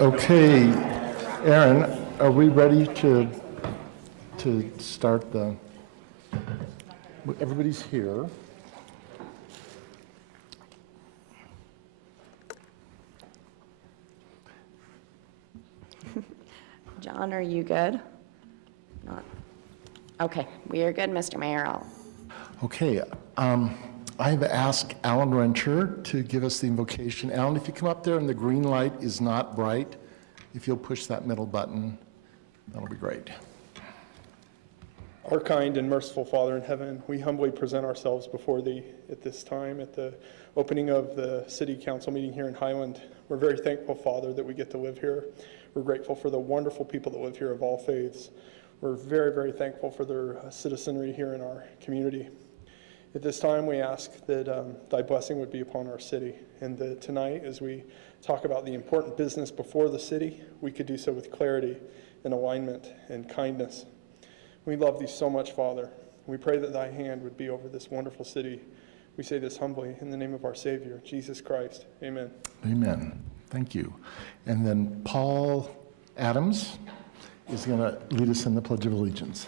Okay, Aaron, are we ready to start the, everybody's here. John, are you good? Not. Okay, we are good, Mr. Mayor. Okay, I've asked Alan Rencher to give us the invocation. Alan, if you come up there and the green light is not bright, if you'll push that middle button, that'll be great. Our kind and merciful Father in heaven, we humbly present ourselves before Thee at this time, at the opening of the City Council meeting here in Highland. We're very thankful, Father, that we get to live here. We're grateful for the wonderful people that live here of all faiths. We're very, very thankful for their citizenry here in our community. At this time, we ask that Thy blessing would be upon our city, and that tonight, as we talk about the important business before the city, we could do so with clarity and alignment and kindness. We love Thee so much, Father. We pray that Thy hand would be over this wonderful city. We say this humbly in the name of our Savior, Jesus Christ. Amen. Amen. Thank you. And then Paul Adams is going to lead us in the Pledge of Allegiance.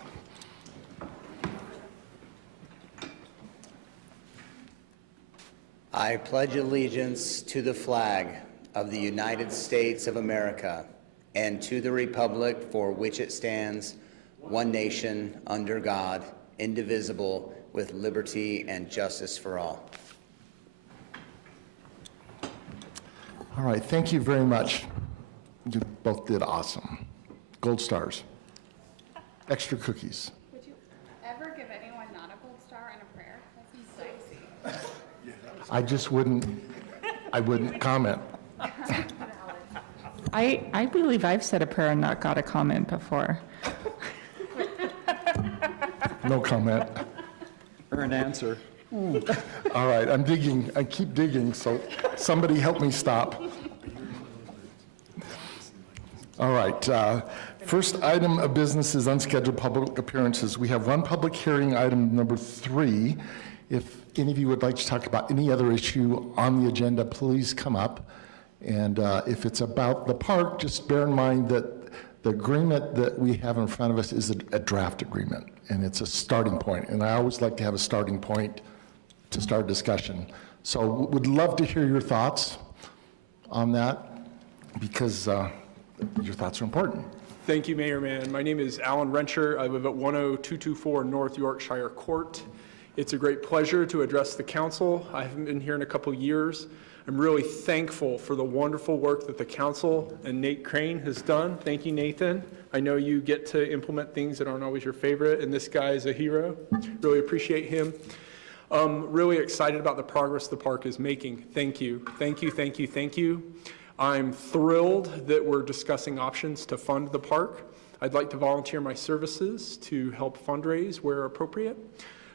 I pledge allegiance to the flag of the United States of America and to the republic for which it stands, one nation, under God, indivisible, with liberty and justice for all. All right, thank you very much. You both did awesome. Gold stars. Extra cookies. Would you ever give anyone not a gold star and a prayer? That seems dicey. I just wouldn't comment. I believe I've said a prayer and not got a comment before. No comment. Or an answer. All right, I'm digging. I keep digging, so somebody help me stop. All right, first item of business is unscheduled public appearances. We have one public hearing, item number 3. If any of you would like to talk about any other issue on the agenda, please come up. And if it's about the park, just bear in mind that the agreement that we have in front of us is a draft agreement, and it's a starting point. And I always like to have a starting point to start a discussion. So would love to hear your thoughts on that, because your thoughts are important. Thank you, Mayor Mann. My name is Alan Rencher. I live at 10224 North Yorkshire Court. It's a great pleasure to address the council. I haven't been here in a couple years. I'm really thankful for the wonderful work that the council and Nate Crane has done. Thank you, Nathan. I know you get to implement things that aren't always your favorite, and this guy is a hero. Really appreciate him. Really excited about the progress the park is making. Thank you. Thank you, thank you, thank you. I'm thrilled that we're discussing options to fund the park. I'd like to volunteer my services to help fundraise where appropriate.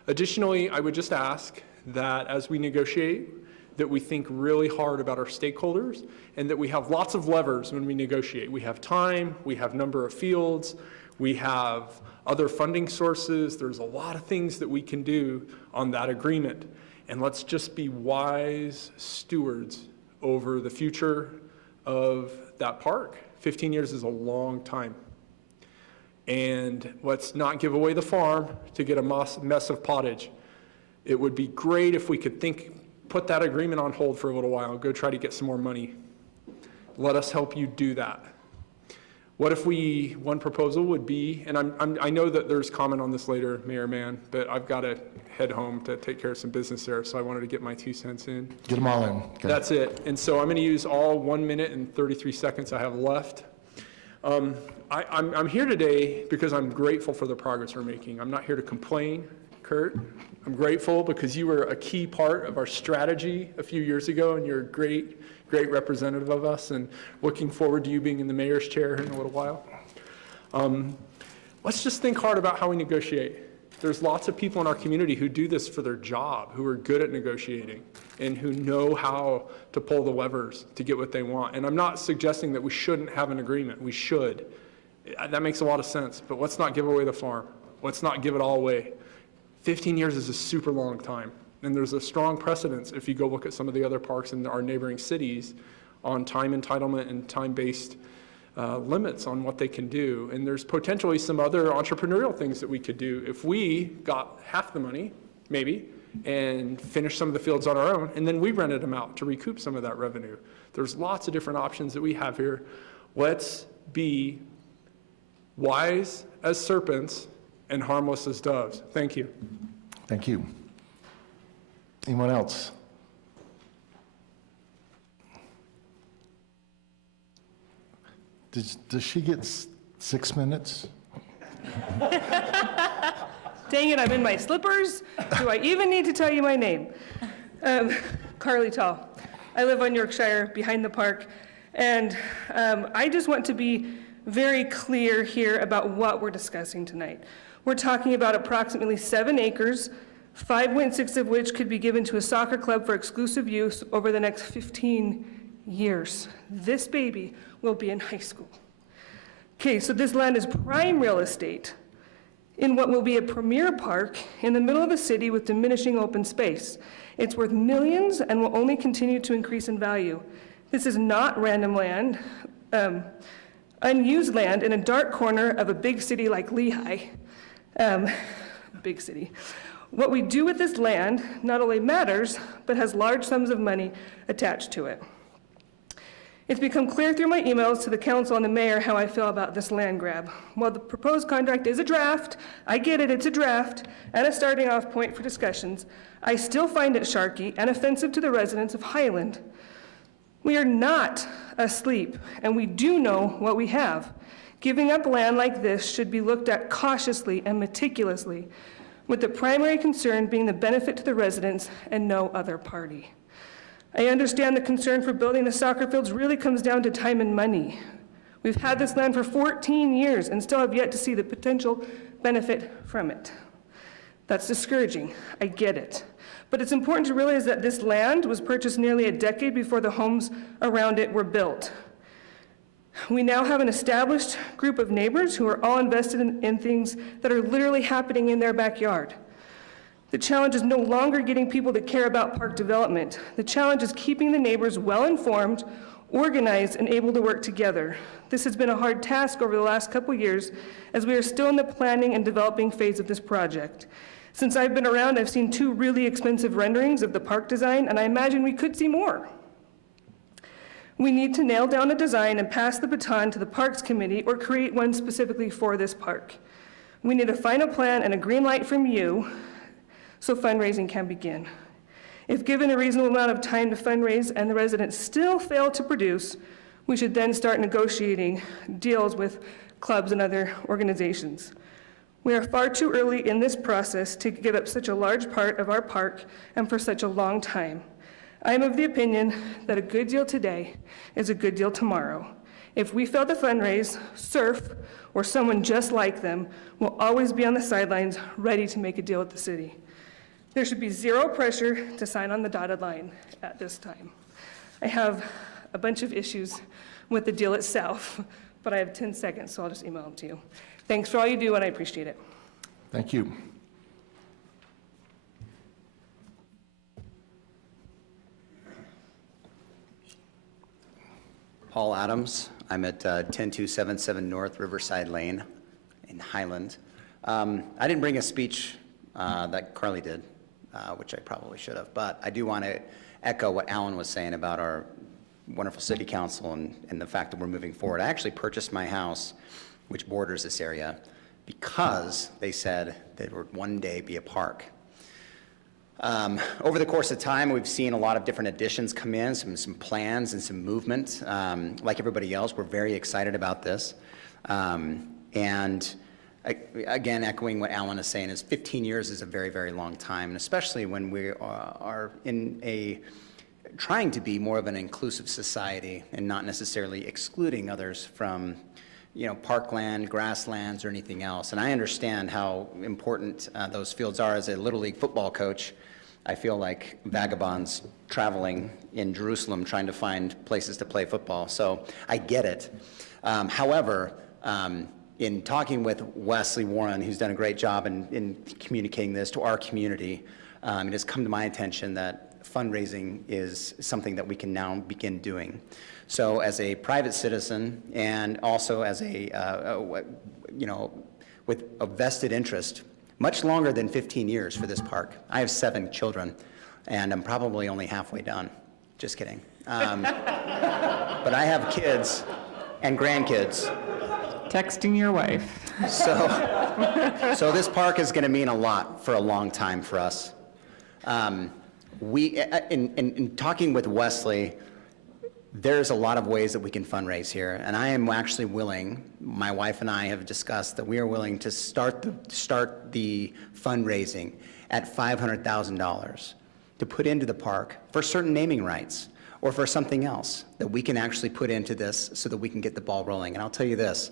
Additionally, I would just ask that as we negotiate, that we think really hard about our stakeholders and that we have lots of levers when we negotiate. We have time, we have number of fields, we have other funding sources. There's a lot of things that we can do on that agreement. And let's just be wise stewards over the future of that park. 15 years is a long time. And let's not give away the farm to get a mess of pottage. It would be great if we could put that agreement on hold for a little while and go try to get some more money. Let us help you do that. What if one proposal would be, and I know that there's comment on this later, Mayor Mann, but I've got to head home to take care of some business there, so I wanted to get my 2 cents in. Get them all in. Okay. That's it. And so I'm going to use all 1 minute and 33 seconds I have left. I'm here today because I'm grateful for the progress we're making. I'm not here to complain, Kurt. I'm grateful because you were a key part of our strategy a few years ago, and you're a great representative of us, and looking forward to you being in the mayor's chair in a little while. Let's just think hard about how we negotiate. There's lots of people in our community who do this for their job, who are good at negotiating, and who know how to pull the levers to get what they want. And I'm not suggesting that we shouldn't have an agreement. We should. That makes a lot of sense, but let's not give away the farm. Let's not give it all away. 15 years is a super long time, and there's a strong precedence if you go look at some of the other parks in our neighboring cities on time entitlement and time-based limits on what they can do. And there's potentially some other entrepreneurial things that we could do if we got half the money, maybe, and finished some of the fields on our own, and then we rented them out to recoup some of that revenue. There's lots of different options that we have here. Let's be wise as serpents and harmless as doves. Thank you. Thank you. Anyone else? Does she get 6 minutes? Dang it, I'm in my slippers. Do I even need to tell you my name? Carly Tall. I live on Yorkshire, behind the park, and I just want to be very clear here about what we're discussing tonight. We're talking about approximately 7 acres, 5.6 of which could be given to a soccer club for exclusive use over the next 15 years. This baby will be in high school. Okay, so this land is prime real estate in what will be a premier park in the middle of the city with diminishing open space. It's worth millions and will only continue to increase in value. This is not random land, unused land in a dark corner of a big city like Lehigh. Big city. What we do with this land not only matters, but has large sums of money attached to it. It's become clear through my emails to the council and the mayor how I feel about this land grab. While the proposed contract is a draft, I get it, it's a draft, and a starting off point for discussions, I still find it sharky and offensive to the residents of Highland. We are not asleep, and we do know what we have. Giving up land like this should be looked at cautiously and meticulously, with the primary concern being the benefit to the residents and no other party. I understand the concern for building the soccer fields really comes down to time and money. We've had this land for 14 years and still have yet to see the potential benefit from it. That's discouraging, I get it. But it's important to realize that this land was purchased nearly a decade before the homes around it were built. We now have an established group of neighbors who are all invested in things that are literally happening in their backyard. The challenge is no longer getting people to care about park development. The challenge is keeping the neighbors well-informed, organized, and able to work together. This has been a hard task over the last couple years as we are still in the planning and developing phase of this project. Since I've been around, I've seen 2 really expensive renderings of the park design, and I imagine we could see more. We need to nail down a design and pass the baton to the Parks Committee or create one specifically for this park. We need a final plan and a green light from you so fundraising can begin. If given a reasonable amount of time to fundraise and the residents still fail to produce, we should then start negotiating deals with clubs and other organizations. We are far too early in this process to give up such a large part of our park and for such a long time. I am of the opinion that a good deal today is a good deal tomorrow. If we fail to fundraise, SURF, or someone just like them, will always be on the sidelines ready to make a deal with the city. There should be zero pressure to sign on the dotted line at this time. I have a bunch of issues with the deal itself, but I have 10 seconds, so I'll just email them to you. Thanks for all you do, and I appreciate it. Thank you. Paul Adams. I'm at 10277 North Riverside Lane in Highland. I didn't bring a speech that Carly did, which I probably should have, but I do want to echo what Alan was saying about our wonderful city council and the fact that we're moving forward. I actually purchased my house, which borders this area, because they said that it would one day be a park. Over the course of time, we've seen a lot of different additions come in, some plans and some movement. Like everybody else, we're very excited about this. And again, echoing what Alan is saying, is 15 years is a very, very long time, and especially when we are in trying to be more of an inclusive society and not necessarily excluding others from parkland, grasslands, or anything else. And I understand how important those fields are. As a Little League football coach, I feel like vagabonds traveling in Jerusalem trying to find places to play football. So I get it. However, in talking with Wesley Warren, who's done a great job in communicating this to our community, it has come to my attention that fundraising is something that we can now begin doing. So as a private citizen and also as with a vested interest, much longer than 15 years for this park. I have 7 children, and I'm probably only halfway done. Just kidding. But I have kids and grandkids. Texting your wife. So this park is going to mean a lot for a long time for us. In talking with Wesley, there's a lot of ways that we can fundraise here, and I am actually willing, my wife and I have discussed that we are willing to start the fundraising at $500,000 to put into the park for certain naming rights or for something else that we can actually put into this so that we can get the ball rolling. And I'll tell you this,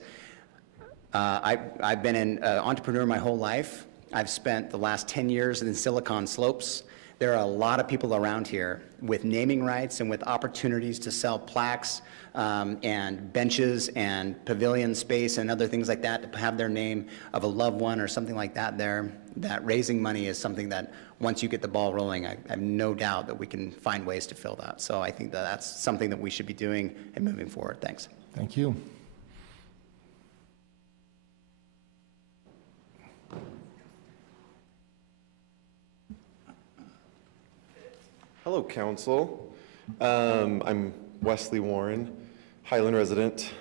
I've been an entrepreneur my whole life. I've spent the last 10 years in Silicon Slopes. There are a lot of people around here with naming rights and with opportunities to sell plaques and benches and pavilion space and other things like that to have their name of a loved one or something like that there. That raising money is something that once you get the ball rolling, I have no doubt that we can find ways to fill that. So I think that that's something that we should be doing and moving forward. Thanks. Thank you. Hello, Council. I'm Wesley Warren, Highland resident,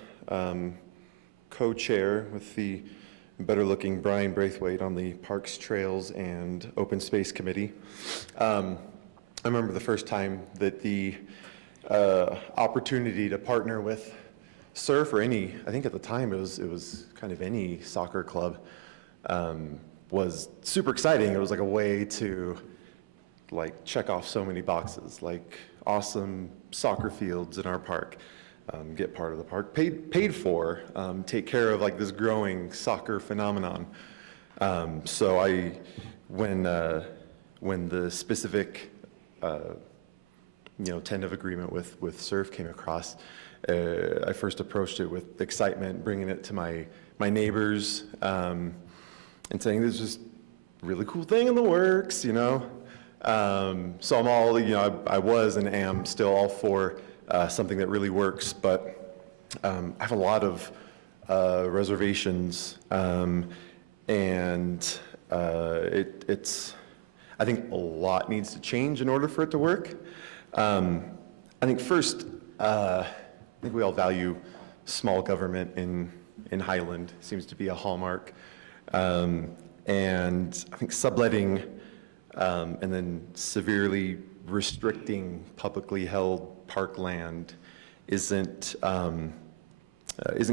co-chair with the better-looking Brian Braithwaite on the Parks, Trails, and Open Space Committee. I remember the first time that the opportunity to partner with Surf or any, I think at the time it was kind of any soccer club, was super exciting. It was like a way to check off so many boxes, like awesome soccer fields in our park, get part of the park, paid for, take care of this growing soccer phenomenon. So when the specific, tentative agreement with Surf came across, I first approached it with excitement, bringing it to my neighbors, and saying there's this really cool thing in the works, So I'm all, I was and am still all for something that really works, but I have a lot of reservations, and it's, I think a lot needs to change in order for it to work. I think first, I think we all value small government in Highland, seems to be a hallmark, and I think subletting and then severely restricting publicly held parkland isn't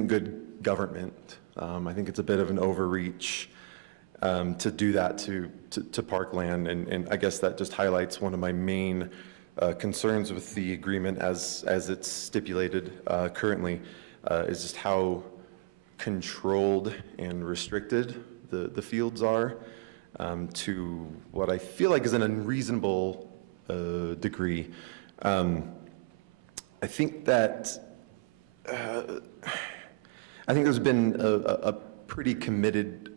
good government. I think it's a bit of an overreach to do that to parkland, and I guess that just highlights one of my main concerns with the agreement as it's stipulated currently, is just how controlled and restricted the fields are. To what I feel like is an unreasonable degree. I think that there's been a pretty committed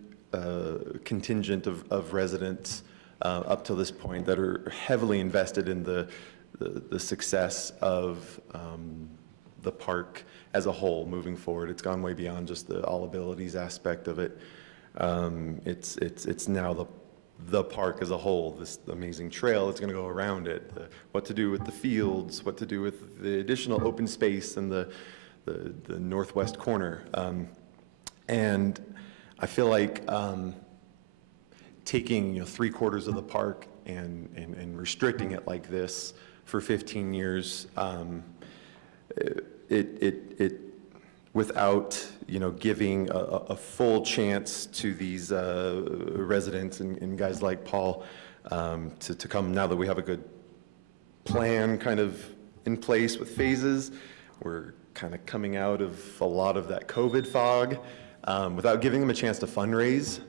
contingent of residents up to this point that are heavily invested in the success of the park as a whole moving forward. It's gone way beyond just the all abilities aspect of it. It's now the park as a whole, this amazing trail that's going to go around it, what to do with the fields, what to do with the additional open space and the northwest corner. And I feel like taking 3/4 of the park and restricting it like this for 15 years, it without giving a full chance to these residents and guys like Paul to come, now that we have a good plan kind of in place with phases, We're kind of coming out of a lot of that COVID fog without giving them a chance to fundraise.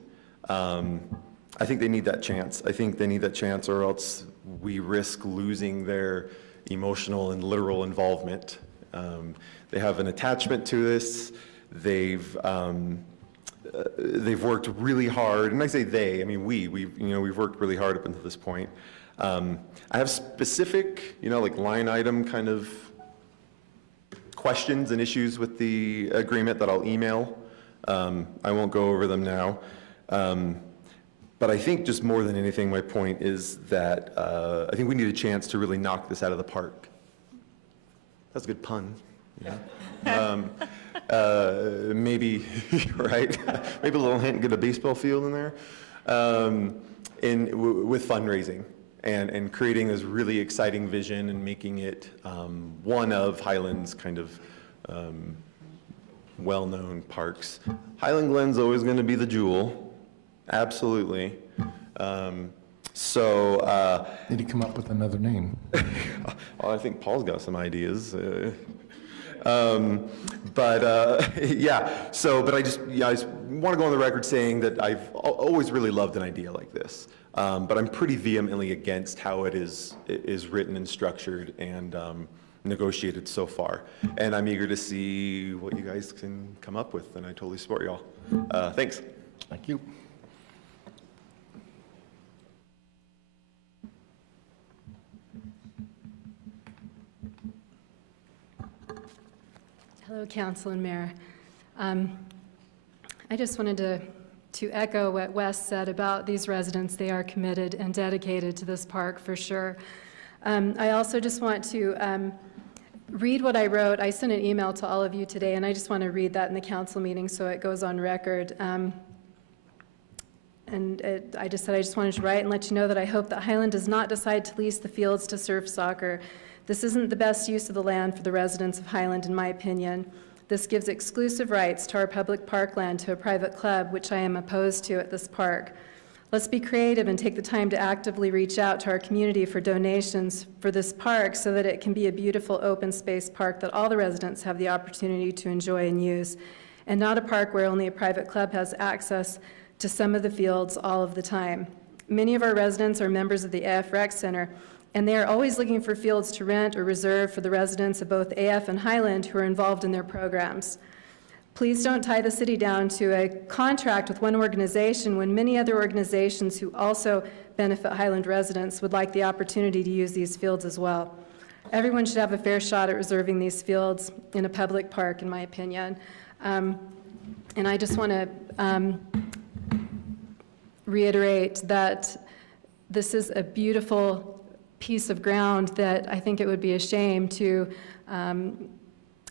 I think they need that chance. I think they need that chance, or else we risk losing their emotional and literal involvement. They have an attachment to this. They've worked really hard, and I say they, I mean we've worked really hard up until this point. I have specific, like line item kind of questions and issues with the agreement that I'll email. I won't go over them now. But I think just more than anything, my point is that I think we need a chance to really knock this out of the park. That's a good pun. Yeah. Maybe, right? Maybe a little hint, get a baseball field in there. With fundraising and creating this really exciting vision and making it one of Highland's kind of well-known parks. Highland Glen's always going to be the jewel. Absolutely. Need to come up with another name. Well, I think Paul's got some ideas. Yeah, but I just want to go on the record saying that I've always really loved an idea like this. But I'm pretty vehemently against how it is written and structured and negotiated so far. And I'm eager to see what you guys can come up with, and I totally support y'all. Thanks. Thank you. Hello, Council and Mayor. I just wanted to echo what Wes said about these residents. They are committed and dedicated to this park for sure. I also just want to read what I wrote. I sent an email to all of you today, and I just want to read that in the council meeting so it goes on record. I just wanted to write and let you know that I hope that Highland does not decide to lease the fields to surf soccer. This isn't the best use of the land for the residents of Highland, in my opinion. This gives exclusive rights to our public parkland to a private club, which I am opposed to at this park. Let's be creative and take the time to actively reach out to our community for donations for this park so that it can be a beautiful open space park that all the residents have the opportunity to enjoy and use, and not a park where only a private club has access to some of the fields all of the time. Many of our residents are members of the AF Rec Center, and they are always looking for fields to rent or reserve for the residents of both AF and Highland who are involved in their programs. Please don't tie the city down to a contract with one organization when many other organizations who also benefit Highland residents would like the opportunity to use these fields as well. Everyone should have a fair shot at reserving these fields in a public park, in my opinion. And I just want to reiterate that this is a beautiful piece of ground that I think it would be a shame to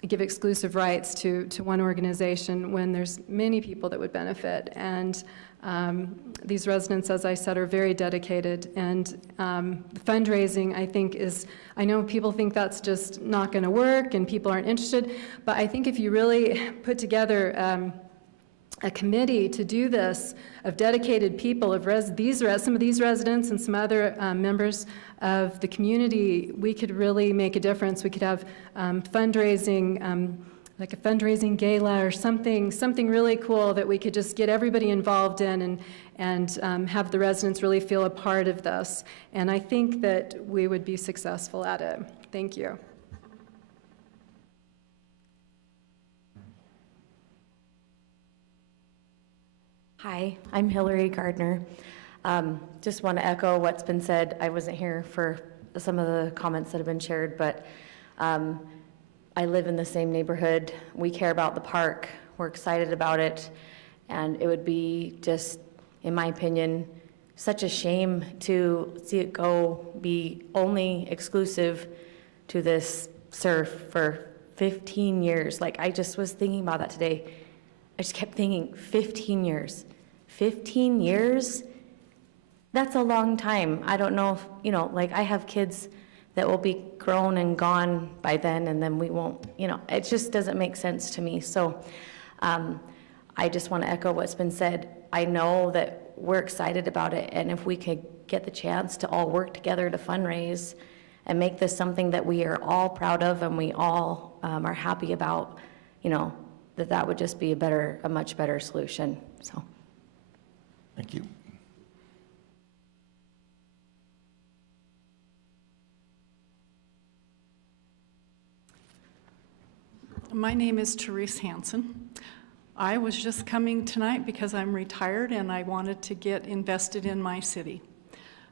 give exclusive rights to one organization when there's many people that would benefit. And these residents, as I said, are very dedicated. And fundraising, I think, I know people think that's just not going to work and people aren't interested, but I think if you really put together a committee to do this, of dedicated people, of some of these residents and some other members of the community, we could really make a difference. We could have fundraising, like a fundraising gala or something really cool that we could just get everybody involved in and have the residents really feel a part of this. And I think that we would be successful at it. Thank you. Hi, I'm Hillary Gardner. Just want to echo what's been said. I wasn't here for some of the comments that have been shared, but I live in the same neighborhood. We care about the park. We're excited about it. And it would be just, in my opinion, such a shame to see it be only exclusive to this surf for 15 years. Like, I just was thinking about that today. I just kept thinking, 15 years. 15 years? That's a long time. I don't know if, like, I have kids that will be grown and gone by then, and then we won't, it just doesn't make sense to me. So I just want to echo what's been said. I know that we're excited about it, and if we could get the chance to all work together to fundraise and make this something that we are all proud of and we all are happy about, that would just be a much better solution, so. Thank you. My name is Therese Hansen. I was just coming tonight because I'm retired and I wanted to get invested in my city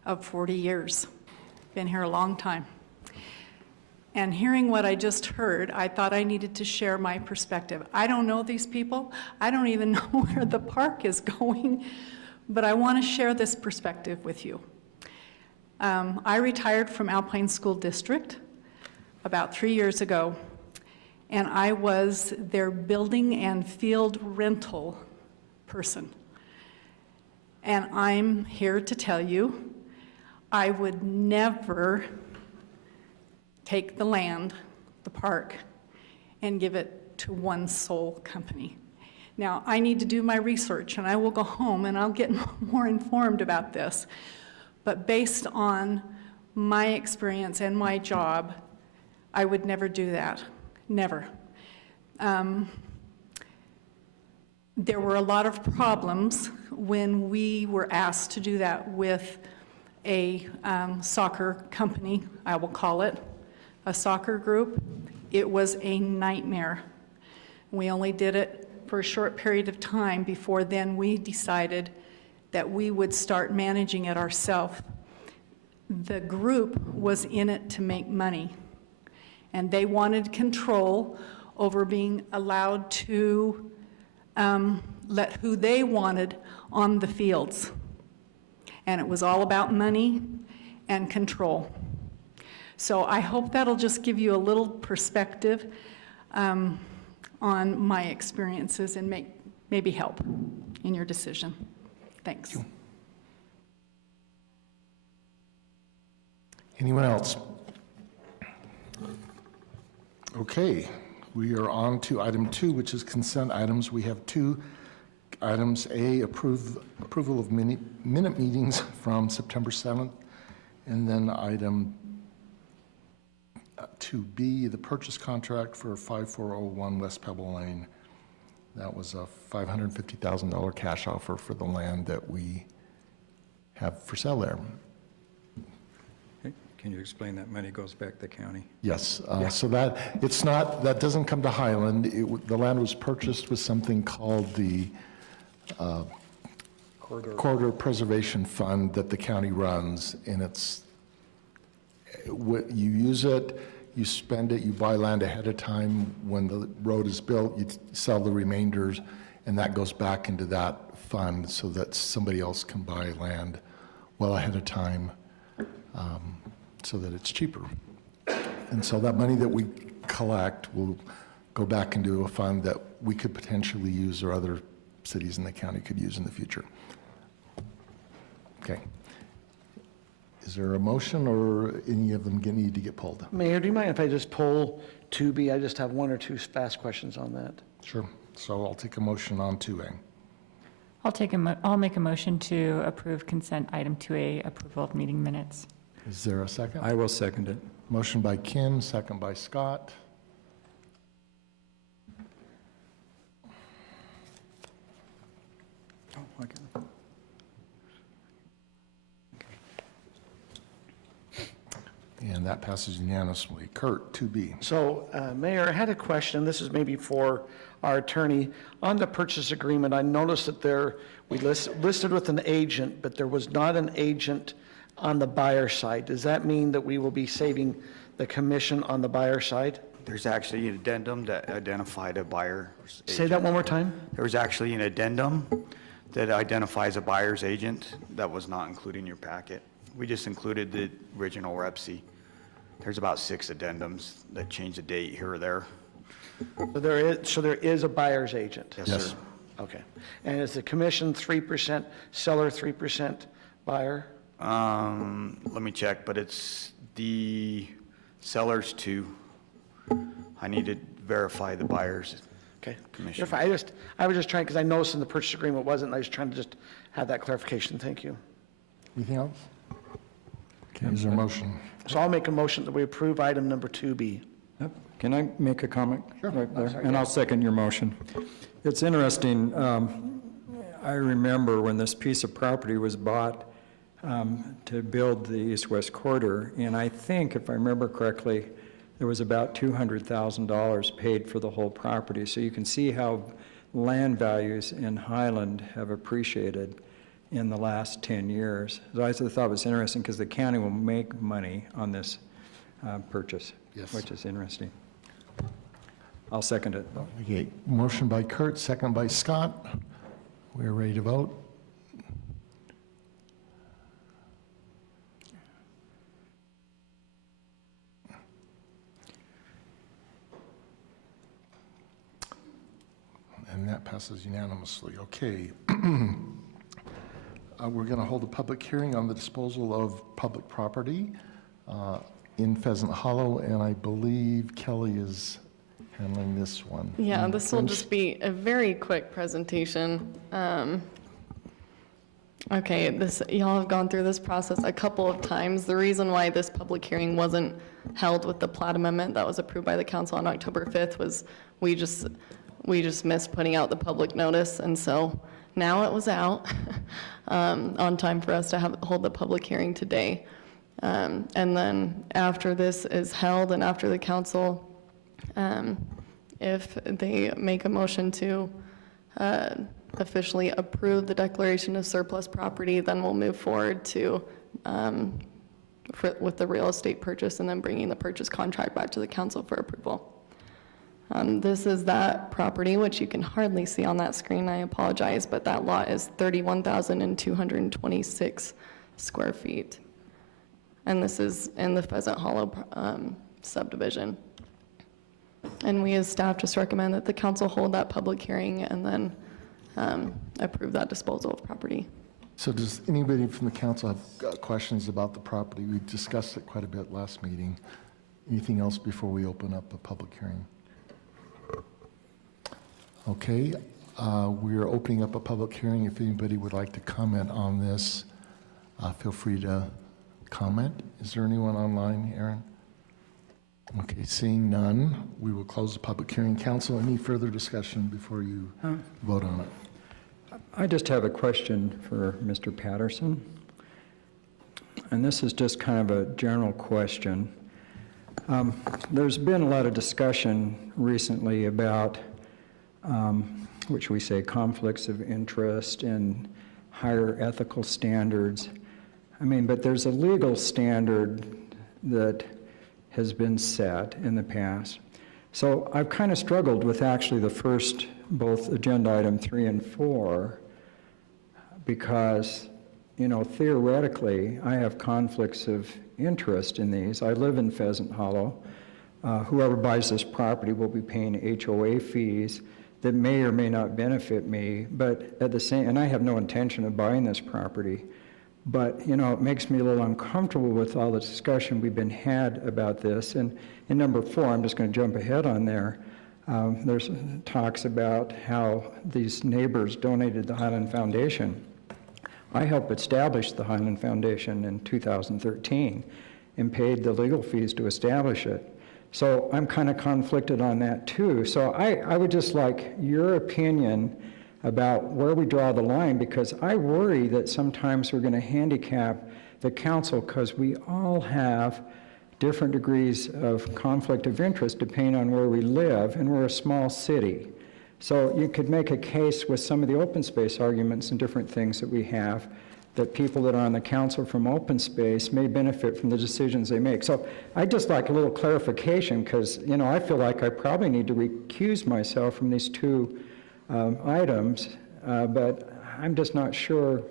of 40 years. Been here a long time. And hearing what I just heard, I thought I needed to share my perspective. I don't know these people. I don't even know where the park is going, but I want to share this perspective with you. I retired from Alpine School District about 3 years ago, and I was their building and field rental person. And I'm here to tell you, I would never take the land, the park, and give it to one sole company. Now, I need to do my research, and I will go home and I'll get more informed about this. But based on my experience and my job, I would never do that. Never. There were a lot of problems when we were asked to do that with a soccer company, I will call it, a soccer group. It was a nightmare. We only did it for a short period of time. Before then, we decided that we would start managing it ourselves. The group was in it to make money, and they wanted control over being allowed to let who they wanted on the fields. And it was all about money and control. So I hope that'll just give you a little perspective on my experiences and maybe help in your decision. Thanks. Thank you. Anyone else? Okay, we are on to item 2, which is consent items. We have 2 items. A, approval of minute meetings from September 7th, and then item 2B, the purchase contract for 5401 West Pebble Lane. That was a $550,000 cash offer for the land that we have for sale there. Can you explain that money goes back to the county? Yes, so that doesn't come to Highland. The land was purchased with something called the Corridor Preservation Fund that the county runs, and you use it, you spend it, you buy land ahead of time. When the road is built, you sell the remainders, and that goes back into that fund so that somebody else can buy land well ahead of time, so that it's cheaper. And so that money that we collect will go back into a fund that we could potentially use, or other cities in the county could use in the future. Okay. Is there a motion, or any of them need to get pulled? Mayor, do you mind if I just pull 2B? I just have 1 or 2 fast questions on that. Sure. So I'll take a motion on 2A. I'll make a motion to approve consent item 2A, approval of meeting minutes. Is there a second? I will second it. Motion by Kim, second by Scott. Oh, okay. And that passes unanimously. Kurt, 2B. So, Mayor, I had a question. This is maybe for our attorney. On the purchase agreement, I noticed that we listed with an agent, but there was not an agent on the buyer side. Does that mean that we will be saving the commission on the buyer side? There's actually an addendum that identified a buyer's agent. Say that one more time. There was actually an addendum that identifies a buyer's agent that was not included in your packet. We just included the original REPC. There's about 6 addendums that change the date here or there. So there is a buyer's agent? Yes, sir. Okay. And is the commission 3%, seller 3% buyer? Let me check, but it's the seller's 2. I need to verify the buyer's commission. You're fine. I was just trying, because I noticed in the purchase agreement it wasn't, and I was trying to just have that clarification. Thank you. Anything else? Okay, is there a motion? So I'll make a motion that we approve item number 2B. Yep. Can I make a comment? Sure. Right there? And I'll second your motion. It's interesting, I remember when this piece of property was bought to build the east-west corridor, and I think, if I remember correctly, there was about $200,000 paid for the whole property. So you can see how land values in Highland have appreciated in the last 10 years. So I thought it was interesting because the county will make money on this purchase, Yes. which is interesting. I'll second it, though. Okay, motion by Kurt, second by Scott. We're ready to vote. And that passes unanimously. Okay. We're going to hold a public hearing on the disposal of public property in Pheasant Hollow, and I believe Kelly is handling this one. Yeah, this will just be a very quick presentation. Okay, y'all have gone through this process a couple of times. The reason why this public hearing wasn't held with the plat amendment that was approved by the council on October 5th was we just missed putting out the public notice, and so now it was out on time for us to hold the public hearing today. And then after this is held and after the council, if they make a motion to officially approve the declaration of surplus property, then we'll move forward to with the real estate purchase and then bringing the purchase contract back to the council for approval. This is that property, which you can hardly see on that screen, I apologize, but that lot is 31,226 square feet. And this is in the Pheasant Hollow subdivision. And we as staff just recommend that the council hold that public hearing and then approve that disposal of property. So does anybody from the council have questions about the property? We discussed it quite a bit last meeting. Anything else before we open up a public hearing? Okay, we are opening up a public hearing. If anybody would like to comment on this, feel free to comment. Is there anyone online, Aaron? Okay, seeing none, we will close the public hearing. Council, any further discussion before you vote on it? I just have a question for Mr. Patterson. And this is just kind of a general question. There's been a lot of discussion recently about which we say conflicts of interest and higher ethical standards. I mean, but there's a legal standard that has been set in the past. So I've kind of struggled with actually the first, both agenda item 3 and 4, because, you know, theoretically, I have conflicts of interest in these. I live in Pheasant Hollow. Whoever buys this property will be paying HOA fees that may or may not benefit me, but at the same, and I have no intention of buying this property, but, you know, it makes me a little uncomfortable with all the discussion we've been had about this. And in number 4, I'm just going to jump ahead on there. There's talks about how these neighbors donated the Highland Foundation. I helped establish the Highland Foundation in 2013 and paid the legal fees to establish it. So I'm kind of conflicted on that too. So I would just like your opinion about where we draw the line, because I worry that sometimes we're going to handicap the council because we all have different degrees of conflict of interest depending on where we live, and we're a small city. So you could make a case with some of the open space arguments and different things that we have, that people that are on the council from open space may benefit from the decisions they make. So I'd just like a little clarification, because, you know, I feel like I probably need to recuse myself from these 2 items, but I'm just not sure.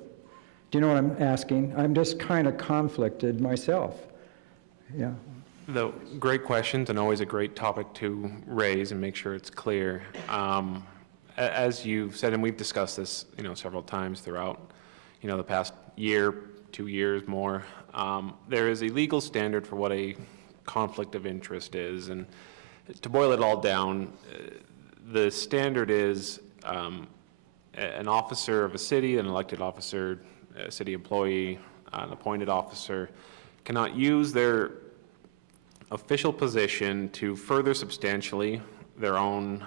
Do you know what I'm asking? I'm just kind of conflicted myself. Yeah. The great questions, and always a great topic to raise and make sure it's clear. As you've said, and we've discussed this, you know, several times throughout, you know, the past year, 2 years more, there is a legal standard for what a conflict of interest is. And to boil it all down, the standard is an officer of a city, an elected officer, a city employee, an appointed officer, cannot use their official position to further substantially their own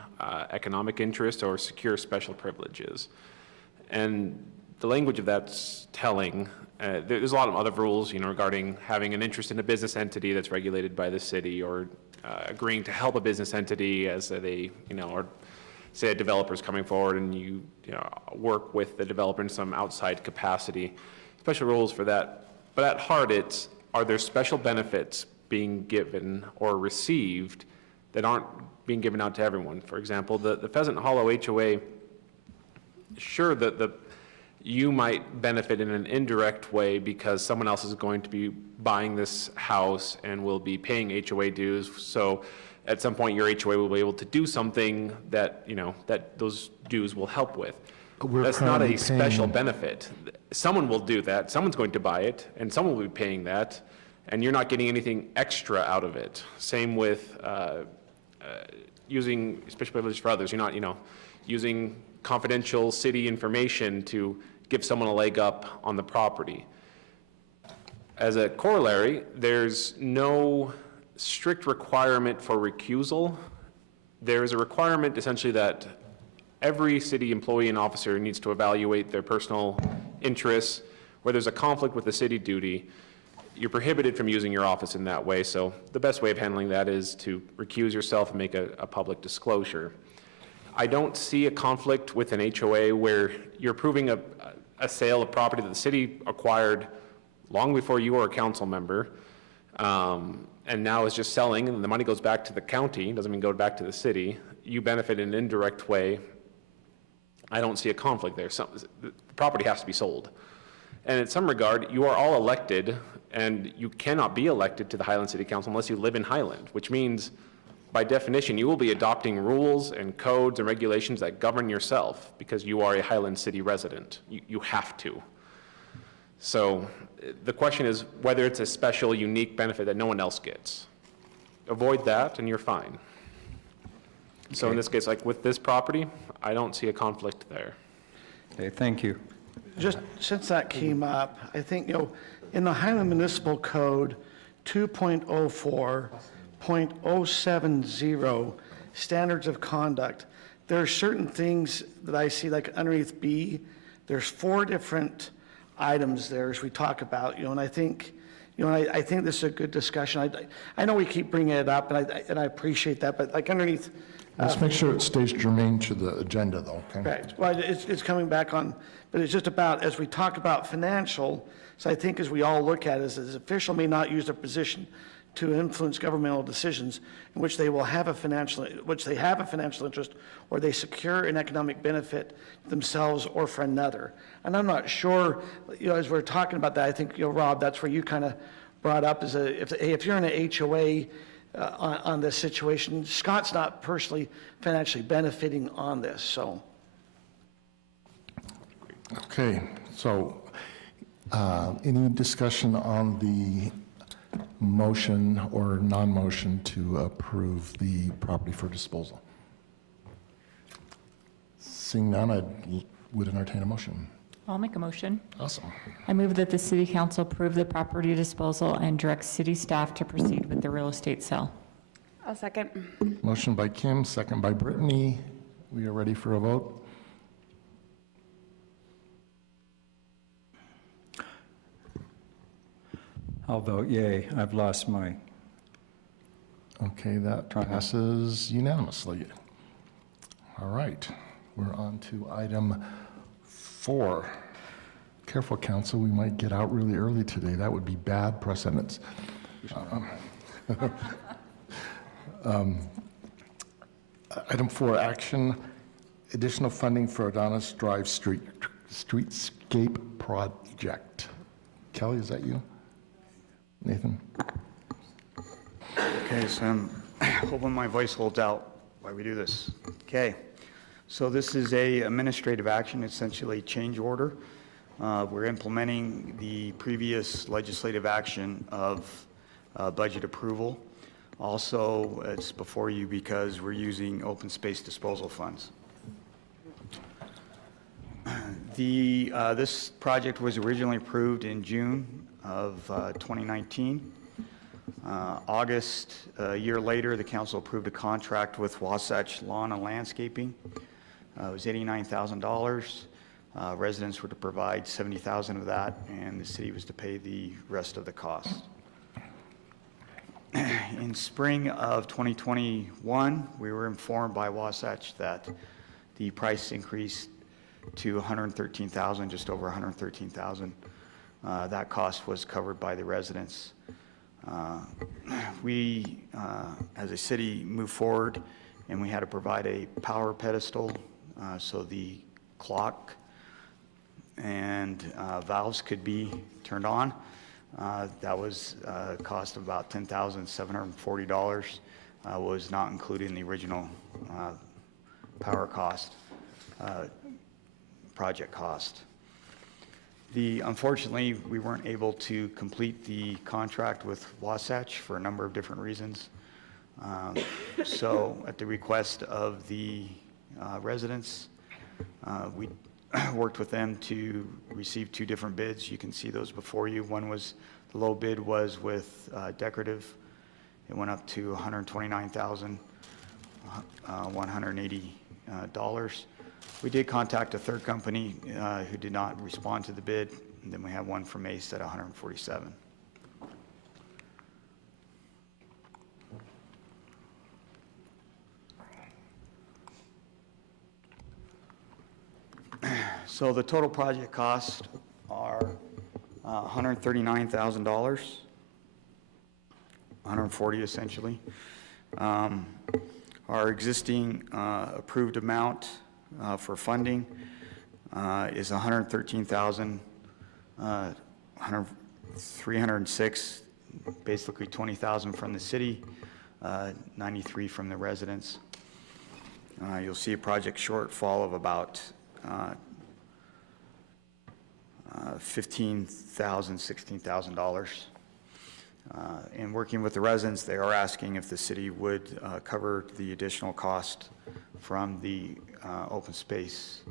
economic interest or secure special privileges. And the language of that's telling. There's a lot of other rules, regarding having an interest in a business entity that's regulated by the city, or agreeing to help a business entity as they, or say a developer's coming forward and you work with the developer in some outside capacity. Special rules for that. But at heart, are there special benefits being given or received that aren't being given out to everyone? For example, the Pheasant Hollow HOA, sure, you might benefit in an indirect way because someone else is going to be buying this house and will be paying HOA dues. So at some point, your HOA will be able to do something that, that those dues will help with. That's not a special benefit. Someone will do that. Someone's going to buy it, and someone will be paying that, and you're not getting anything extra out of it. Same with using special privileges for others. You're not, using confidential city information to give someone a leg up on the property. As a corollary, there's no strict requirement for recusal. There is a requirement essentially that every city employee and officer needs to evaluate their personal interests. Where there's a conflict with the city duty, you're prohibited from using your office in that way. So the best way of handling that is to recuse yourself and make a public disclosure. I don't see a conflict with an HOA where you're approving a sale of property that the city acquired long before you were a council member, and now is just selling, and the money goes back to the county, doesn't mean go back to the city. You benefit in an indirect way. I don't see a conflict there. The property has to be sold. And in some regard, you are all elected, and you cannot be elected to the Highland City Council unless you live in Highland, which means, by definition, you will be adopting rules and codes and regulations that govern yourself because you are a Highland City resident. You have to. So the question is whether it's a special, unique benefit that no one else gets. Avoid that, and you're fine. Okay. So in this case, like with this property, I don't see a conflict there. Okay, thank you. Just since that came up, I think, in the Highland Municipal Code 2.04.070, standards of conduct, there are certain things that I see, like underneath B, there's 4 different items there as we talk about, and I think, I think this is a good discussion. I know we keep bringing it up, and I appreciate that, but like underneath. Let's make sure it stays germane to the agenda, though, okay? Right. Well, it's coming back on, but it's just about, as we talk about financial, so I think as we all look at it, as official may not use their position to influence governmental decisions in which they have a financial interest, or they secure an economic benefit themselves or for another. And I'm not sure, as we're talking about that, I think, Rob, that's where you kind of brought up is if you're in an HOA on this situation, Scott's not personally financially benefiting on this, so. Okay, so any discussion on the motion or non-motion to approve the property for disposal? Seeing none, I would entertain a motion. I'll make a motion. Awesome. I move that the city council approve the property disposal and direct city staff to proceed with the real estate sale. I'll second. Motion by Kim, second by Brittany. We are ready for a vote. I'll vote yay. I've lost my. Okay, that passes unanimously. All right, we're on to item 4. Careful, council, we might get out really early today. That would be bad precedence. Item 4, action, additional funding for Adonis Drive Streetscape project. Kelly, is that you? Nathan? Okay, so I'm hoping my voice holds out while we do this. Okay, so this is a administrative action, essentially change order. We're implementing the previous legislative action of budget approval. Also, it's before you because we're using open space disposal funds. This project was originally approved in June of 2019. August, a year later, the council approved a contract with Wasatch Lawn and Landscaping. It was $89,000. Residents were to provide $70,000 of that, and the city was to pay the rest of the cost. In spring of 2021, we were informed by Wasatch that the price increased to $113,000, just over $113,000. That cost was covered by the residents. We, as a city, moved forward, and we had to provide a power pedestal so the clock and valves could be turned on. That was a cost of about $10,740. Was not included in the original power cost, project cost. Unfortunately, we weren't able to complete the contract with Wasatch for a number of different reasons. So at the request of the residents, we worked with them to receive 2 different bids. You can see those before you. One was, the low bid was with Decorative. It went up to $129,180. We did contact a third company who did not respond to the bid, and then we have one from Ace at $147. So the total project costs are $139,000, $140 essentially. Our existing approved amount for funding is $113,306, basically $20,000 from the city, $93,000 from the residents. You'll see a project shortfall of about $15,000, $16,000. In working with the residents, they are asking if the city would cover the additional cost from the open space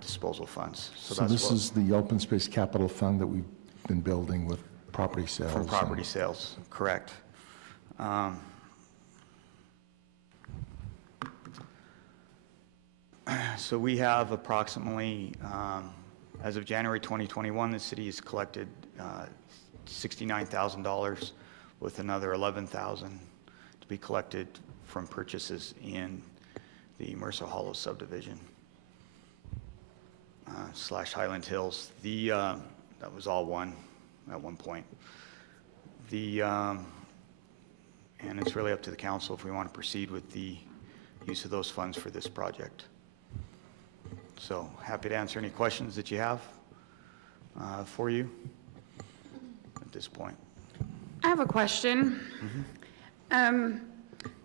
disposal funds. So this is the open space capital fund that we've been building with property sales? From property sales, correct. So we have approximately, as of January 2021, the city has collected $69,000 with another $11,000 to be collected from purchases in the Mercer Hollow subdivision / Highland Hills. That was all one at one point. And it's really up to the council if we want to proceed with the use of those funds for this project. So happy to answer any questions that you have for you at this point. I have a question.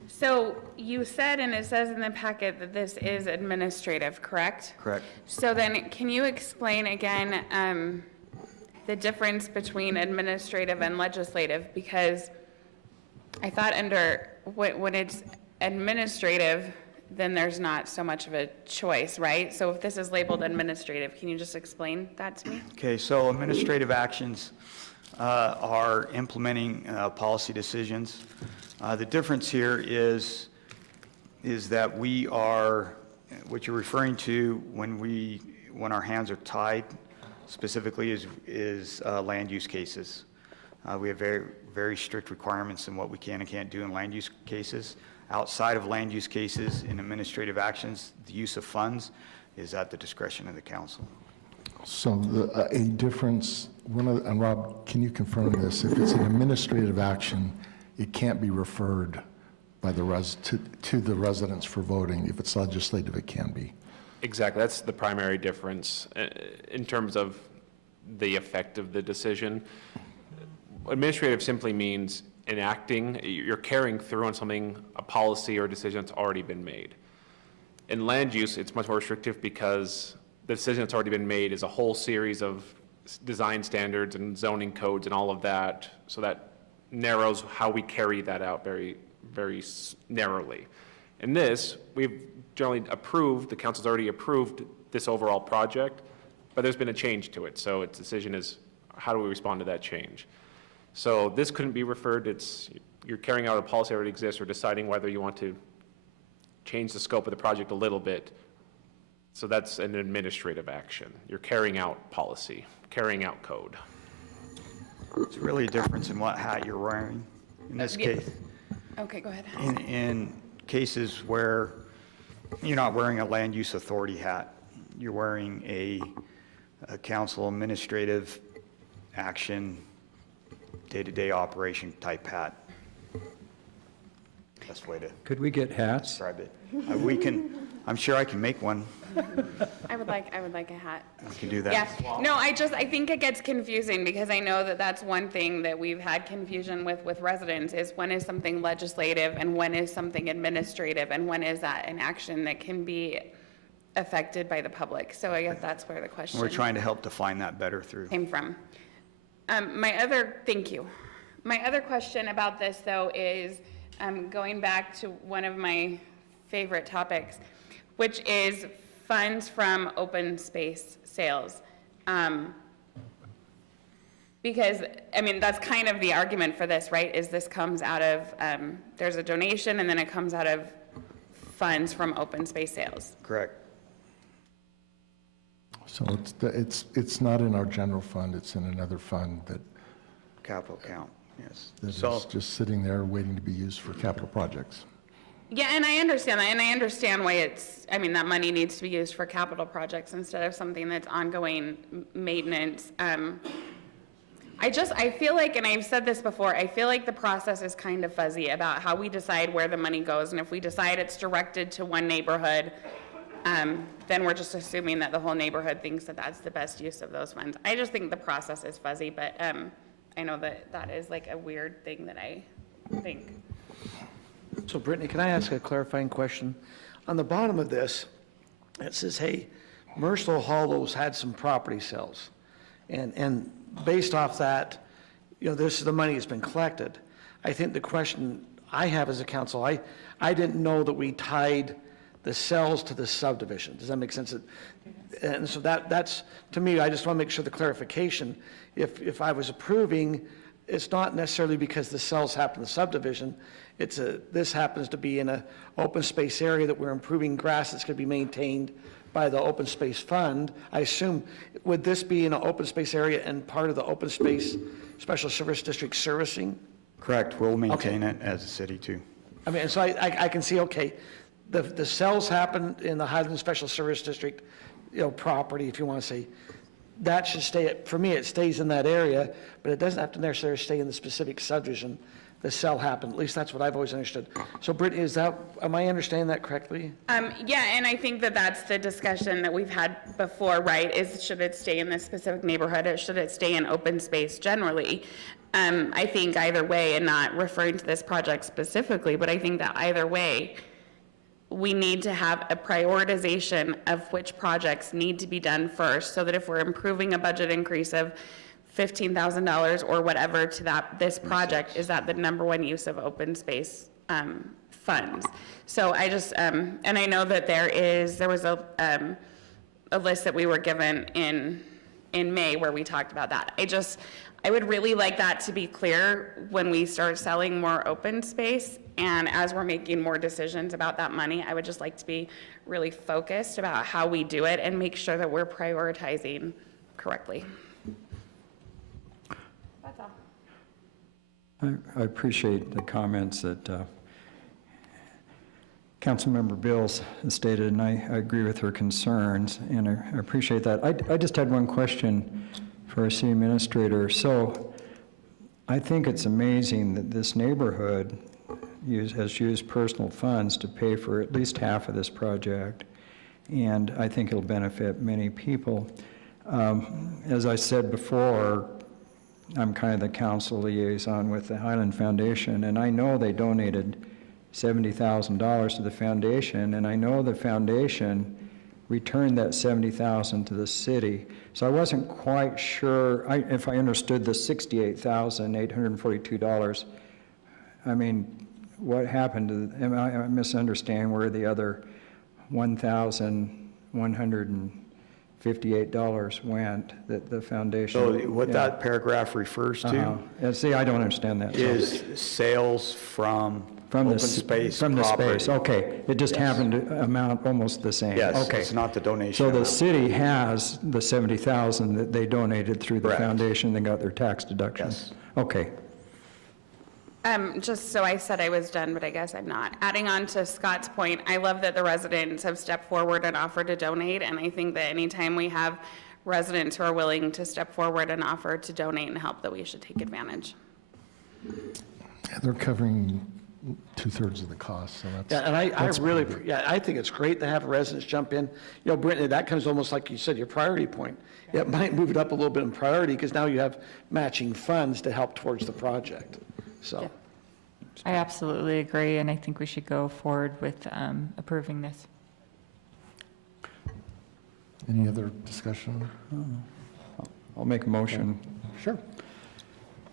So you said, and it says in the packet, that this is administrative, correct? Correct. So then, can you explain again the difference between administrative and legislative? Because I thought when it's administrative, then there's not so much of a choice, right? So if this is labeled administrative, can you just explain that to me? Okay, so administrative actions are implementing policy decisions. The difference here is that we are, what you're referring to when our hands are tied, specifically is land use cases. We have very, very strict requirements in what we can and can't do in land use cases. Outside of land use cases, in administrative actions, the use of funds is at the discretion of the council. So a difference, and Rob, can you confirm this? If it's an administrative action, it can't be referred by to the residents for voting. If it's legislative, it can be. Exactly, that's the primary difference in terms of the effect of the decision. Administrative simply means enacting, you're carrying through on something, a policy or decision that's already been made. In land use, it's much more restrictive because the decision that's already been made is a whole series of design standards and zoning codes and all of that, so that narrows how we carry that out very, very narrowly. In this, we've generally approved, the council's already approved this overall project, but there's been a change to it, so its decision is how do we respond to that change? So this couldn't be referred, you're carrying out a policy that already exists or deciding whether you want to change the scope of the project a little bit. So that's an administrative action. You're carrying out policy, carrying out code. It's really a difference in what hat you're wearing. In this Yeah. case, Okay, go ahead. in cases where you're not wearing a land use authority hat, you're wearing a council administrative action, day-to-day operation type hat. Best way to Could we get hats? describe it. I'm sure I can make one. I would like a hat. I can do that. Yeah, no, I think it gets confusing because I know that that's one thing that we've had confusion with residents is when is something legislative and when is something administrative and when is that an action that can be affected by the public. So I guess that's where the question We're trying to help define that better through. came from. Thank you. My other question about this though is going back to one of my favorite topics, which is funds from open space sales. Because, I mean, that's kind of the argument for this, right? Is this comes out of, there's a donation and then it comes out of funds from open space sales. Correct. So it's not in our general fund, it's in another fund that Capital account, yes. is just sitting there waiting to be used for capital projects. Yeah, and I understand that, and I understand why that money needs to be used for capital projects instead of something that's ongoing maintenance. I feel like, and I've said this before, I feel like the process is kind of fuzzy about how we decide where the money goes, and if we decide it's directed to one neighborhood, then we're just assuming that the whole neighborhood thinks that that's the best use of those funds. I just think the process is fuzzy, but I know that is like a weird thing that I think. So Brittany, can I ask a clarifying question? On the bottom of this, it says, hey, Merciful Hollows had some property sales. And based off that, this is the money that's been collected. I think the question I have as a council, I didn't know that we tied the sales to the subdivision. Does that make sense? And so that's, to me, I just want to make sure the clarification, if I was approving, it's not necessarily because the sales happen in the subdivision, this happens to be in an open space area that we're improving grass that's going to be maintained by the open space fund. I assume, would this be in an open space area and part of the open space special service district servicing? Correct, we'll maintain it as a city too. I mean, so I can see, okay, the sales happen in the Highland Special Service District, property, if you want to say, that should stay, for me, it stays in that area, but it doesn't have to necessarily stay in the specific subdivision. The sale happened, at least that's what I've always understood. So Brittany, am I understanding that correctly? Yeah, and I think that that's the discussion that we've had before, right, is should it stay in this specific neighborhood or should it stay in open space generally? I think either way, and not referring to this project specifically, but I think that either way, we need to have a prioritization of which projects need to be done first, so that if we're improving a budget increase of $15,000 or whatever to this project, is that the number one use of open space funds. So I just, and I know that there was a list that we were given in May where we talked about that. I would really like that to be clear when we start selling more open space, and as we're making more decisions about that money, I would just like to be really focused about how we do it and make sure that we're prioritizing correctly. That's all. I appreciate the comments that Councilmember Bills stated, and I agree with her concerns, and I appreciate that. I just had one question for our city administrator. So I think it's amazing that this neighborhood has used personal funds to pay for at least half of this project, and I think it'll benefit many people. As I said before, I'm kind of the council liaison with the Highland Foundation, and I know they donated $70,000 to the foundation, and I know the foundation returned that $70,000 to the city. So I wasn't quite sure if I understood the $68,842. I mean, what happened to, am I misunderstanding where the other $1,100 $58 went, that the foundation. So what yeah. that paragraph refers to And see, I don't understand that. so. is sales from From the open space From the space, property. okay. It just Yes. happened to amount almost the same. Yes, Okay. it's not the donation So the amount. city has the 70,000 that they donated through the Correct. foundation, they got their tax deduction? Yes. Okay. Just so I said I was done, but I guess I'm not. Adding on to Scott's point, I love that the residents have stepped forward and offered to donate, and I think that anytime we have residents who are willing to step forward and offer to donate and help, that we should take advantage. Yeah, they're covering 2/3 of the cost, so that's. Yeah, and I that's really, pretty good. yeah, I think it's great to have residents jump in. You know, Brittany, that comes almost like you said, your priority point. It might move it up a little bit in priority because now you have matching funds to help towards the project. So, I absolutely agree, and I think we should go forward with approving this. Any other discussion? I'll make a motion. Sure.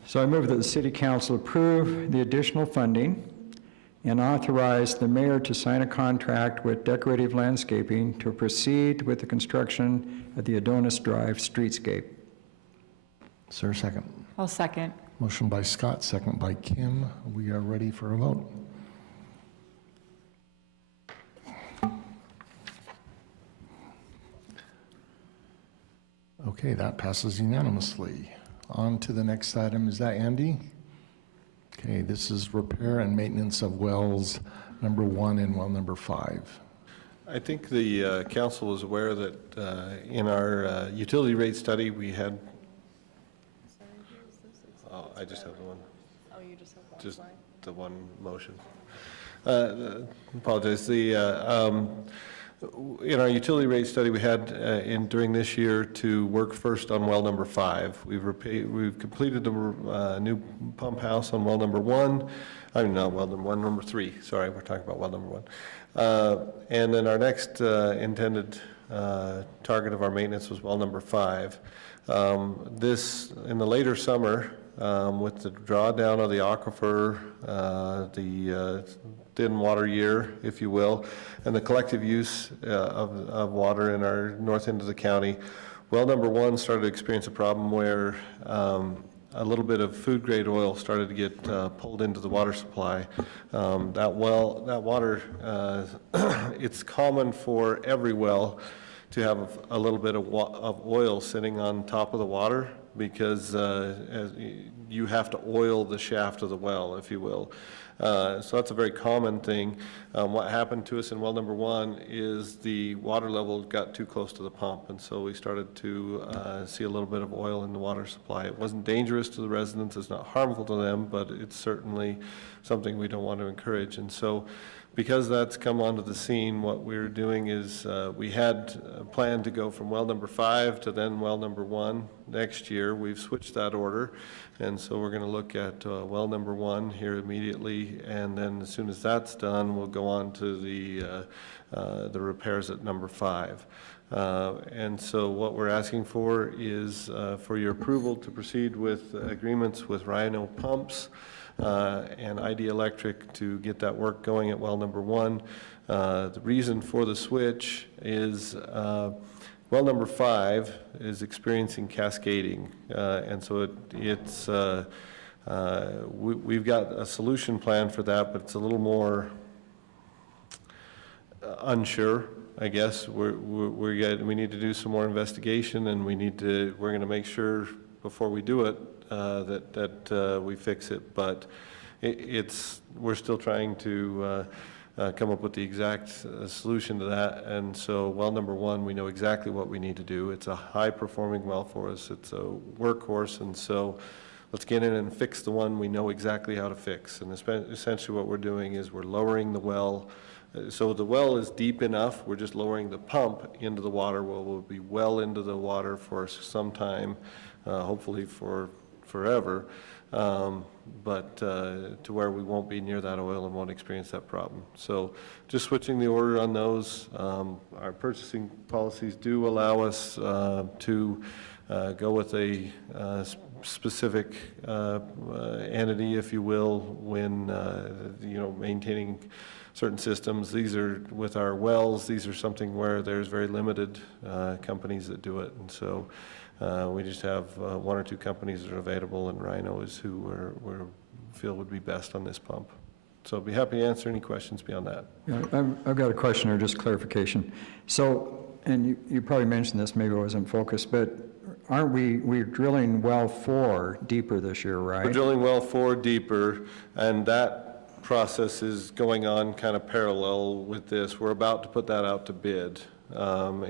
So I move that the city council approve the additional funding and authorize the mayor to sign a contract with Decorative Landscaping to proceed with the construction of the Adonis Drive streetscape. Is there a second? I'll second. Motion by Scott, second by Kim. We are ready for a vote. Okay, that passes unanimously. On to the next item. Is that Andy? Okay, this is repair and maintenance of wells number 1 and well number 5. I think the council is aware that in our utility rate study, we had, oh, I just have the one. Oh, you just have one Just slide? the one motion. Apologize. In our utility rate study, we had during this year to work first on well number 5. We've completed the new pump house on well number 1. I mean, not well number 1, number 3. Sorry, we're talking about well number 1. And then our next intended target of our maintenance was well number 5. This, in the later summer, with the drawdown of the aquifer, the thin water year, if you will, and the collective use of water in our north end of the county, well number 1 started to experience a problem where a little bit of food grade oil started to get pulled into the water supply. That water, it's common for every well to have a little bit of oil sitting on top of the water because you have to oil the shaft of the well, if you will. So that's a very common thing. What happened to us in well number 1 is the water level got too close to the pump, and so we started to see a little bit of oil in the water supply. It wasn't dangerous to the residents, it's not harmful to them, but it's certainly something we don't want to encourage. And so because that's come onto the scene, what we're doing is we had planned to go from well number 5 to then well number 1 next year. We've switched that order. And so we're going to look at well number 1 here immediately, and then as soon as that's done, we'll go on to the repairs at number 5. And so what we're asking for is for your approval to proceed with agreements with Rhino Pumps and ID Electric to get that work going at well number 1. The reason for the switch is well number 5 is experiencing cascading, and so we've got a solution plan for that, but it's a little more unsure, I guess. We need to do some more investigation, and we're going to make sure before we do it that we fix it. But we're still trying to come up with the exact solution to that. And so well number 1, we know exactly what we need to do. It's a high-performing well for us. It's a workhorse, and so let's get in and fix the one we know exactly how to fix. And essentially what we're doing is we're lowering the well. So the well is deep enough, we're just lowering the pump into the water. Well, we'll be well into the water for some time, hopefully for forever. But to where we won't be near that oil and won't experience that problem. So just switching the order on those. Our purchasing policies do allow us to go with a specific entity, if you will, when maintaining certain systems. These are, with our wells, these are something where there's very limited companies that do it. And so we just have one or two companies that are available, and Rhino is who we feel would be best on this pump. So I'd be happy to answer any questions beyond that. Yeah, I've got a question or just clarification. So, and you probably mentioned this, maybe it wasn't focused, but aren't we're drilling well 4 deeper this year, right? We're drilling well 4 deeper, and that process is going on kind of parallel with this. We're about to put that out to bid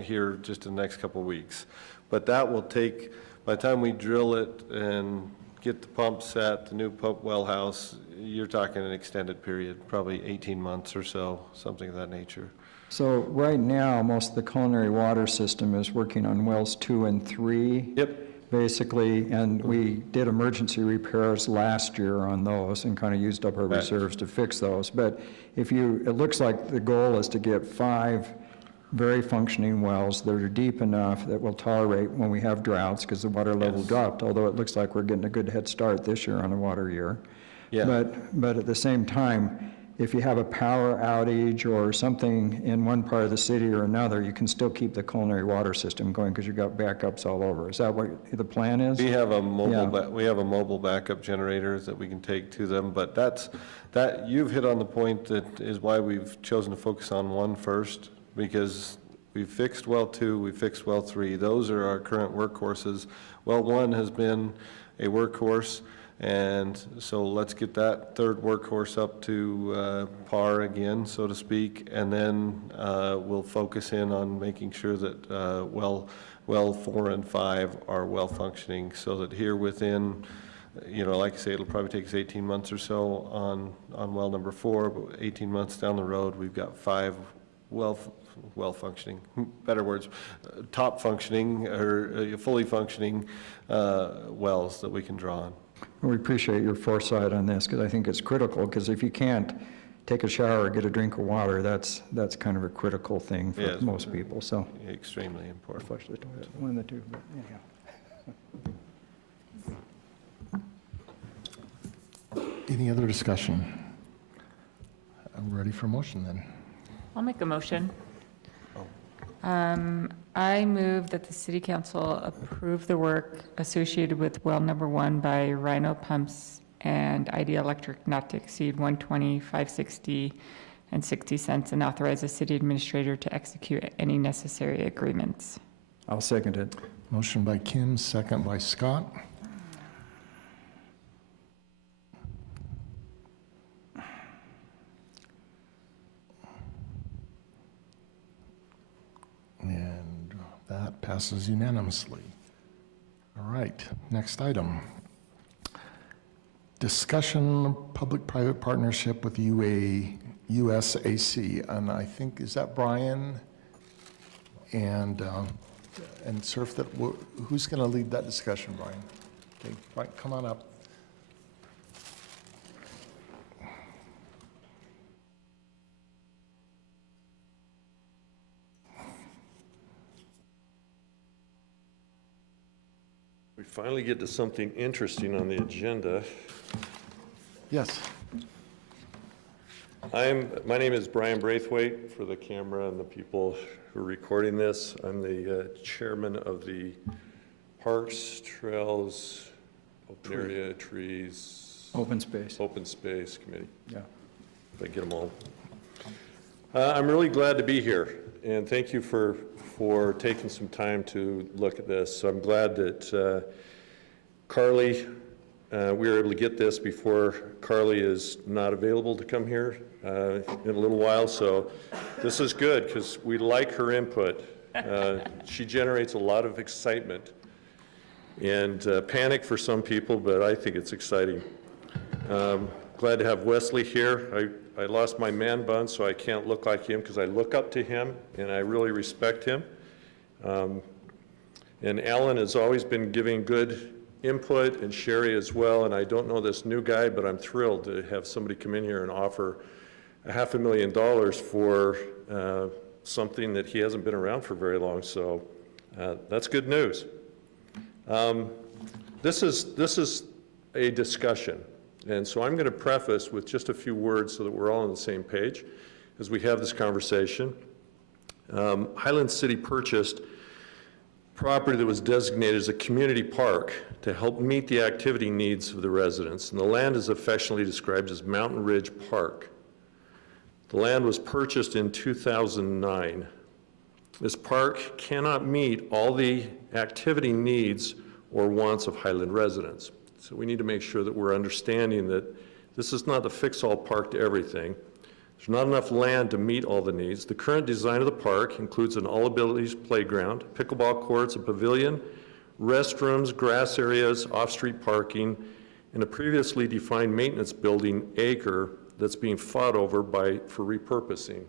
here just in the next couple of weeks. But that will take, by the time we drill it and get the pump set, the new pump well house, you're talking an extended period, probably 18 months or so, something of that nature. So right now, most of the culinary water system is working on wells 2 and 3. Yep. Basically, and we did emergency repairs last year on those and kind of used up our Right. reserves to fix those. But it looks like the goal is to get 5 very functioning wells that are deep enough that will tolerate when we have droughts, because the water level dropped, although it looks like we're getting a good head start this year on a water year. Yeah. But at the same time, if you have a power outage or something in one part of the city or another, you can still keep the culinary water system going because you've got backups all over. Is that what the plan is? We have a mobile, Yeah. we have a mobile backup generator that we can take to them, but you've hit on the point that is why we've chosen to focus on 1 first, because we've fixed well 2, we fixed well 3. Those are our current workhorses. Well 1 has been a workhorse, and so let's get that 3rd workhorse up to par again, so to speak, and then we'll focus in on making sure that well 4 and 5 are well functioning, so that here within, like I say, it'll probably take us 18 months or so on well number 4, but 18 months down the road, we've got 5 well functioning, better words, top functioning or fully functioning wells that we can draw on. We appreciate your foresight on this, because I think it's critical, because if you can't take a shower or get a drink of water, that's kind of a critical thing for Yes. most people, so. Extremely important. Flush the toilet, one of the two, but anyhow. Any other discussion? I'm ready for motion then. I'll make a motion. I move that the city council approve the work associated with well number 1 by Rhino Pumps and Idea Electric not to exceed $120, $560, and 60 cents, and authorize the city administrator to execute any necessary agreements. I'll second it. Motion by Kim, second by Scott. And that passes unanimously. All right, next item. Discussion public-private partnership with USAC, and I think, is that Brian? And Surf, who's going to lead that discussion, Brian? Okay, Brian, come on up. We finally get to something interesting on the agenda. Yes. My name is Brian Braithwaite, for the camera and the people who are recording this. I'm the chairman of the Parks, Trails, Open Area, Trees. Open Space. Open Space Committee. Yeah. If I get them all. I'm really glad to be here, and thank you for taking some time to look at this. So I'm glad that Carly, we were able to get this before Carly is not available to come here in a little while. So this is good because we like her input. She generates a lot of excitement and panic for some people, but I think it's exciting. Glad to have Wesley here. I lost my man bun, so I can't look like him because I look up to him and I really respect him. And Alan has always been giving good input, and Sherry as well, and I don't know this new guy, but I'm thrilled to have somebody come in here and offer $500,000 for something that he hasn't been around for very long, so that's good news. This is a discussion, and so I'm going to preface with just a few words so that we're all on the same page. as we have this conversation. Highland City purchased property that was designated as a community park to help meet the activity needs of the residents, and the land is affectionately described as Mountain Ridge Park. The land was purchased in 2009. This park cannot meet all the activity needs or wants of Highland residents. So we need to make sure that we're understanding that this is not the fix-all park to everything. There's not enough land to meet all the needs. The current design of the park includes an all-abilities playground, pickleball courts, a pavilion, restrooms, grass areas, off-street parking, and a previously defined maintenance building acre that's being fought over for repurposing.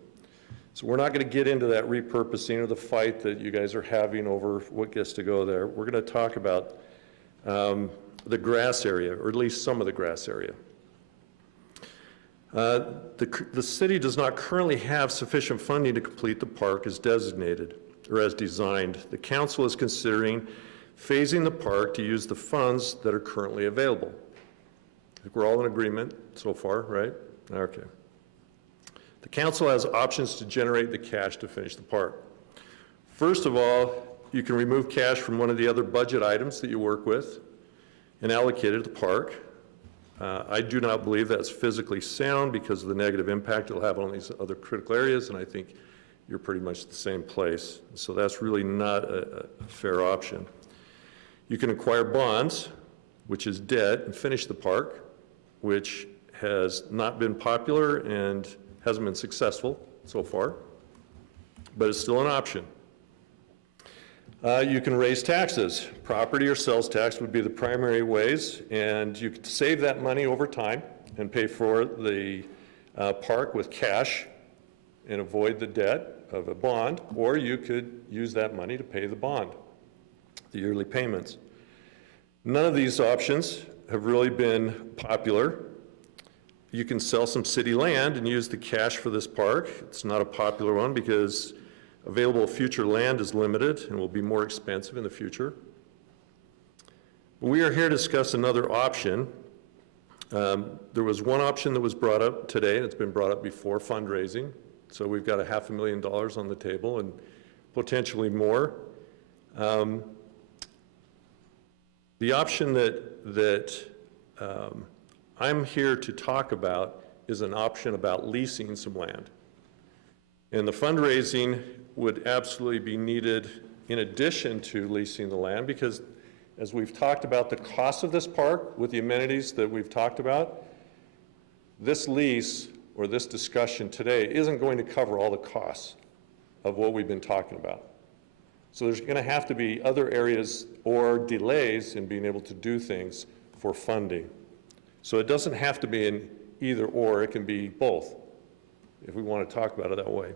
So we're not going to get into that repurposing or the fight that you guys are having over what gets to go there. We're going to talk about the grass area, or at least some of the grass area. The city does not currently have sufficient funding to complete the park as designated or as designed. The council is considering phasing the park to use the funds that are currently available. I think we're all in agreement so far, right? Okay. The council has options to generate the cash to finish the park. First of all, you can remove cash from one of the other budget items that you work with and allocate it to the park. I do not believe that's physically sound because of the negative impact it'll have on these other critical areas, and I think you're pretty much the same place. So that's really not a fair option. You can acquire bonds, which is debt, and finish the park, which has not been popular and hasn't been successful so far, but it's still an option. You can raise taxes. Property or sales tax would be the primary ways, and you could save that money over time and pay for the park with cash and avoid the debt of a bond, or you could use that money to pay the bond, the yearly payments. None of these options have really been popular. You can sell some city land and use the cash for this park. It's not a popular one because available future land is limited and will be more expensive in the future. We are here to discuss another option. There was one option that was brought up today, and it's been brought up before, fundraising. So we've got $500,000 on the table and potentially more. The option that I'm here to talk about is an option about leasing some land. And the fundraising would absolutely be needed in addition to leasing the land, because as we've talked about the cost of this park with the amenities that we've talked about, this lease or this discussion today isn't going to cover all the costs of what we've been talking about. So there's going to have to be other areas or delays in being able to do things for funding. So it doesn't have to be an either or, it can be both, if we want to talk about it that way.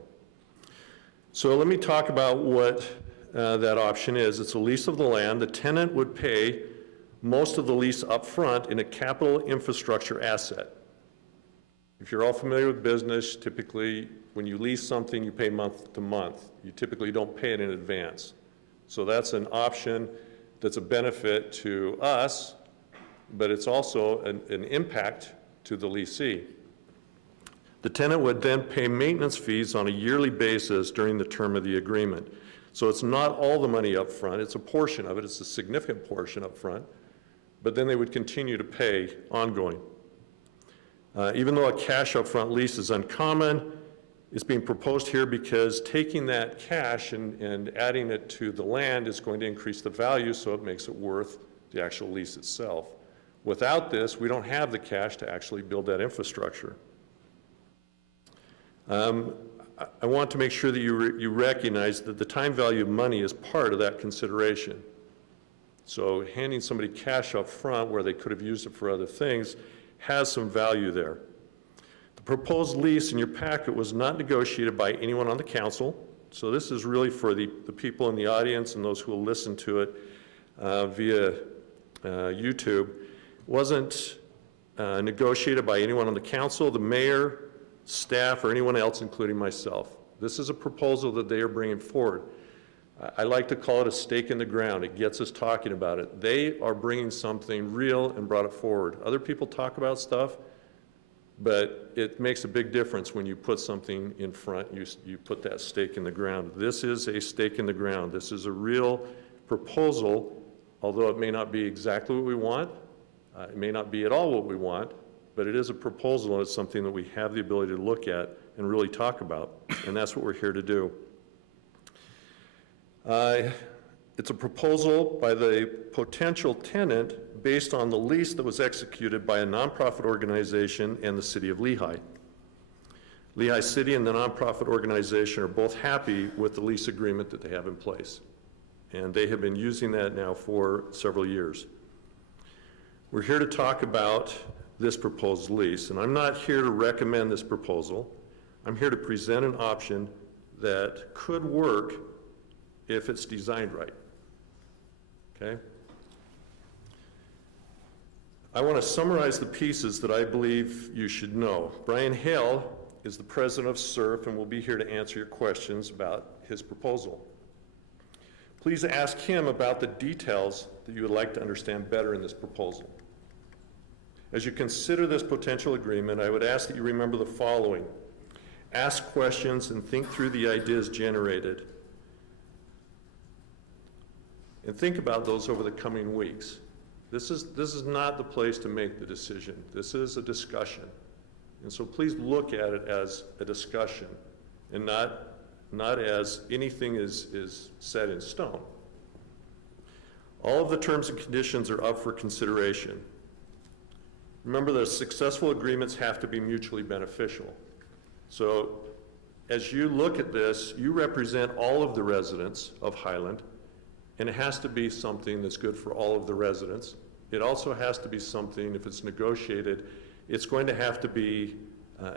So let me talk about what that option is. It's a lease of the land. The tenant would pay most of the lease up front in a capital infrastructure asset. If you're all familiar with business, typically when you lease something, you pay month to month. You typically don't pay it in advance. So that's an option that's a benefit to us, but it's also an impact to the leasee. The tenant would then pay maintenance fees on a yearly basis during the term of the agreement. So it's not all the money up front, it's a portion of it, it's a significant portion up front, but then they would continue to pay ongoing. Even though a cash upfront lease is uncommon, it's being proposed here because taking that cash and adding it to the land is going to increase the value, so it makes it worth the actual lease itself. Without this, we don't have the cash to actually build that infrastructure. I want to make sure that you recognize that the time value of money is part of that consideration. So handing somebody cash up front where they could have used it for other things has some value there. The proposed lease in your packet was not negotiated by anyone on the council. So this is really for the people in the audience and those who will listen to it via YouTube. It wasn't negotiated by anyone on the council, the mayor, staff, or anyone else, including myself. This is a proposal that they are bringing forward. I like to call it a stake in the ground. It gets us talking about it. They are bringing something real and brought it forward. Other people talk about stuff, but it makes a big difference when you put something in front, you put that stake in the ground. This is a stake in the ground. This is a real proposal, although it may not be exactly what we want, it may not be at all what we want, but it is a proposal, and it's something that we have the ability to look at and really talk about, and that's what we're here to do. It's a proposal by the potential tenant based on the lease that was executed by a nonprofit organization and the city of Lehigh. Lehigh City and the nonprofit organization are both happy with the lease agreement that they have in place, and they have been using that now for several years. We're here to talk about this proposed lease, and I'm not here to recommend this proposal. I'm here to present an option that could work if it's designed right, okay? I want to summarize the pieces that I believe you should know. Brian Hale is the president of SURF and will be here to answer your questions about his proposal. Please ask him about the details that you would like to understand better in this proposal. As you consider this potential agreement, I would ask that you remember the following. Ask questions and think through the ideas generated. And think about those over the coming weeks. This is not the place to make the decision. This is a discussion. And so please look at it as a discussion and not as anything is set in stone. All of the terms and conditions are up for consideration. Remember that successful agreements have to be mutually beneficial. So as you look at this, you represent all of the residents of Highland, and it has to be something that's good for all of the residents. It also has to be something, if it's negotiated, it's going to have to be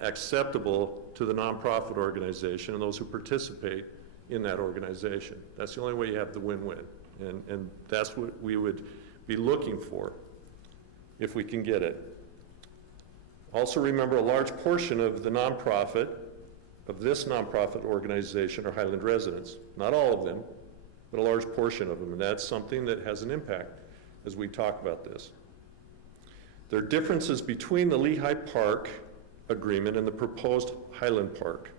acceptable to the nonprofit organization and those who participate in that organization. That's the only way you have the win-win, and that's what we would be looking for if we can get it. Also remember, a large portion of the nonprofit, of this nonprofit organization, are Highland residents. Not all of them, but a large portion of them, and that's something that has an impact as we talk about this. There are differences between the Lehigh Park agreement and the proposed Highland Park.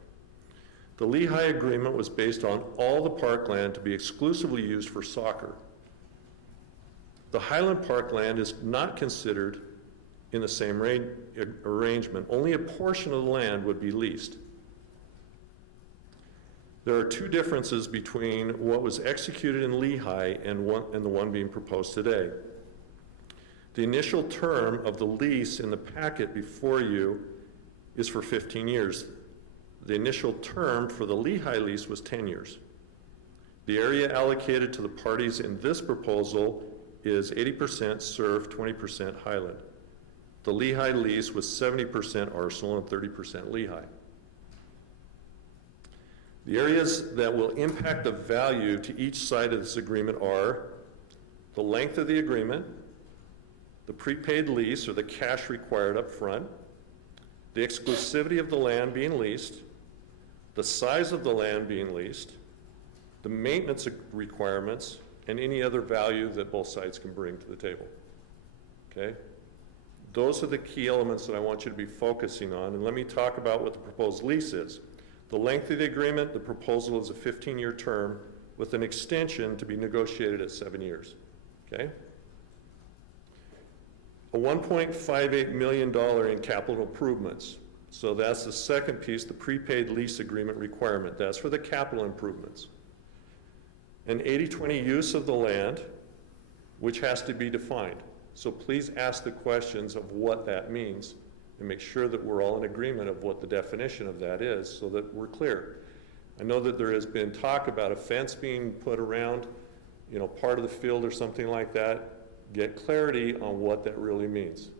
The Lehigh agreement was based on all the parkland to be exclusively used for soccer. The Highland Park land is not considered in the same arrangement. Only a portion of the land would be leased. There are two differences between what was executed in Lehigh and the one being proposed today. The initial term of the lease in the packet before you is for 15 years. The initial term for the Lehigh lease was 10 years. The area allocated to the parties in this proposal is 80% SURF, 20% Highland. The Lehigh lease was 70% Arsenal and 30% Lehigh. The areas that will impact the value to each side of this agreement are the length of the agreement, the prepaid lease or the cash required up front, the exclusivity of the land being leased, the size of the land being leased, the maintenance requirements, and any other value that both sides can bring to the table. Okay? Those are the key elements that I want you to be focusing on, and let me talk about what the proposed lease is. The length of the agreement, the proposal is a 15-year term with an extension to be negotiated at 7 years. Okay? A $1.58 million in capital improvements. So that's the second piece, the prepaid lease agreement requirement. That's for the capital improvements. An 80-20 use of the land, which has to be defined. So please ask the questions of what that means and make sure that we're all in agreement of what the definition of that is so that we're clear. I know that there has been talk about a fence being put around, part of the field or something like that. Get clarity on what that really means.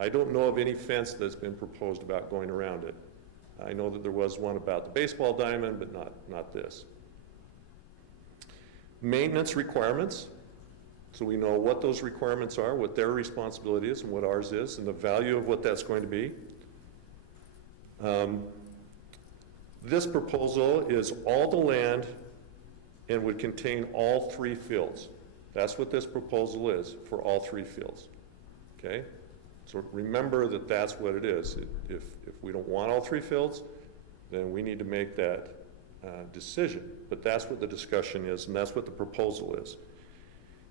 I don't know of any fence that's been proposed about going around it. I know that there was one about the baseball diamond, but not this. Maintenance requirements. So we know what those requirements are, what their responsibility is, and what ours is, and the value of what that's going to be. This proposal is all the land and would contain all 3 fields. That's what this proposal is for all 3 fields. Okay? So remember that that's what it is. If we don't want all 3 fields, then we need to make that decision. But that's what the discussion is, and that's what the proposal is.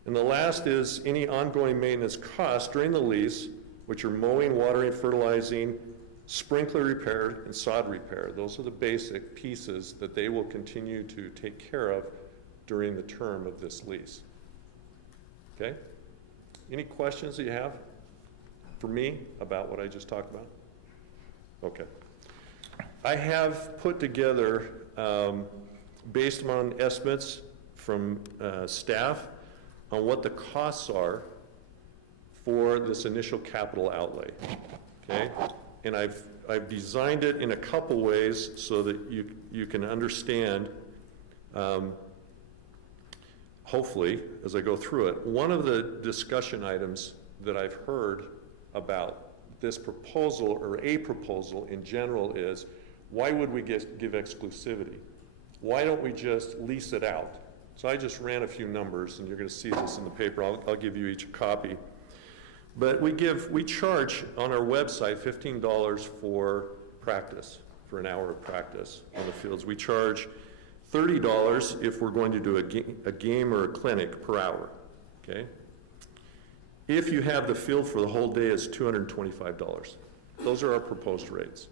And the last is any ongoing maintenance costs during the lease, which are mowing, watering, fertilizing, sprinkler repair, and sod repair. Those are the basic pieces that they will continue to take care of during the term of this lease. Okay? Any questions that you have for me about what I just talked about? Okay. I have put together, based on estimates from staff, on what the costs are for this initial capital outlay. Okay? And I've designed it in a couple ways so that you can understand, hopefully, as I go through it. One of the discussion items that I've heard about this proposal, or a proposal in general, is why would we give exclusivity? Why don't we just lease it out? So I just ran a few numbers, and you're going to see this in the paper. I'll give you each a copy. But we charge on our website $15 for practice, for an hour of practice on the fields. We charge $30 if we're going to do a game or a clinic per hour, okay? If you have the field for the whole day, it's $225. Those are our proposed rates.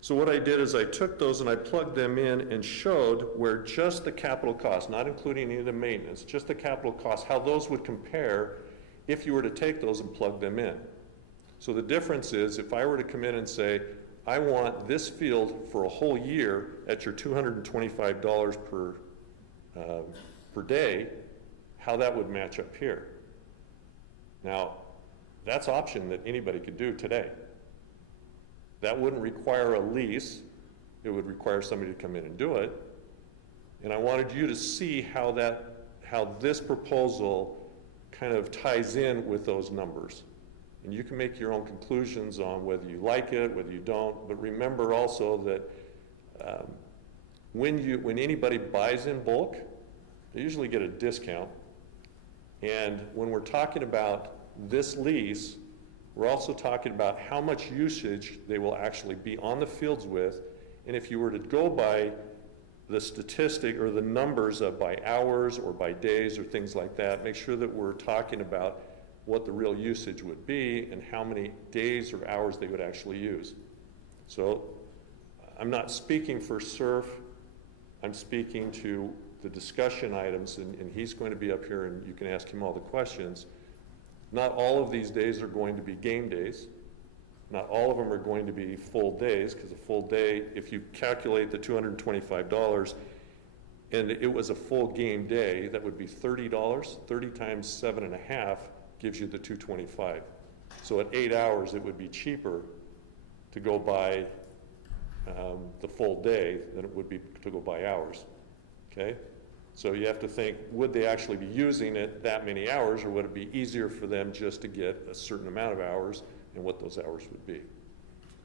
So what I did is I took those and I plugged them in and showed where just the capital costs, not including any of the maintenance, just the capital costs, how those would compare if you were to take those and plug them in. So the difference is, if I were to come in and say, I want this field for a whole year at your $225 per day, how that would match up here. Now, that's an option that anybody could do today. That wouldn't require a lease. It would require somebody to come in and do it. And I wanted you to see how this proposal kind of ties in with those numbers. And you can make your own conclusions on whether you like it, whether you don't. But remember also that when anybody buys in bulk, they usually get a discount. And when we're talking about this lease, we're also talking about how much usage they will actually be on the fields with. And if you were to go by the statistic or the numbers of by hours or by days or things like that, make sure that we're talking about what the real usage would be and how many days or hours they would actually use. So I'm not speaking for SURF, I'm speaking to the discussion items, and he's going to be up here and you can ask him all the questions. Not all of these days are going to be game days. Not all of them are going to be full days, because a full day, if you calculate the $225, and it was a full game day, that would be $30. 30 times 7.5 gives you the $225. So at 8 hours, it would be cheaper to go by the full day than it would be to go by hours, okay? So you have to think, would they actually be using it that many hours, or would it be easier for them just to get a certain amount of hours and what those hours would be?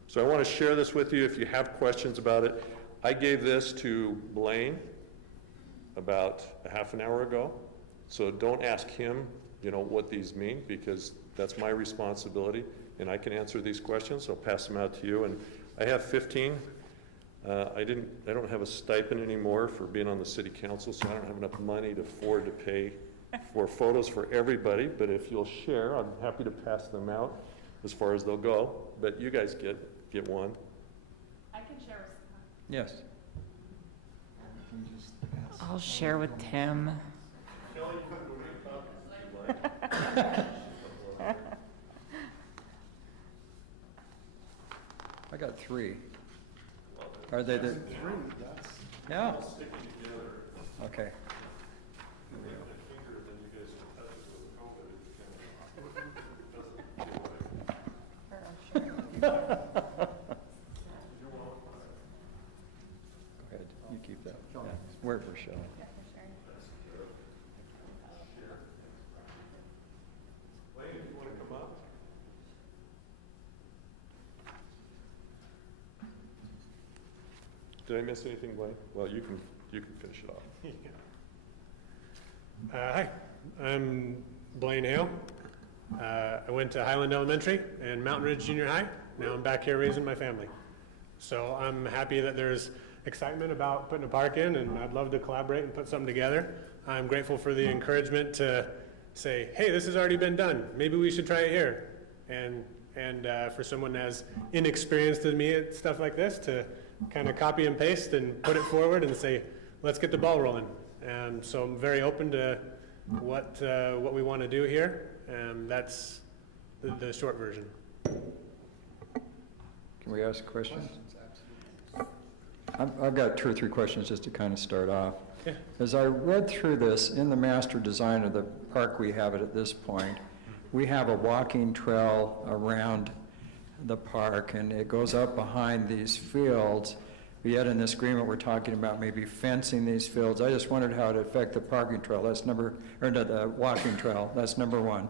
So I want to share this with you if you have questions about it. I gave this to Blaine about a half an hour ago, so don't ask him, what these mean, because that's my responsibility, and I can answer these questions. I'll pass them out to you, and I have 15. I don't have a stipend anymore for being on the city council, so I don't have enough money to afford to pay for photos for everybody, but if you'll share, I'm happy to pass them out as far as they'll go, but you guys get one. I can share with Yes. I'll share with Tim. I got 3. Are they the? Yeah. Okay. Go ahead, you keep that. Yeah. Where for showing. Did I miss anything, Blaine? Well, you can finish it off. Hi, I'm Blaine Hale. I went to Highland Elementary and Mountain Ridge Junior High. Now I'm back here raising my family. So I'm happy that there's excitement about putting a park in, and I'd love to collaborate and put something together. I'm grateful for the encouragement to say, hey, this has already been done. Maybe we should try it here. And for someone as inexperienced as me at stuff like this to kind of copy and paste and put it forward and say, let's get the ball rolling. And so I'm very open to what we want to do here. And that's the short version. Can we ask questions? I've got 2 or 3 questions just to kind of start off. Yeah. As I read through this, in the master design of the park we have it at this point, we have a walking trail around the park, and it goes up behind these fields. But yet in this agreement, we're talking about maybe fencing these fields. I just wondered how it affect the parking trail. That's the walking trail. That's number 1.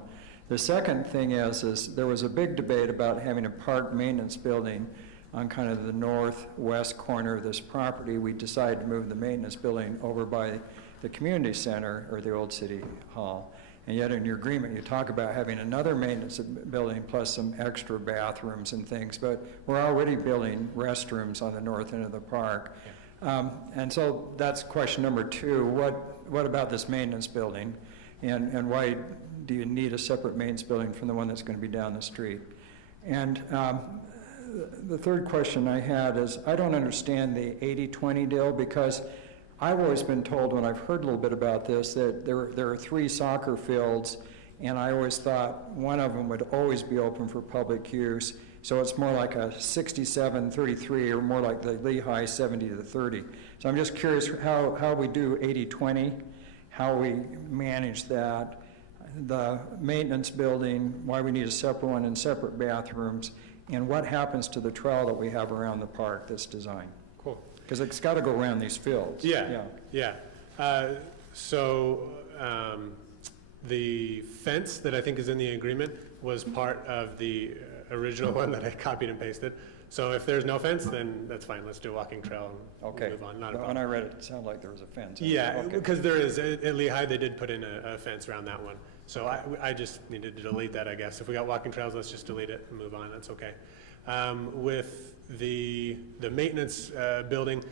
The second thing is there was a big debate about having a park maintenance building on kind of the northwest corner of this property. We decided to move the maintenance building over by the community center or the old city hall. And yet in your agreement, you talk about having another maintenance building plus some extra bathrooms and things, but we're already building restrooms on the north end of the park. And so that's question number 2. What about this maintenance building? And why do you need a separate maintenance building from the one that's going to be down the street? And the third question I had is, I don't understand the 80-20 deal, because I've always been told when I've heard a little bit about this that there are 3 soccer fields, and I always thought one of them would always be open for public use. So it's more like a 67-33 or more like the Lehigh 70-30. So I'm just curious how we do 80-20, how we manage that, the maintenance building, why we need a separate one and separate bathrooms, and what happens to the trail that we have around the park that's designed. Cool. Because it's got to go around these fields. Yeah. So the fence that I think is in the agreement was part of the original one that I copied and pasted. So if there's no fence, then that's fine. Let's do a walking trail and move on. Not a problem. When I read it, it sounded like there was a fence. Yeah, because there is. At Lehigh, they did put in a fence around that one. So I just needed to delete that, I guess. If we got walking trails, let's just delete it and move on. That's okay. With the maintenance building,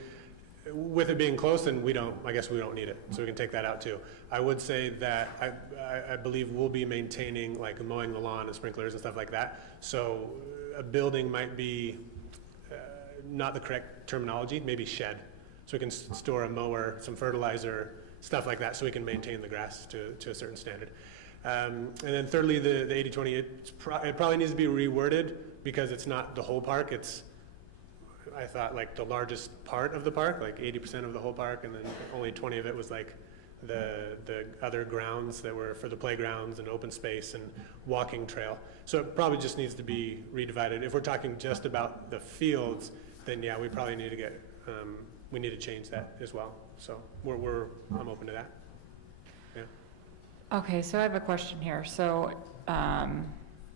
with it being close, then I guess we don't need it. So we can take that out too. I would say that I believe we'll be maintaining like mowing the lawn and sprinklers and stuff like that. So a building might be not the correct terminology, maybe shed. So we can store a mower, some fertilizer, stuff like that, so we can maintain the grass to a certain standard. And then thirdly, the 80-20, it probably needs to be reworded because it's not the whole park. It's, I thought, like the largest part of the park, like 80% of the whole park, and then only 20 of it was like the other grounds that were for the playgrounds and open space and walking trail. So it probably just needs to be redivided. If we're talking just about the fields, then yeah, we probably need to get, we need to change that as well. So I'm open to that. Yeah. Okay, so I have a question here. So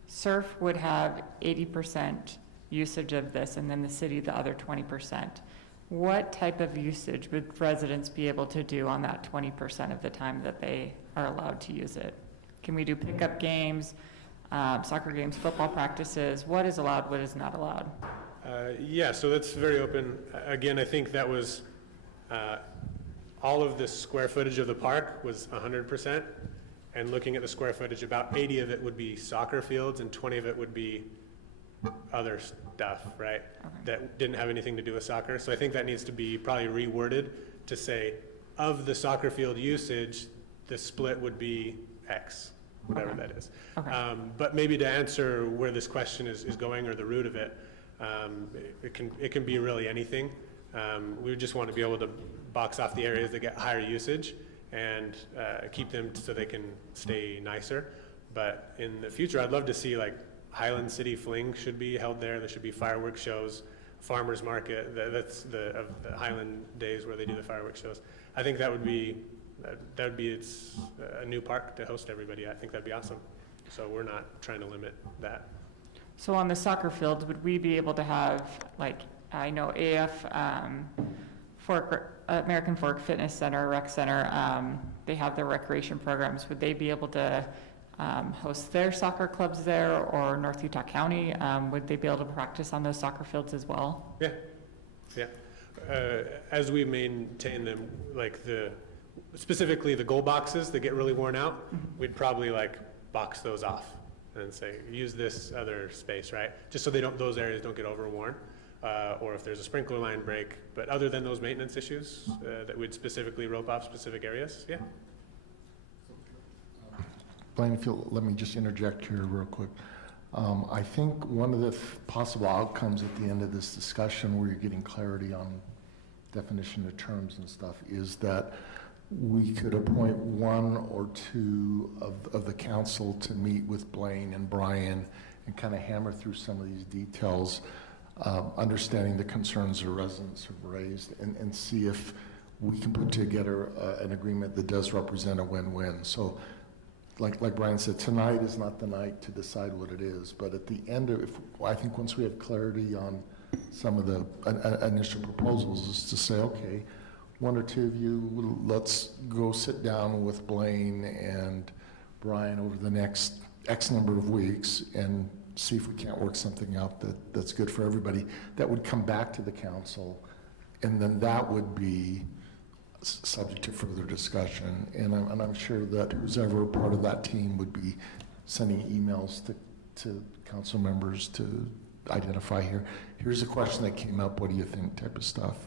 Surf would have 80% usage of this, and then the city the other 20%. What type of usage would residents be able to do on that 20% of the time that they are allowed to use it? Can we do pickup games, soccer games, football practices? What is allowed, what is not allowed? Yeah, so that's very open. Again, I think that was all of the square footage of the park was 100%. And looking at the square footage, about 80 of it would be soccer fields and 20 of it would be other stuff, right? Okay. That didn't have anything to do with soccer. So I think that needs to be probably reworded to say, of the soccer field usage, the split would be X, whatever that is. Okay. But maybe to answer where this question is going or the root of it, it can be really anything. We just want to be able to box off the areas that get higher usage and keep them so they can stay nicer. But in the future, I'd love to see like Highland City Fling should be held there. There should be fireworks shows, farmers market. That's the Highland days where they do the fireworks shows. I think that would be it's a new park to host everybody. I think that'd be awesome. So we're not trying to limit that. So on the soccer fields, would we be able to have, like, I know AF, American Fork Fitness Center, Rec Center, they have their recreation programs. Would they be able to host their soccer clubs there, or North Utah County, would they be able to practice on those soccer fields as well? Yeah, yeah. As we maintain them, like specifically the goal boxes that get really worn out, we'd probably like box those off and say, use this other space, right? Just so those areas don't get overworn, or if there's a sprinkler line break. But other than those maintenance issues, that we'd specifically rope off specific areas, yeah. Blaine, if you'll let me just interject here real quick. I think one of the possible outcomes at the end of this discussion, where you're getting clarity on definition of terms and stuff, is that we could appoint one or two of the council to meet with Blaine and Brian and kind of hammer through some of these details, understanding the concerns the residents have raised, and see if we can put together an agreement that does represent a win-win. So like Brian said, tonight is not the night to decide what it is, but at the end of, I think once we have clarity on some of the initial proposals, is to say, okay, one or two of you, let's go sit down with Blaine and Brian over the next X number of weeks and see if we can't work something out that's good for everybody. That would come back to the council, and then that would be subject to further discussion. And I'm sure that who's ever part of that team would be sending emails to council members to identify here's a question that came up, what do you think, type of stuff.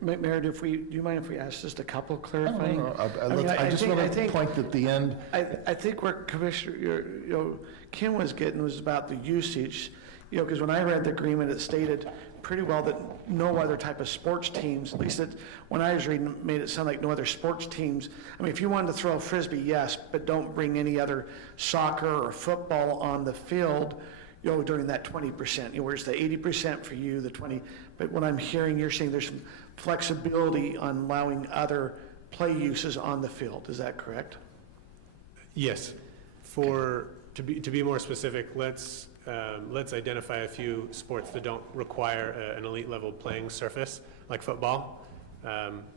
But Mayor, do you mind if we ask just a couple clarifying? I just want to point at the end. I think where Commissioner Kim was getting was about the usage, because when I read the agreement, it stated pretty well that no other type of sports teams, at least when I was reading, made it sound like no other sports teams. I mean, if you wanted to throw a frisbee, yes, but don't bring any other soccer or football on the field, during that 20%, whereas the 80% for you, the 20, but what I'm hearing, you're saying there's some flexibility on allowing other play uses on the field. Is that correct? Yes. To be more specific, let's identify a few sports that don't require an elite level playing surface, like football.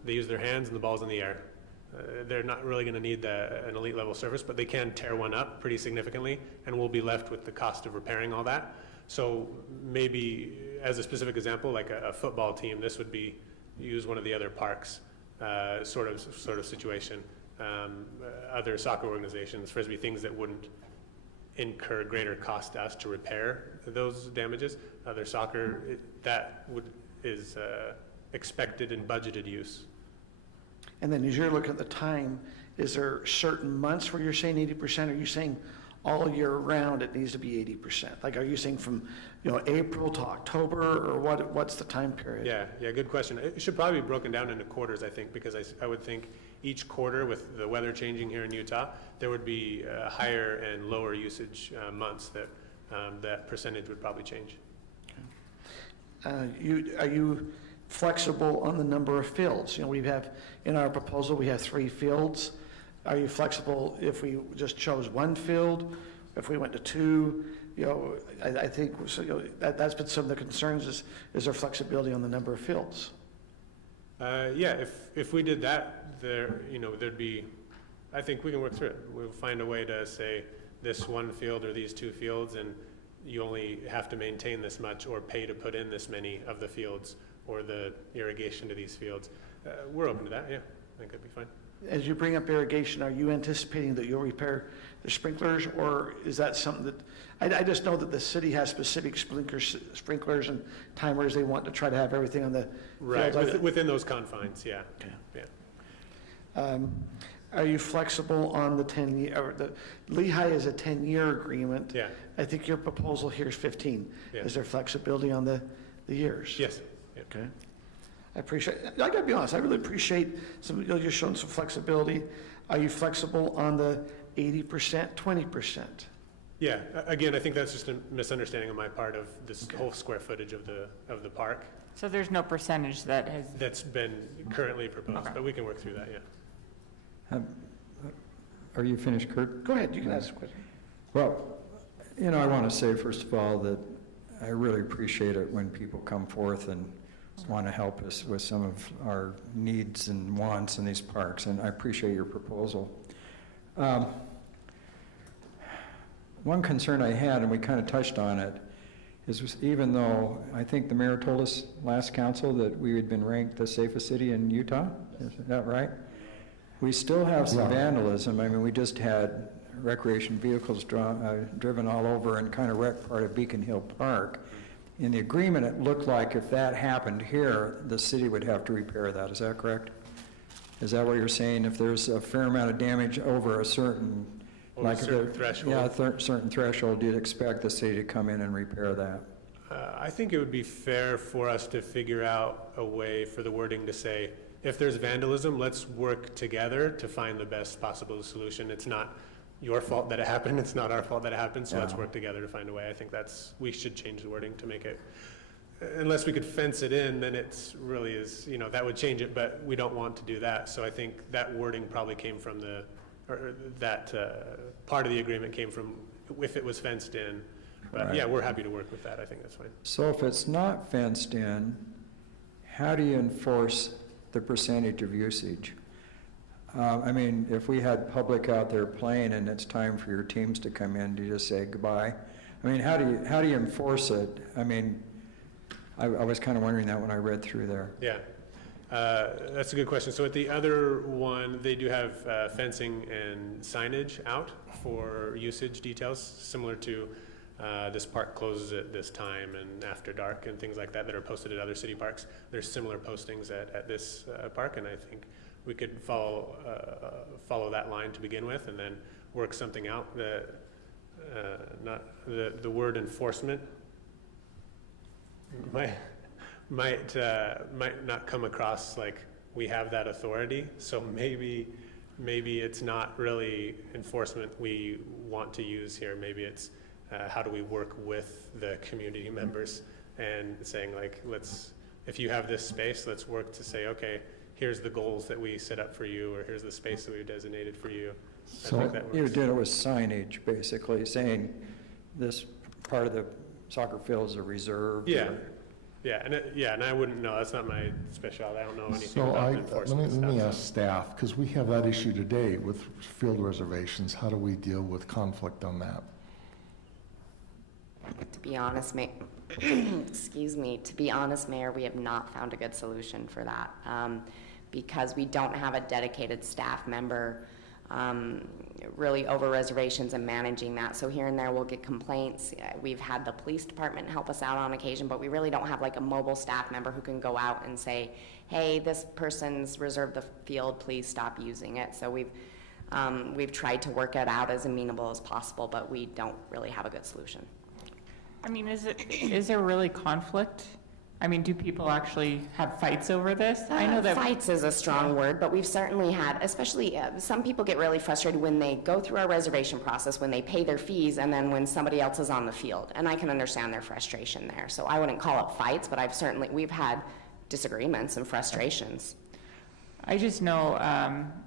They use their hands and the ball's in the air. They're not really going to need an elite level surface, but they can tear one up pretty significantly, and we'll be left with the cost of repairing all that. So maybe, as a specific example, like a football team, this would be use one of the other parks, sort of situation. Other soccer organizations, frisbee, things that wouldn't incur greater cost to us to repair those damages. Other soccer, is expected and budgeted use. And then as you're looking at the time, is there certain months where you're saying 80%? Are you saying all year round it needs to be 80%? Like, are you saying from April to October, or what's the time period? Yeah, good question. It should probably be broken down into quarters, I think, because I would think each quarter, with the weather changing here in Utah, there would be higher and lower usage months that percentage would probably change. Okay. Are you flexible on the number of fields? We have, in our proposal, we have 3 fields. Are you flexible if we just chose 1 field, if we went to 2? I think that's been some of the concerns, is there flexibility on the number of fields? Yeah, if we did that, there'd be, I think we can work through it. We'll find a way to say this 1 field or these 2 fields, and you only have to maintain this much or pay to put in this many of the fields or the irrigation to these fields. We're open to that, yeah. I think that'd be fine. As you bring up irrigation, are you anticipating that you'll repair the sprinklers, or is that something that, I just know that the city has specific sprinklers and timers they want to try to have everything on the right fields. Within those confines, yeah. Okay. Yeah. Are you flexible on the 10-year, or the Lehigh is a 10-year agreement? Yeah. I think your proposal here is 15. Yeah. Is there flexibility on the years? Yes. Yeah. Okay. I gotta be honest, I really appreciate you're showing some flexibility. Are you flexible on the 80%, 20%? Yeah, again, I think that's just a misunderstanding on my part of this whole square footage of the park. So there's no percentage that's been currently proposed, but we can work through that, yeah. Are you finished, Kurt? Go ahead, you can ask a question. Well, I want to say, first of all, that I really appreciate it when people come forth and want to help us with some of our needs and wants in these parks, and I appreciate your proposal. one concern I had, and we kind of touched on it, is even though I think the mayor told us last council that we had been ranked the safest city in Utah, is that right? We still have some vandalism. I mean, we just had recreation vehicles driven all over and kind of wrecked part of Beacon Hill Park. In the agreement, it looked like if that happened here, the city would have to repair that. Is that correct? Is that what you're saying? If there's a fair amount of damage over a certain, Over a certain threshold. Yeah, certain threshold, you'd expect the city to come in and repair that. I think it would be fair for us to figure out a way for the wording to say, if there's vandalism, let's work together to find the best possible solution. It's not your fault that it happened, it's not our fault that it happened, so let's work together to find a way. I think we should change the wording to make it, unless we could fence it in, then it's really is, that would change it, but we don't want to do that. So I think that wording probably came from that part of the agreement came from if it was fenced in. But Right. yeah, we're happy to work with that. I think that's fine. So if it's not fenced in, how do you enforce the percentage of usage? I mean, if we had public out there playing and it's time for your teams to come in, do you just say goodbye? I mean, how do you enforce it? I mean, I was kind of wondering that when I read through there. Yeah, that's a good question. So at the other one, they do have fencing and signage out for usage details, similar to this park closes at this time and after dark and things like that that are posted at other city parks. There's similar postings at this park, and I think we could follow that line to begin with, and then work something out. Not the word enforcement might not come across like we have that authority. So maybe it's not really enforcement we want to use here. Maybe it's how do we work with the community members and saying like, if you have this space, let's work to say, okay, here's the goals that we set up for you, or here's the space that we've designated for you. So I think that you works. did it with signage, basically, saying this part of the soccer field is a reserve. Yeah, and I wouldn't know. That's not my specialty. I don't know anything So about enforcement let me stuff. ask staff, because we have that issue today with field reservations. How do we deal with conflict on that? To be honest, excuse me, to be honest, Mayor, we have not found a good solution for that because we don't have a dedicated staff member really over reservations and managing that. So here and there we'll get complaints. We've had the police department help us out on occasion, but we really don't have like a mobile staff member who can go out and say, hey, this person's reserved the field, please stop using it. So we've tried to work it out as amenable as possible, but we don't really have a good solution. I mean, is there really conflict? I mean, do people actually have fights over this? I know that Fights is a strong word, but we've certainly had, especially some people get really frustrated when they go through our reservation process, when they pay their fees, and then when somebody else is on the field. And I can understand their frustration there. So I wouldn't call it fights, but we've had disagreements and frustrations. I just know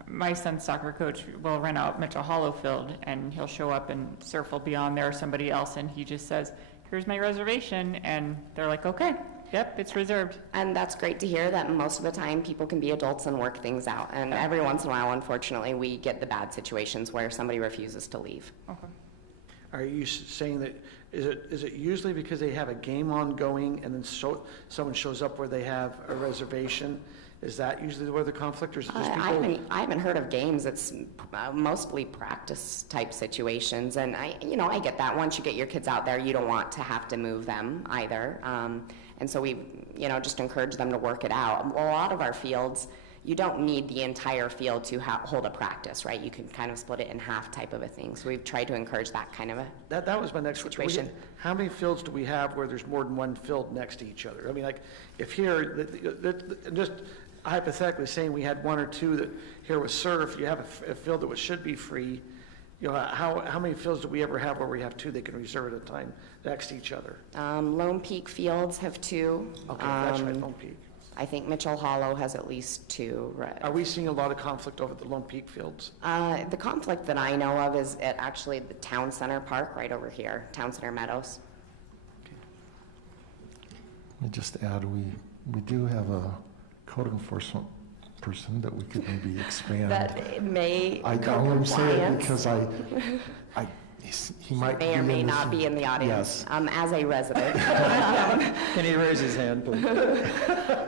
my son's soccer coach will rent out Mitchell Hollow Field, and he'll show up and Surf will be on there, somebody else, and he just says, here's my reservation, and they're like, okay, yep, it's reserved. And that's great to hear that most of the time people can be adults and work things out. And every once in a while, unfortunately, we get the bad situations where somebody refuses to leave. Okay. Are you saying that, is it usually because they have a game ongoing and then someone shows up where they have a reservation? Is that usually where the conflict, or is it just people? I haven't heard of games. It's mostly practice type situations. And I get that. Once you get your kids out there, you don't want to have to move them either. And so we, just encourage them to work it out. A lot of our fields, you don't need the entire field to hold a practice, right? You can kind of split it in half type of a thing. So we've tried to encourage that kind of a That was my next situation. How many fields do we have where there's more than one field next to each other? I mean, like, if here, just hypothetically saying we had one or two that here was surf, you have a field that should be free, how many fields do we ever have where we have two that can reserve at a time next to each other? Lone Peak Fields have two. Okay, that's right, Lone Peak. I think Mitchell Hollow has at least two. Right. Are we seeing a lot of conflict over the Lone Peak Fields? The conflict that I know of is at actually the Town Center Park right over here, Town Center Meadows. Let me just add, we do have a code enforcement person that we could maybe expand. That may I go only say it compliance. because He might may or be may in this- not be in the audience, Yes. as a resident. Can he raise his hand, please?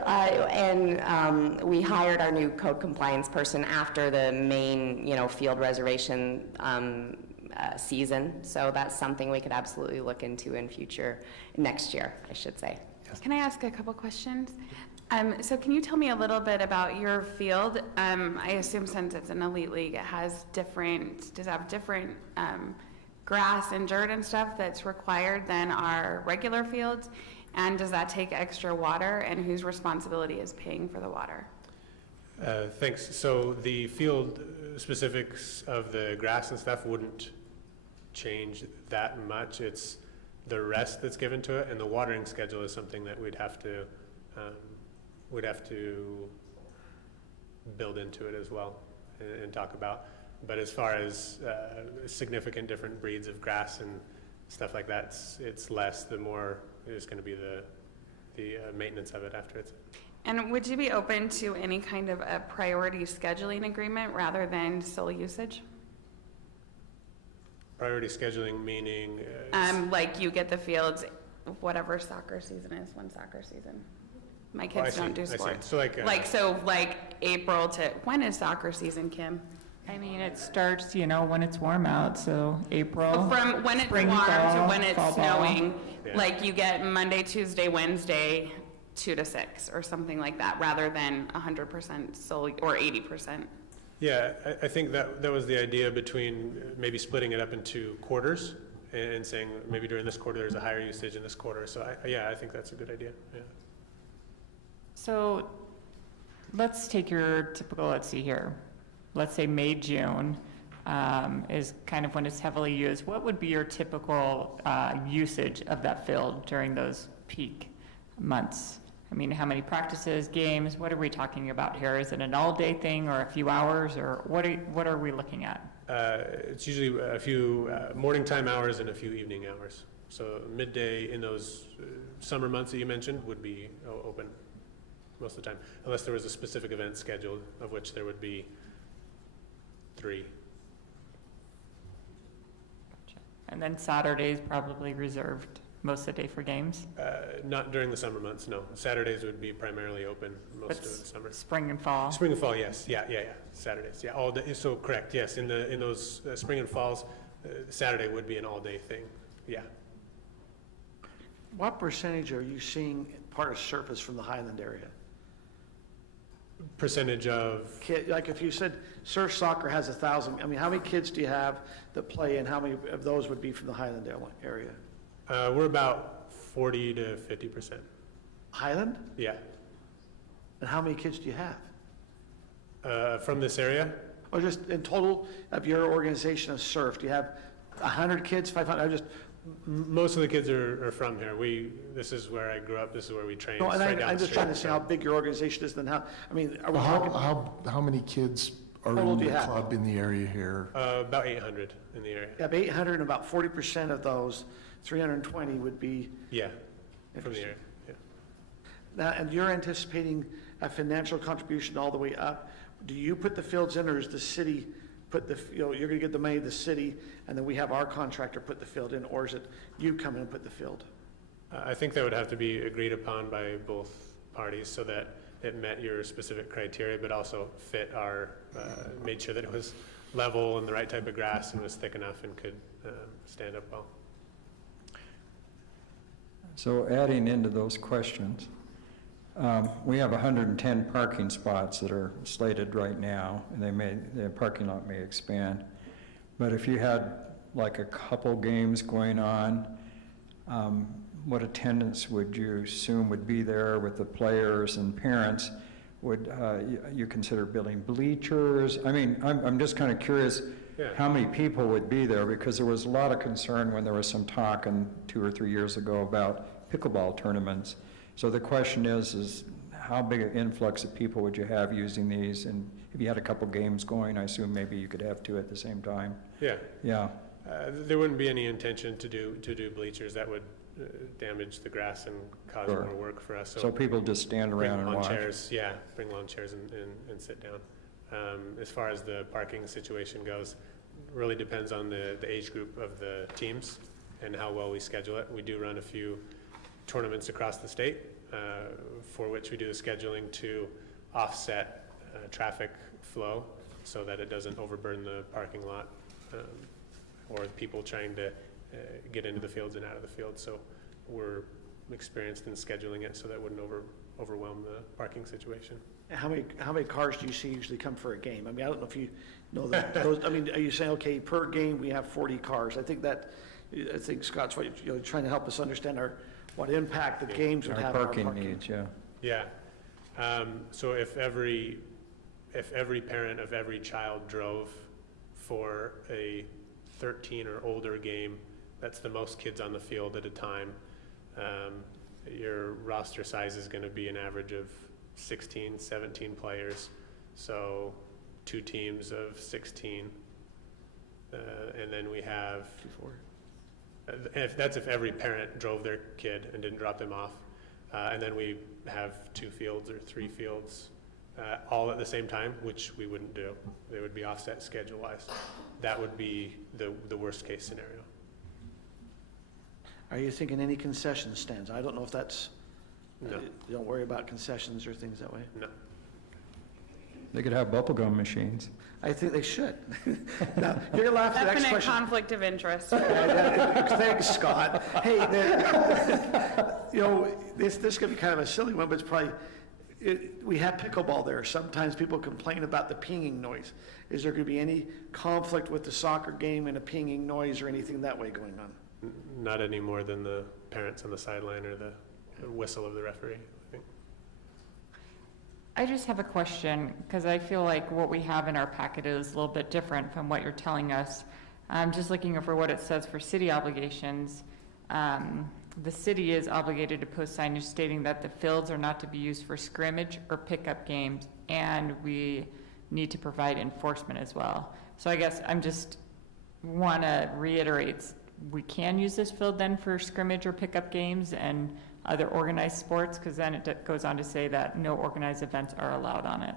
And we hired our new code compliance person after the main, field reservation season. So that's something we could absolutely look into in next year, I should say. Can I ask a couple questions? So can you tell me a little bit about your field? I assume since it's an elite league, it does it have different grass and dirt and stuff that's required than our regular fields? And does that take extra water, and whose responsibility is paying for the water? Thanks. So the field specifics of the grass and stuff wouldn't change that much. It's the rest that's given to it, and the watering schedule is something that we'd have to build into it as well and talk about. But as far as significant different breeds of grass and stuff like that, it's less. The more is going to be the maintenance of it after it's. And would you be open to any kind of a priority scheduling agreement rather than sole usage? Priority scheduling meaning? Like you get the fields, whatever soccer season is, one soccer season. My kids don't do sports. So like April to, when is soccer season, Kim? I mean, it starts, when it's warm out, so April. From when it's spring, warm fall, to when it's fall, snowing, Yeah. like you get Monday, Tuesday, Wednesday, 2 to 6 or something like that, rather than 100% solely or 80%. Yeah, I think that was the idea between maybe splitting it up into quarters and saying maybe during this quarter there's a higher usage in this quarter. So I think that's a good idea. Yeah. So let's take your typical, let's see here, let's say May, June is kind of when it's heavily used. What would be your typical usage of that field during those peak months? I mean, how many practices, games, what are we talking about here? Is it an all-day thing or a few hours, or what are we looking at? It's usually a few morning time hours and a few evening hours. So midday in those summer months that you mentioned would be open most of the time, unless there was a specific event scheduled, of which there would be 3. And then Saturdays probably reserved most of the day for games? Not during the summer months, no. Saturdays would be primarily open most of the summer. Spring and fall? Spring and fall, yes. Yeah. Saturdays, yeah, all day. So correct, yes. In those spring and falls, Saturday would be an all-day thing. Yeah. What percentage are you seeing part of surface from the Highland area? Percentage of? Like if you said surf soccer has 1,000, I mean, how many kids do you have that play, and how many of those would be from the Highland area? We're about 40 to 50%. Highland? Yeah. And how many kids do you have? From this area? Or just in total of your organization of surf, do you have 100 kids, 500? Most of the kids are from here. This is where I grew up. This is where we train. No, and I'm just trying to see how big your organization is, and how, I mean, are we talking? How many kids are Total in do the you have? club in the area here? About 800 in the area. You have 800, and about 40% of those, 320 would be. Yeah, from the area, yeah. Now, and you're anticipating a financial contribution all the way up. Do you put the fields in, or does the city put you're gonna get the money to the city, and then we have our contractor put the field in, or is it you come in and put the field? I think that would have to be agreed upon by both parties so that it met your specific criteria, but also fit made sure that it was level and the right type of grass and was thick enough and could stand up well. So adding into those questions, we have 110 parking spots that are slated right now, and the parking lot may expand. But if you had like a couple games going on, what attendance would you assume would be there with the players and parents? Would you consider building bleachers? I mean, I'm just kind of curious how many people would be there, because there was a lot of concern when there was some talk 2 or 3 years ago about pickleball tournaments. So the question is how big an influx of people would you have using these? And if you had a couple games going, I assume maybe you could have 2 at the same time. Yeah. Yeah. There wouldn't be any intention to do bleachers. That would damage the grass and cause more work for us. So people just stand around and watch. Chairs, yeah, bring lawn chairs and sit down. As far as the parking situation goes, really depends on the age group of the teams and how well we schedule it. We do run a few tournaments across the state for which we do the scheduling to offset traffic flow so that it doesn't overburden the parking lot or people trying to get into the fields and out of the field. So we're experienced in scheduling it so that wouldn't overwhelm the parking situation. How many cars do you see usually come for a game? I mean, I don't know if you know those. I mean, are you saying, okay, per game we have 40 cars? I think Scott's what you're trying to help us understand what impact the games would have on our parking needs. Yeah. Yeah. So if every parent of every child drove for a 13 or older game, that's the most kids on the field at a time. Your roster size is going to be an average of 16, 17 players. So 2 teams of 16. And then we have, if every parent drove their kid and didn't drop them off. And then we have 2 fields or 3 fields all at the same time, which we wouldn't do. They would be offset schedule-wise. That would be the worst-case scenario. Are you thinking any concession stands? I don't know if that's, no. You don't worry about concessions or things that way? No. They could have bubblegum machines. I think they should. Now, you're laughing at the next Definite question. conflict of interest. Thanks, Scott. Hey, this could be kind of a silly one, but it's probably, we have pickleball there. Sometimes people complain about the pinging noise. Is there going to be any conflict with the soccer game and a pinging noise or anything that way going on? Not any more than the parents on the sideline or the whistle of the referee, I think. I just have a question, because I feel like what we have in our packet is a little bit different from what you're telling us. I'm just looking over what it says for city obligations. The city is obligated to post signage stating that the fields are not to be used for scrimmage or pickup games, and we need to provide enforcement as well. So I guess I'm just want to reiterate, we can use this field then for scrimmage or pickup games and other organized sports, because then it goes on to say that no organized events are allowed on it.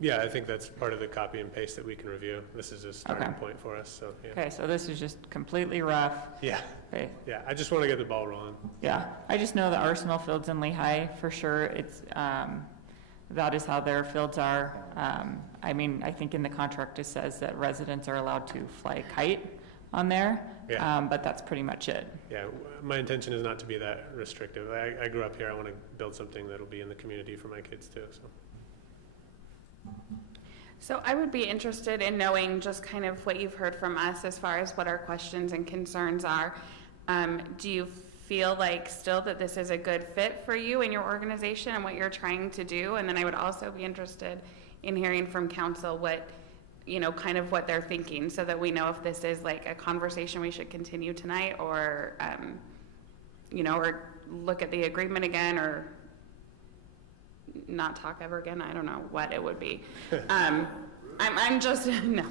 Yeah, I think that's part of the copy and paste that we can review. This is a starting point for us, so yeah. Okay, so this is just completely rough. Yeah. Okay. Yeah, I just want to get the ball rolling. Yeah, I just know the Arsenal fields in Lehigh for sure. It's that is how their fields are. I mean, I think in the contract it says that residents are allowed to fly a kite on there, but that's pretty much it. Yeah, my intention is not to be that restrictive. I grew up here. I want to build something that'll be in the community for my kids too. So I would be interested in knowing just kind of what you've heard from us as far as what our questions and concerns are. Do you feel like still that this is a good fit for you and your organization and what you're trying to do? And then I would also be interested in hearing from council what, kind of what they're thinking, so that we know if this is like a conversation we should continue tonight, or, or look at the agreement again, or not talk ever again. I don't know what it would be. I'm just, no,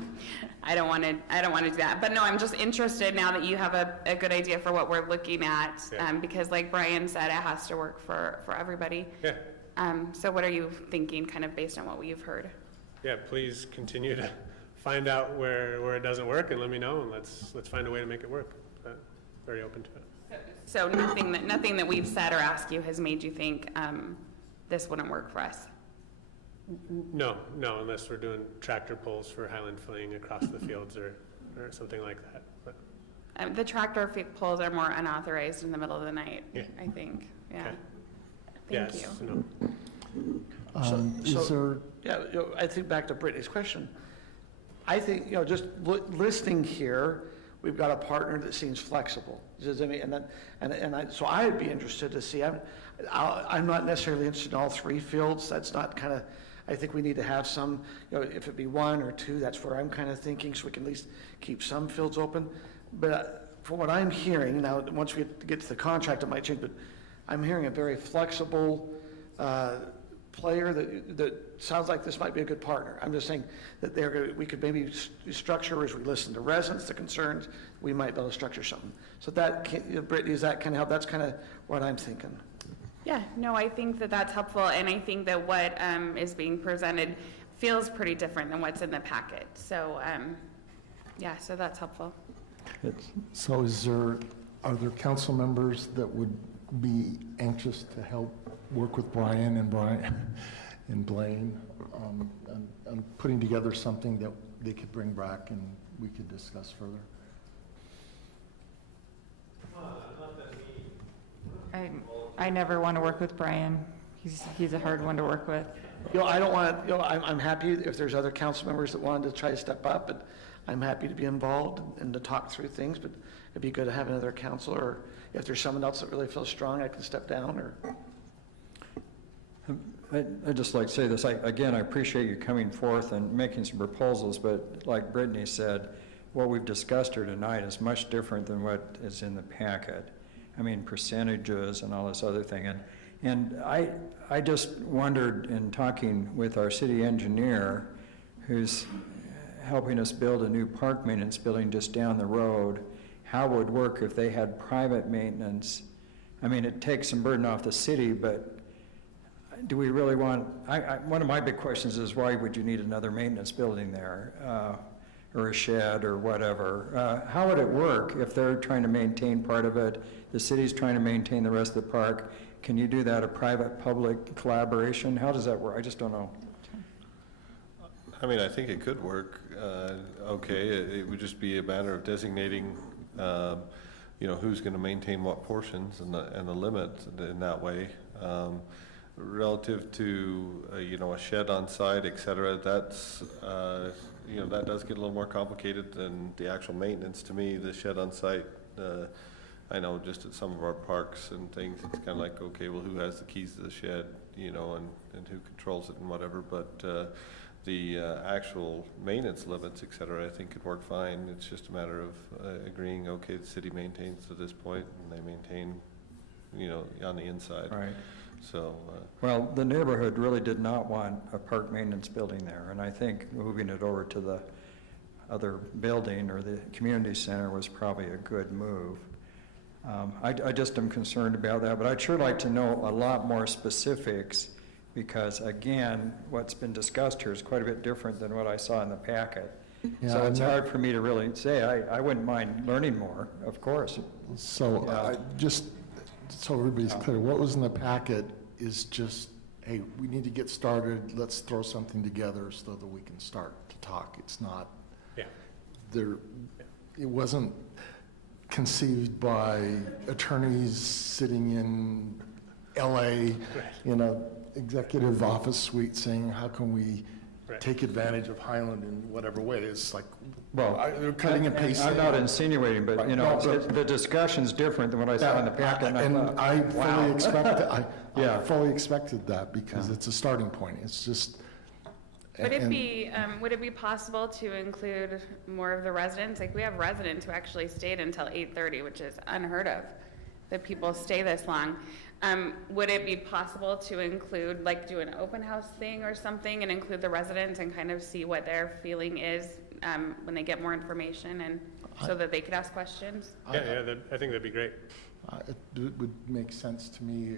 I don't want to do that. But no, I'm just interested now that you have a good idea for what we're looking at, because like Brian said, it has to work for everybody. Yeah. So what are you thinking, kind of based on what you've heard? Yeah, please continue to find out where it doesn't work and let me know, and let's find a way to make it work. Very open to it. So nothing that we've said or asked you has made you think this wouldn't work for us? No, unless we're doing tractor pulls for Highland fling across the fields or something like that. But. The tractor pulls are more unauthorized in the middle of the night, I think. Yeah. Okay. Thank you. No. I think back to Brittany's question. I think, just listening here, we've got a partner that seems flexible. So I would be interested to see. I'm not necessarily interested in all 3 fields. That's not kind of. I think we need to have some. If it be 1 or 2, that's where I'm kind of thinking, so we can at least keep some fields open. But from what I'm hearing now, once we get to the contract, it might change. But I'm hearing a very flexible player that sounds like this might be a good partner. I'm just saying that we could maybe structure, as we listen to residents, the concerns, we might be able to structure something. So that, Brittany, is that kind of help? That's kind of what I'm thinking. Yeah, no, I think that that's helpful, and I think that what is being presented feels pretty different than what's in the packet. So Yeah, so that's helpful. So are there council members that would be anxious to help work with Brian and Blaine on putting together something that they could bring back and we could discuss further? I never want to work with Brian. He's a hard one to work with. I don't want to, I'm happy if there's other council members that wanted to try to step up, but I'm happy to be involved and to talk through things, but it'd be good to have another councilor, or if there's someone else that really feels strong, I can step down, or. I'd just like to say this, again, I appreciate you coming forth and making some proposals, but like Brittany said, what we've discussed here tonight is much different than what is in the packet. I mean, percentages and all this other thing. And I just wondered in talking with our city engineer, who's helping us build a new park maintenance building just down the road, how it would work if they had private maintenance. I mean, it takes some burden off the city, but do we really want, one of my big questions is why would you need another maintenance building there, or a shed or whatever? How would it work if they're trying to maintain part of it, the city's trying to maintain the rest of the park? Can you do that, a private-public collaboration? How does that work? I just don't know. I mean, I think it could work. Okay, it would just be a matter of designating, who's going to maintain what portions and the limit in that way. Relative to, a shed on site, et cetera, that's, that does get a little more complicated than the actual maintenance. To me, the shed on site, I know just at some of our parks and things, it's kind of like, okay, well, who has the keys to the shed, and who controls it and whatever, but the actual maintenance limits, et cetera, I think could work fine. It's just a matter of agreeing, okay, the city maintains to this point, and they maintain, on the inside. Right. So. Well, the neighborhood really did not want a park maintenance building there, and I think moving it over to the other building or the community center was probably a good move. I just am concerned about that, but I'd sure like to know a lot more specifics because, again, what's been discussed here is quite a bit different than what I saw in the packet. Yeah, so it's hard for me to really say. I wouldn't mind learning more, of course. So just so everybody's clear, what was in the packet is just, hey, we need to get started, let's throw something together so that we can start to talk. It's not, it wasn't conceived by attorneys sitting in LA in a executive office suite saying, how can we take advantage of Highland in whatever way? It's like, cutting and pasting. I'm not insinuating, but the discussion's different than what I saw in the packet. I fully expected that because it's a starting point. It's just. Would it be possible to include more of the residents? Like, we have residents who actually stayed until 8:30, which is unheard of, that people stay this long. Would it be possible to include, like, do an open house thing or something and include the residents and kind of see what their feeling is when they get more information and so that they could ask questions? I think that'd be great. It would make sense to me.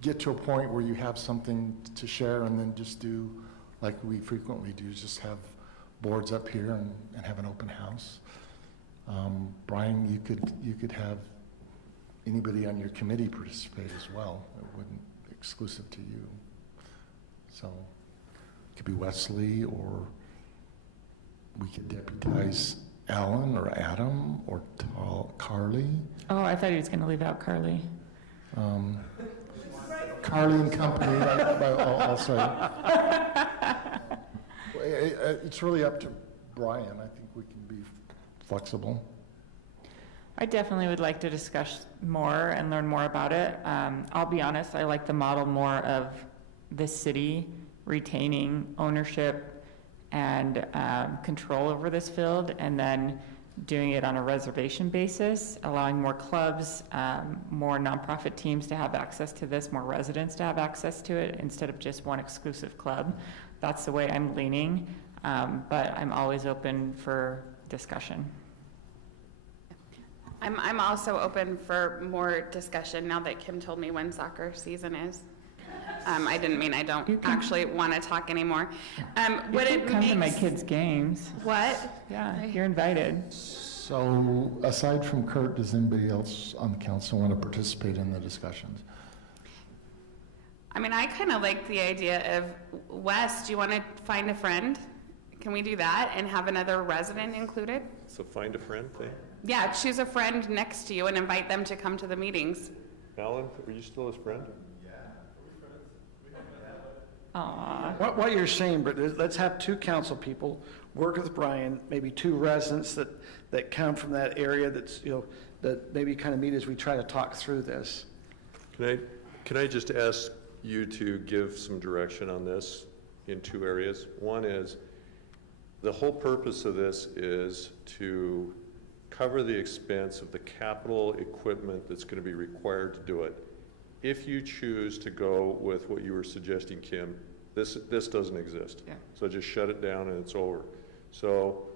Get to a point where you have something to share and then just do, like we frequently do, just have boards up here and have an open house. Brian, you could have anybody on your committee participate as well. It wouldn't be exclusive to you. So it could be Wesley, or we could deputize Alan or Adam or Carly. Oh, I thought he was going to leave out Carly. Carly and company, also. It's really up to Brian. I think we can be flexible. I definitely would like to discuss more and learn more about it. I'll be honest, I like the model more of the city retaining ownership and control over this field, and then doing it on a reservation basis, allowing more clubs, more nonprofit teams to have access to this, more residents to have access to it, instead of just one exclusive club. That's the way I'm leaning, but I'm always open for discussion. I'm also open for more discussion now that Kim told me when soccer season is. I didn't mean I don't actually want to talk anymore. Would You it can come to my make kids' games. what? Yeah, you're invited. So aside from Kurt, does anybody else on the council want to participate in the discussions? I mean, I kind of like the idea of, Wes, do you want to find a friend? Can we do that and have another resident included? So find a friend thing. Yeah, choose a friend next to you and invite them to come to the meetings. Alan, are you still his friend? What you're saying, Britt, is let's have 2 council people work with Brian, maybe 2 residents that come from that area that's, that maybe kind of meet as we try to talk through this. Can I just ask you to give some direction on this in 2 areas? One is, the whole purpose of this is to cover the expense of the capital equipment that's going to be required to do it. If you choose to go with what you were suggesting, Kim, this doesn't exist. Yeah. So just shut it down and it's over. So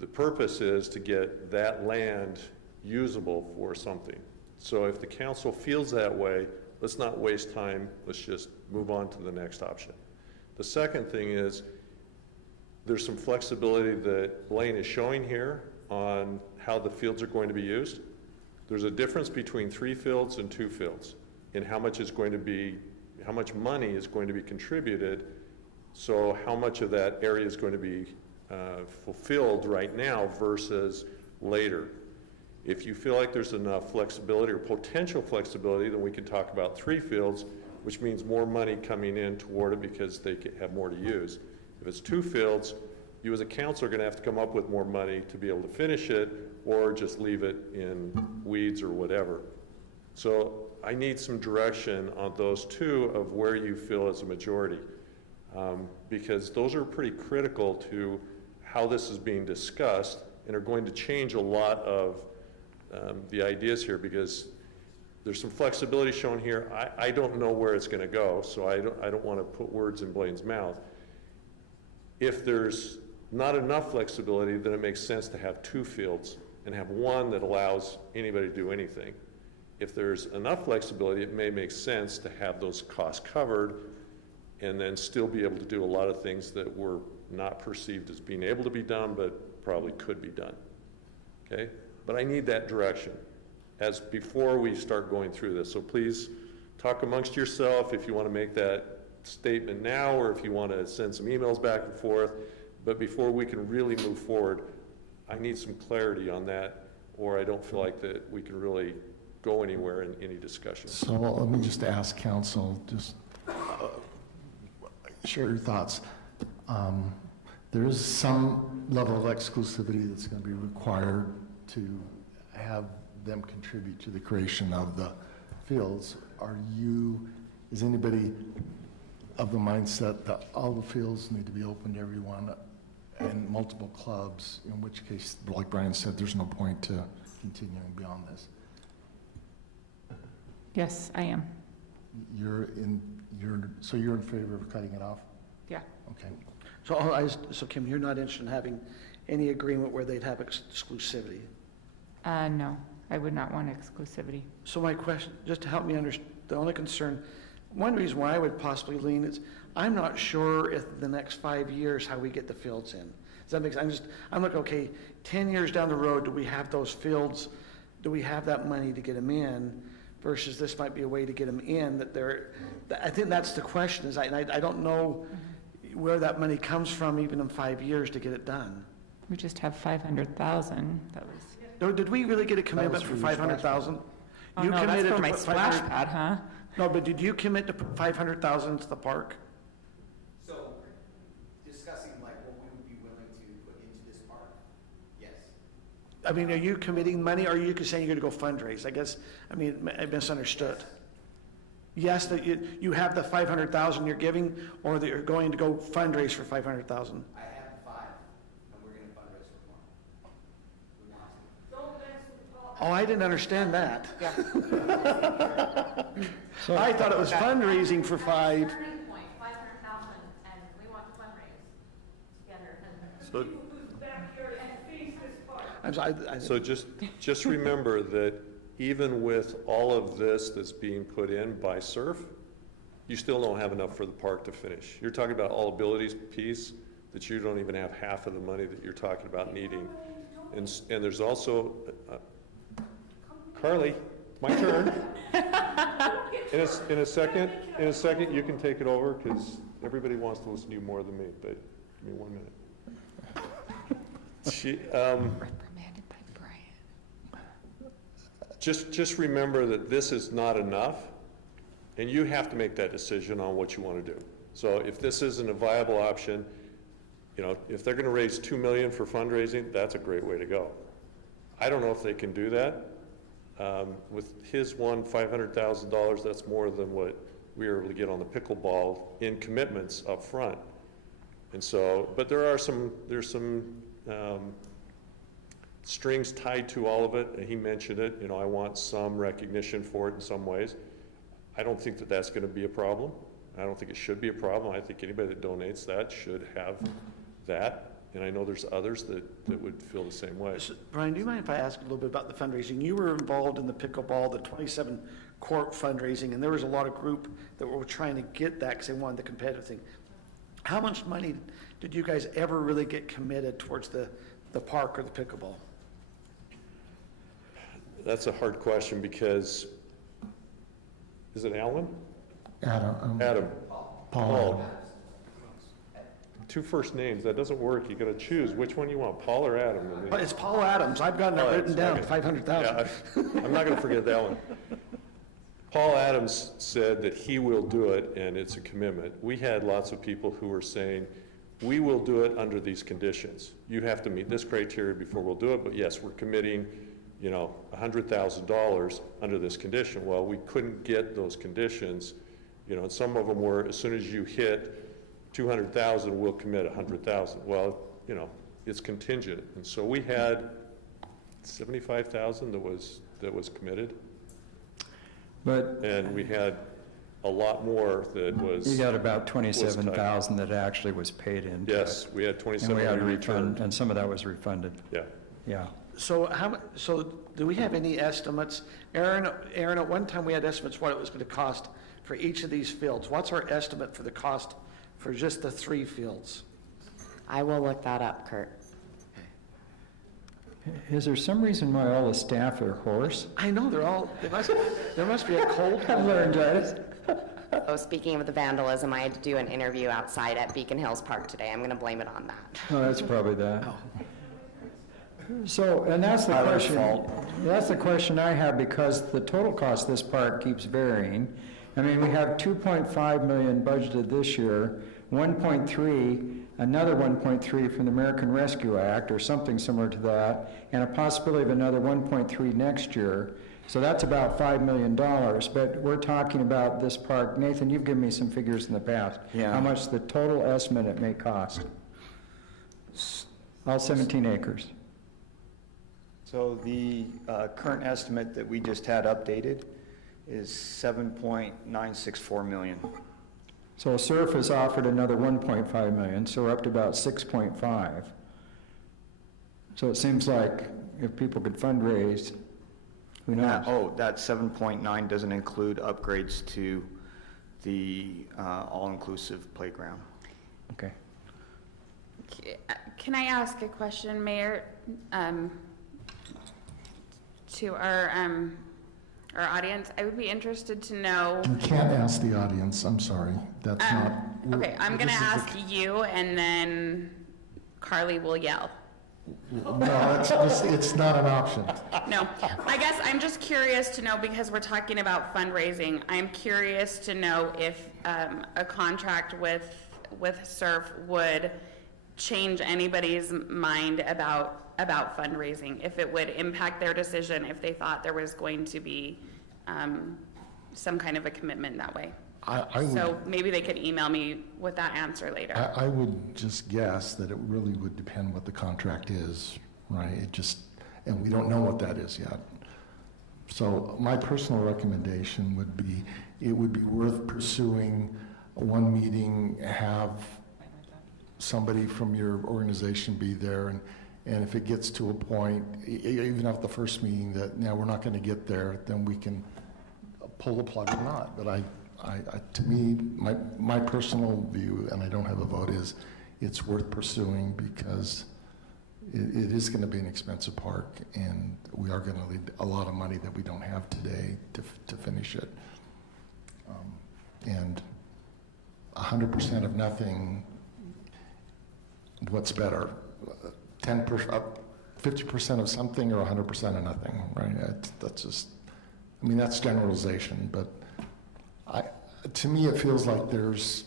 the purpose is to get that land usable for something. So if the council feels that way, let's not waste time. Let's just move on to the next option. The second thing is, there's some flexibility that Blaine is showing here on how the fields are going to be used. There's a difference between 3 fields and 2 fields in how much money is going to be contributed. So how much of that area is going to be fulfilled right now versus later. If you feel like there's enough flexibility or potential flexibility, then we can talk about 3 fields, which means more money coming in toward it because they have more to use. If it's 2 fields, you as a council are going to have to come up with more money to be able to finish it, or just leave it in weeds or whatever. So I need some direction on those 2 of where you feel is a majority, because those are pretty critical to how this is being discussed and are going to change a lot of the ideas here, because there's some flexibility shown here. I don't know where it's going to go, so I don't want to put words in Blaine's mouth. If there's not enough flexibility, then it makes sense to have 2 fields and have one that allows anybody to do anything. If there's enough flexibility, it may make sense to have those costs covered and then still be able to do a lot of things that were not perceived as being able to be done, but probably could be done. Okay? But I need that direction as before we start going through this. So please talk amongst yourself if you want to make that statement now, or if you want to send some emails back and forth. But before we can really move forward, I need some clarity on that, or I don't feel like that we can really go anywhere in any discussion. So let me just ask council, just share your thoughts. There is some level of exclusivity that's going to be required to have them contribute to the creation of the fields. Is anybody of the mindset that all the fields need to be open to everyone and multiple clubs, in which case, like Brian said, there's no point to continuing beyond this? Yes, I am. So you're in favor of cutting it off? Yeah. Okay. So Kim, you're not interested in having any agreement where they'd have exclusivity? No, I would not want exclusivity. So my question, just to help me understand, the only concern, one reason why I would possibly lean is, I'm not sure if the next 5 years how we get the fields in. Does that make sense? I'm like, okay, 10 years down the road, do we have those fields? Do we have that money to get them in? Versus this might be a way to get them in I think that's the question, is I don't know where that money comes from even in 5 years to get it done. We just have 500,000. That was. Did we really get a commitment for 500,000? Oh, no, that's for my splash pad, huh? No, but did you commit to 500,000 to the park? So, discussing like what we would be willing to put into this park, yes. I mean, are you committing money, or are you saying you're going to go fundraise? I misunderstood. Yes, that you have the 500,000 you're giving, or that you're going to go fundraise for 500,000? I have 5, and we're going to fundraise for more. We want to. Oh, I didn't understand that. Yeah. I thought it was fundraising for 5. So just remember that even with all of this that's being put in by SURF, you still don't have enough for the park to finish. You're talking about all abilities piece that you don't even have half of the money that you're talking about needing. And there's also, Carly, my turn. In a second, you can take it over because everybody wants to listen to you more than me, but give me 1 minute. Just remember that this is not enough, and you have to make that decision on what you want to do. So if this isn't a viable option, you know, if they're going to raise $2 million for fundraising, that's a great way to go. I don't know if they can do that. With his $500,000, that's more than what we were able to get on the pickleball in commitments up front. And so, but there's some strings tied to all of it, and he mentioned it. You know, I want some recognition for it in some ways. I don't think that that's going to be a problem. I don't think it should be a problem. I think anybody that donates that should have that. And I know there's others that would feel the same way. Brian, do you mind if I ask a little bit about the fundraising? You were involved in the pickleball, the 27 court fundraising, and there was a lot of group that were trying to get that because they wanted the competitive thing. How much money did you guys ever really get committed towards the park or the pickleball? That's a hard question because, is it Alan? Adam. Paul. Two first names, that doesn't work. You gotta choose which one you want, Paul or Adam. I mean, It's Paul Adams. I've got that written down, okay. 500,000. Yeah, I'm not gonna forget that one. Paul Adams said that he will do it and it's a commitment. We had lots of people who were saying, we will do it under these conditions. You have to meet this criteria before we'll do it, but yes, we're committing, you know, $100,000 under this condition. Well, we couldn't get those conditions, you know, and some of them were, as soon as you hit 200,000, we'll commit 100,000. Well, you know, it's contingent. And so we had 75,000 that was committed. And we had a lot more that was. You got about 27,000 that actually was paid in. Yes, we had 27 returned. And some of that was refunded. Yeah. Yeah. So do we have any estimates? Aaron, at one time we had estimates what it was going to cost for each of these fields. What's our estimate for the cost for just the 3 fields? I will look that up, Kurt. Is there some reason why all the staff are hoarse? I know, there must be a cold. laryngitis. Oh, speaking of the vandalism, I had to do an interview outside at Beacon Hills Park today. I'm going to blame it on that. Oh, that's probably that. So, and that's the question. That's the question I have, because the total cost of this park keeps varying. I mean, we have 2.5 million budgeted this year, 1.3, another 1.3 from the American Rescue Act or something similar to that, and a possibility of another 1.3 next year. So that's about $5 million, but we're talking about this park. Nathan, you've given me some figures in the past. Yeah. How much the total estimate it may cost? All 17 acres. So the current estimate that we just had updated is $7.964 million. So Surf has offered another 1.5 million, so we're up to about 6.5. So it seems like if people could fundraise, who knows? That 7.9 doesn't include upgrades to the all-inclusive playground. Okay. Can I ask a question, Mayor, to our audience? I would be interested to know. You can't ask the audience, I'm sorry. That's not. Okay, I'm going to ask you, and then Carly will yell. No, it's not an option. No, I guess I'm just curious to know, because we're talking about fundraising, I'm curious to know if a contract with Surf would change anybody's mind about fundraising, if it would impact their decision, if they thought there was going to be some kind of a commitment that way. So maybe they could email me with that answer later. I would just guess that it really would depend what the contract is, right? And we don't know what that is yet. So my personal recommendation would be, it would be worth pursuing one meeting, have somebody from your organization be there, and if it gets to a point, even at the first meeting, that now we're not going to get there, then we can pull the plug or not. But To me, my personal view, and I don't have a vote, is it's worth pursuing because it is going to be an expensive park, and we are going to need a lot of money that we don't have today to finish it. And 100% of nothing, what's better? 50% of something or 100% of nothing, right? That's just, I mean, that's generalization, but to me, it feels like there's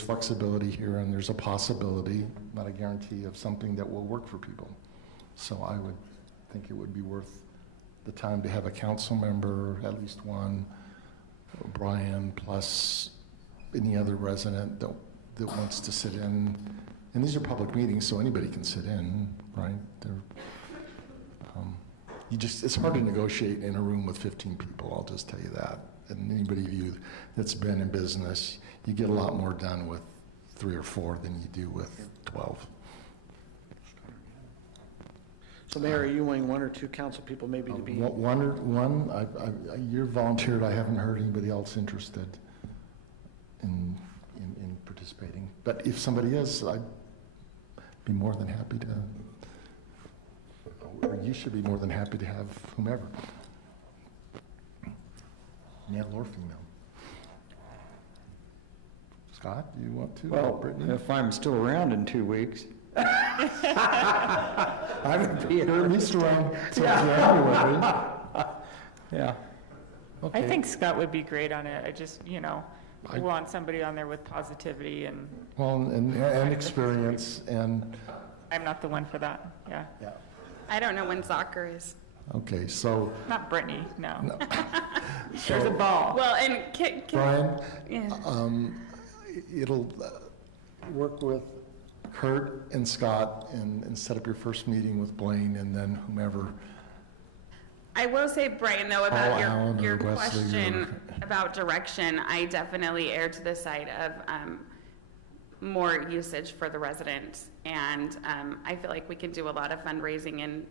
flexibility here, and there's a possibility, not a guarantee, of something that will work for people. So I would think it would be worth the time to have a council member, at least one, Brian, plus any other resident that wants to sit in. And these are public meetings, so anybody can sit in, right? It's hard to negotiate in a room with 15 people, I'll just tell you that. And anybody of you that's been in business, you get a lot more done with 3 or 4 than you do with 12. So Mayor, are you wanting 1 or 2 council people maybe to be? You're volunteered. I haven't heard anybody else interested in participating. But if somebody is, I'd be more than happy to, or you should be more than happy to have whomever, male or female. Scott, do you want to? Well, Brittany? if I'm still around in 2 weeks. I would be at least around till January. Yeah. Okay. I think Scott would be great on it. I just, want somebody on there with positivity and. Well, and experience, and. I'm not the one for that, yeah. Yeah. I don't know when soccer is. Okay, so. Not Brittany, no. There's a ball. Well, and Brian, yeah. It'll work with Kurt and Scott and set up your first meeting with Blaine and then whomever. I will say, Brian, though, about Alan your or Wesley question about direction, I definitely err to the side of more usage for the residents. And I feel like we can do a lot of fundraising in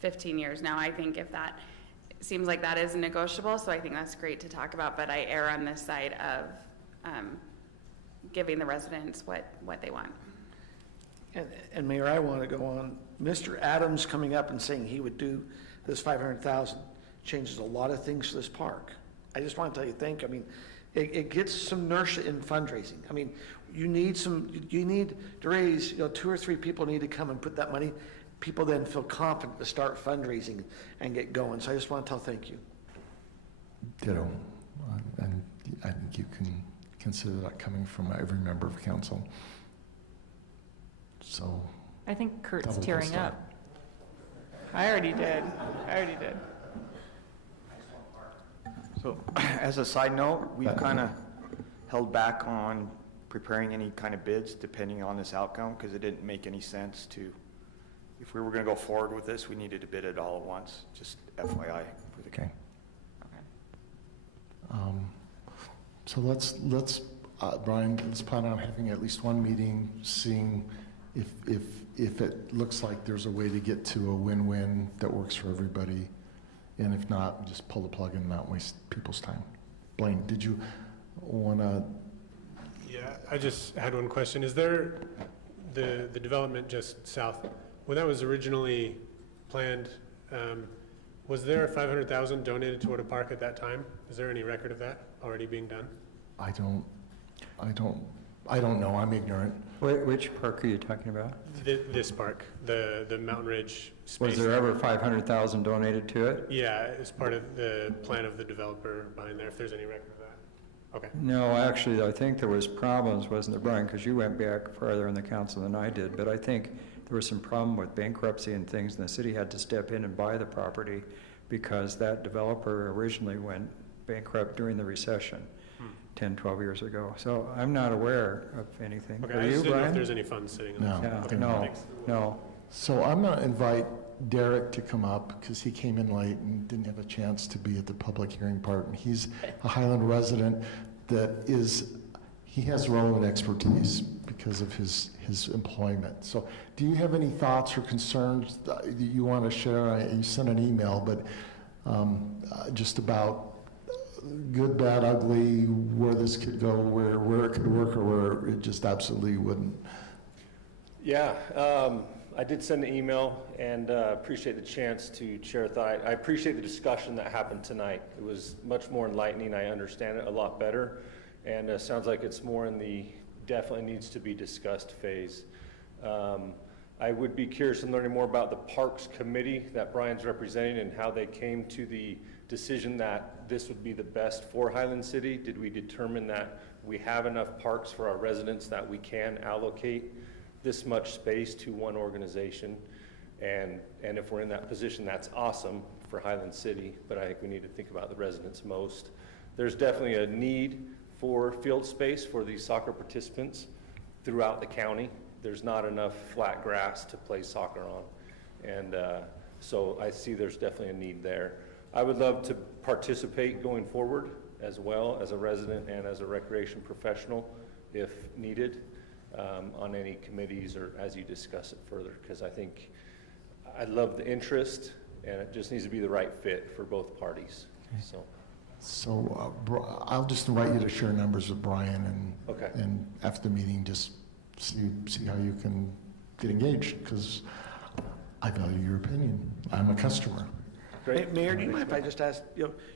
15 years now. I think if that seems like that is negotiable, so I think that's great to talk about, but I err on this side of giving the residents what they want. And Mayor, I want to go on. Mr. Adams coming up and saying he would do this 500,000 changes a lot of things to this park. I just want to tell you, I mean, it gets some inertia in fundraising. I mean, you need to raise, 2 or 3 people need to come and put that money. People then feel confident to start fundraising and get going. So I just want to tell thank you. Ditto. And I think you can consider that coming from every member of council. So. I think Kurt's double tearing start. up. I already did. So as a side note, we've kind of held back on preparing any kind of bids depending on this outcome because it didn't make any sense to, if we were going to go forward with this, we needed to bid it all at once, just FYI. Okay. So let's Brian, let's plan on having at least one meeting, seeing if it looks like there's a way to get to a win-win that works for everybody, and if not, just pull the plug and not waste people's time. Blaine, did you want to? Yeah, I just had one question. Is there the development just south, when that was originally planned, was there 500,000 donated toward a park at that time? Is there any record of that already being done? I don't know. I'm ignorant. Which park are you talking about? This park, the Mountain Ridge space. Was there ever 500,000 donated to it? Yeah, as part of the plan of the developer behind there, if there's any record of that. Okay. No, actually, I think there was problems, wasn't there, Brian? Because you went back farther in the council than I did, but I think there was some problem with bankruptcy and things, and the city had to step in and buy the property because that developer originally went bankrupt during the recession 10, 12 years ago. So I'm not aware of anything. Okay, Are I you, just didn't know Brian? if there's any funds sitting in No. there. Yeah, Okay, no, thanks. no. So I'm going to invite Derek to come up because he came in late and didn't have a chance to be at the public hearing part. And he's a Highland resident he has relevant expertise because of his employment. So do you have any thoughts or concerns that you want to share? You sent an email, but just about good, bad, ugly, where this could go, where it could work, or where it just absolutely wouldn't. Yeah, I did send an email and appreciate the chance to share a thought. I appreciate the discussion that happened tonight. It was much more enlightening. I understand it a lot better, and sounds like it's more in the definitely needs to be discussed phase. I would be curious in learning more about the Parks Committee that Brian's representing and how they came to the decision that this would be the best for Highland City. Did we determine that we have enough parks for our residents that we can allocate this much space to one organization? And if we're in that position, that's awesome for Highland City, but I think we need to think about the residents most. There's definitely a need for field space for these soccer participants throughout the county. There's not enough flat grass to play soccer on. And so I see there's definitely a need there. I would love to participate going forward as well as a resident and as a recreation professional if needed on any committees or as you discuss it further, because I think I love the interest and it just needs to be the right fit for both parties. Okay. So I'll just invite you to share numbers with Brian and after the meeting just see how you can get engaged, because I value your opinion. I'm a customer. Great. Mayor, do you mind if I just ask,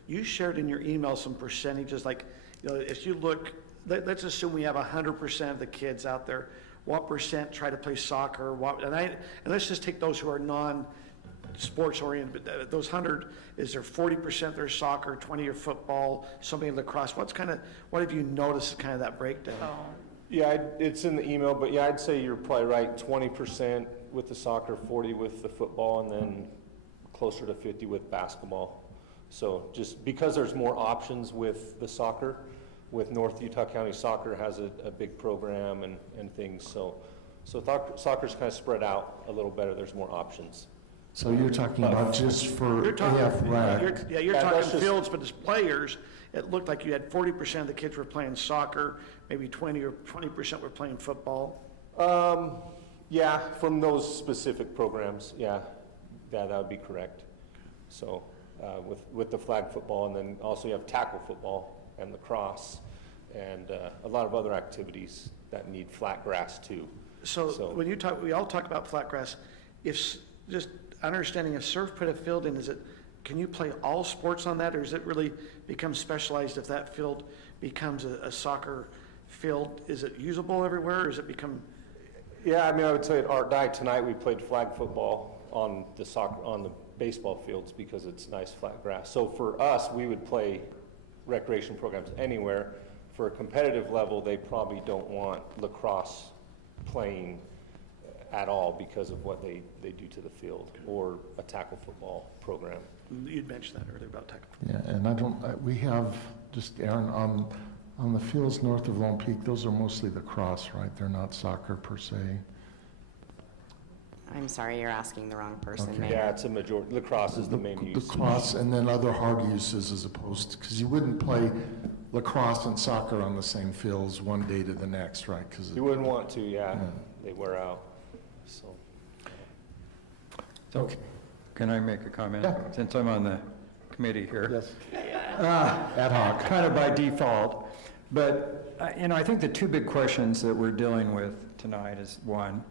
you shared in your email some percentages, like, if you look, let's assume we have 100% of the kids out there, what percent try to play soccer, and let's just take those who are non-sports oriented, but those 100, is there 40% that are soccer, 20 are football, something lacrosse? What have you noticed kind of that breakdown? Yeah, it's in the email, but yeah, I'd say you're probably right, 20% with the soccer, 40 with the football, and then closer to 50 with basketball. So just because there's more options with the soccer, with North Utah County Soccer has a big program and things. So soccer's kind of spread out a little better. There's more options. So you're talking about just for AF rec. You're talking fields, but as players, it looked like you had 40% of the kids were playing soccer, maybe 20% were playing football. Yeah, from those specific programs, yeah, that would be correct. So with the flag football, and then also you have tackle football and lacrosse, and a lot of other activities that need flat grass too. So when we all talk about flat grass, if just understanding a surf put a field in, can you play all sports on that, or does it really become specialized if that field becomes a soccer field? Is it usable everywhere, or does it become? Yeah, I mean, I would say at Art Dye tonight we played flag football on the baseball fields because it's nice flat grass. So for us, we would play recreation programs anywhere. For a competitive level, they probably don't want lacrosse playing at all because of what they do to the field, or a tackle football program. You'd mentioned that earlier about tackle. Yeah, and we have just, Aaron, on the fields north of Lone Peak, those are mostly lacrosse, right? They're not soccer per se. I'm sorry, you're asking the wrong person, Okay. Mayor. Yeah, it's a majority. Lacrosse is the main use. Lacrosse, and then other hard uses as opposed to, because you wouldn't play lacrosse and soccer on the same fields one day to the next, right? Because you wouldn't want to, yeah. They wear out. So, can I make a comment? Yeah. Since I'm on the committee here. Yes. Ad hoc. Kind of by default. But, I think the two big questions that we're dealing with tonight is, one,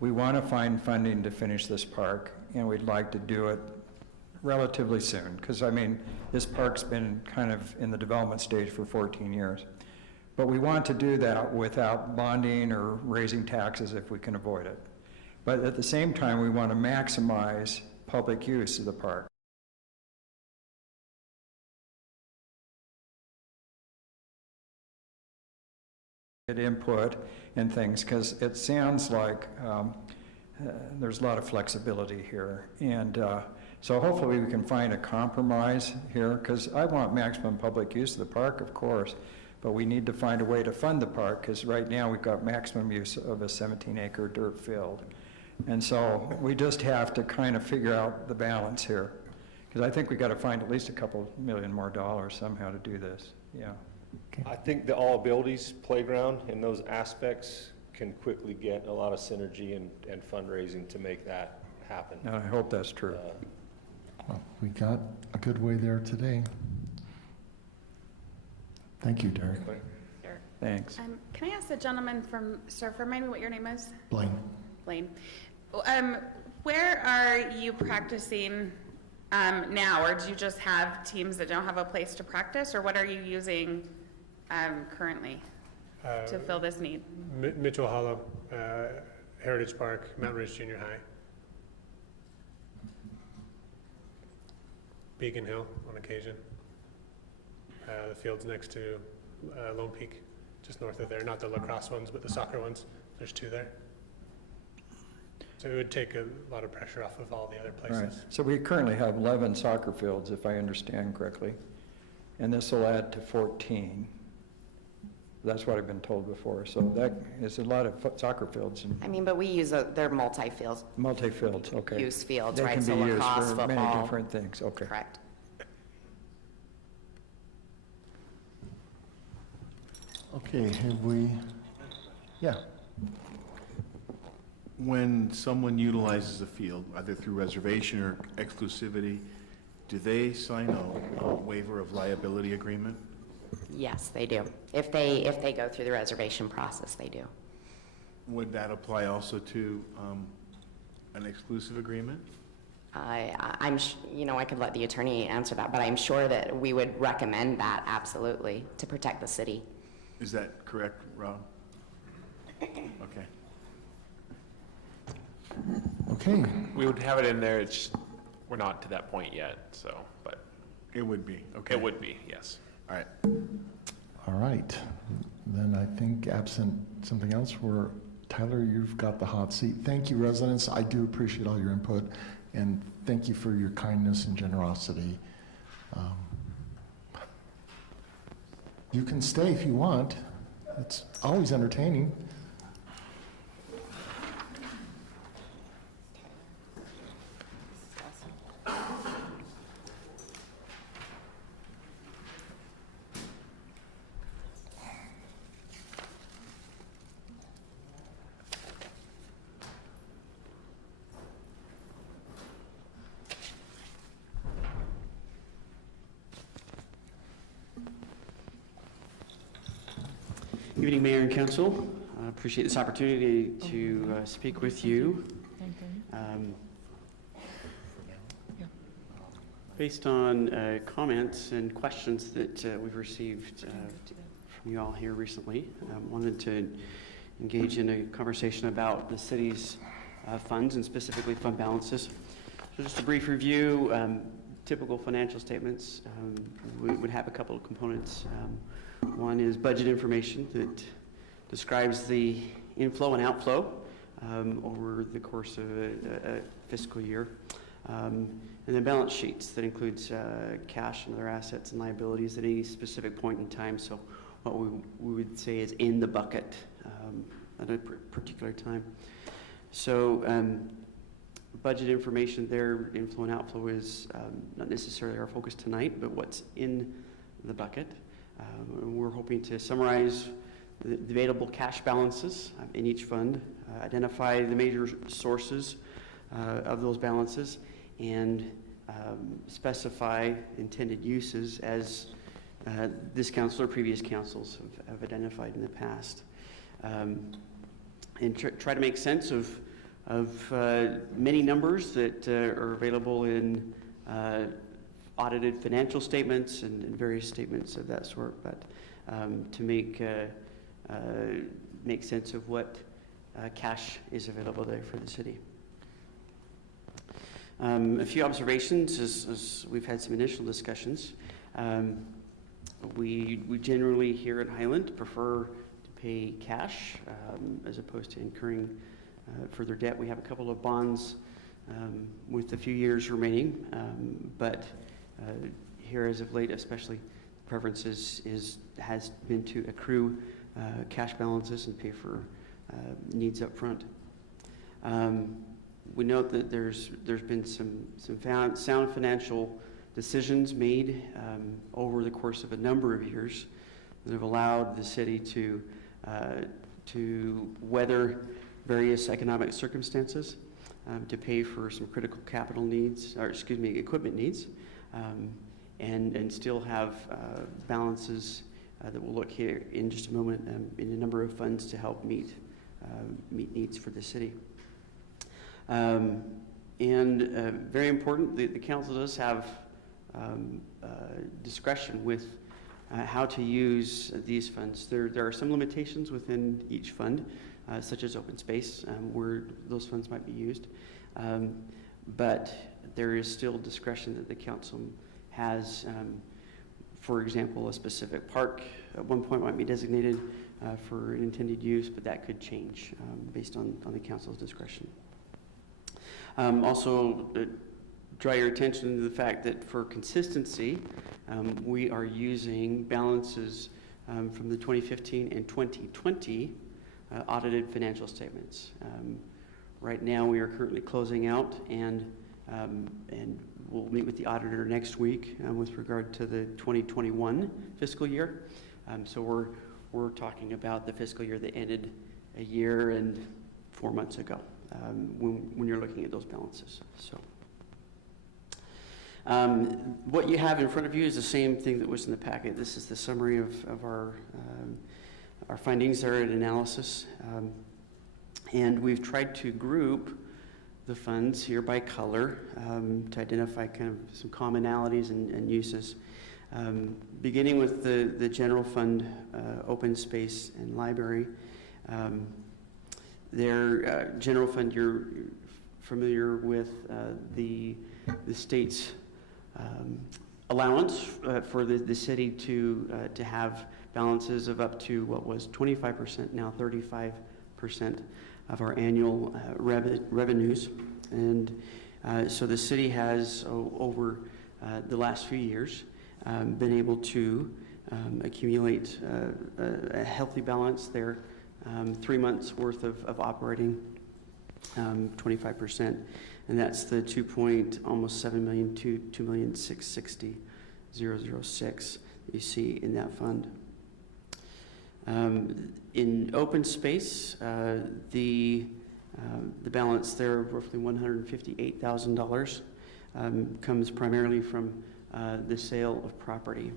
we want to find funding to finish this park, and we'd like to do it relatively soon, because, this park's been kind of in the development stage for 14 years. But we want to do that without bonding or raising taxes if we can avoid it. But at the same time, we want to maximize public use of the park. Get input and things, because it sounds like there's a lot of flexibility here. And so hopefully we can find a compromise here, because I want maximum public use of the park, of course, but we need to find a way to fund the park, because right now we've got maximum use of a 17-acre dirt field. And so we just have to kind of figure out the balance here, because I think we got to find at least a couple million more dollars somehow to do this. Yeah. Okay. I think the All Abilities Playground in those aspects can quickly get a lot of synergy and fundraising to make that happen. And I hope that's true. Well, we got a good way there today. Thank you, Derek. Sure. Thanks. Can I ask the gentleman from, sir, remind me what your name is? Blaine. Blaine. Where are you practicing now, or do you just have teams that don't have a place to practice, or what are you using currently to fill this need? Mitchell Hollow, Heritage Park, Mountain Ridge Junior High. Beacon Hill on occasion. The fields next to Lone Peak, just north of there. Not the lacrosse ones, but the soccer ones. There's 2 there. So it would take a lot of pressure off of all the other places. Right. So we currently have 11 soccer fields, if I understand correctly, and this will add to 14. That's what I've been told before. So that is a lot of soccer fields. And I mean, but we use, they're multi-fields. multi-fields, okay. Use fields, They right? can So be used lacrosse, for many football. different things, okay. Correct. Okay, have we, yeah. When someone utilizes a field, either through reservation or exclusivity, do they sign a waiver of liability agreement? Yes, they do. If they go through the reservation process, they do. Would that apply also to an exclusive agreement? I'm, I could let the attorney answer that, but I'm sure that we would recommend that absolutely to protect the city. Is that correct, Rob? Okay. Okay. We would have it in there, it's, we're not to that point yet, so, but. It would be, okay. It would be, yes. All right. All right. Then I think absent something else, Tyler, you've got the hot seat. Thank you, residents. I do appreciate all your input, and thank you for your kindness and generosity. You can stay if you want. It's always entertaining. Good evening, Mayor and Council. I appreciate this opportunity to speak with you. Based on comments and questions that we've received from you all here recently, I wanted to engage in a conversation about the city's funds and specifically fund balances. So just a brief review, typical financial statements would have a couple of components. One is budget information that describes the inflow and outflow over the course of a fiscal year. And then balance sheets that includes cash and other assets and liabilities at any specific point in time. So what we would say is in the bucket at a particular time. So budget information there, inflow and outflow is not necessarily our focus tonight, but what's in the bucket. We're hoping to summarize the available cash balances in each fund, identify the major sources of those balances, and specify intended uses as this council or previous councils have identified in the past. And try to make sense of many numbers that are available in audited financial statements and various statements of that sort, but to make sense of what cash is available there for the city. A few observations as we've had some initial discussions. We generally here at Highland prefer to pay cash as opposed to incurring further debt. We have a couple of bonds with a few years remaining, but here as of late especially, the preference has been to accrue cash balances and pay for needs up front. We note that there's been some sound financial decisions made over the course of a number of years that have allowed the city to weather various economic circumstances. to pay for some critical capital needs, or excuse me, equipment needs, and still have balances that we'll look here in just a moment in a number of funds to help meet needs for the city. Very important, the council does have discretion with how to use these funds. There are some limitations within each fund, such as open space, where those funds might be used. But there is still discretion that the council has. For example, a specific park at one point might be designated for an intended use, but that could change based on the council's discretion. Also, draw your attention to the fact that for consistency, we are using balances from the 2015 and 2020 audited financial statements. Right now, we are currently closing out, and we'll meet with the auditor next week with regard to the 2021 fiscal year. So we're talking about the fiscal year that ended a year and 4 months ago when you're looking at those balances. So what you have in front of you is the same thing that was in the packet. This is the summary of our findings there and analysis. And we've tried to group the funds here by color to identify kind of some commonalities and uses. Beginning with the general fund, open space and library. Their general fund, you're familiar with the state's allowance for the city to have balances of up to what was 25%, now 35% of our annual revenues. And so the city has, over the last few years, been able to accumulate a healthy balance there, 3 months worth of operating, 25%, and that's the almost 7 million to 2,660,006 you see in that fund. In open space, the balance there, roughly $158,000, comes primarily from the sale of property.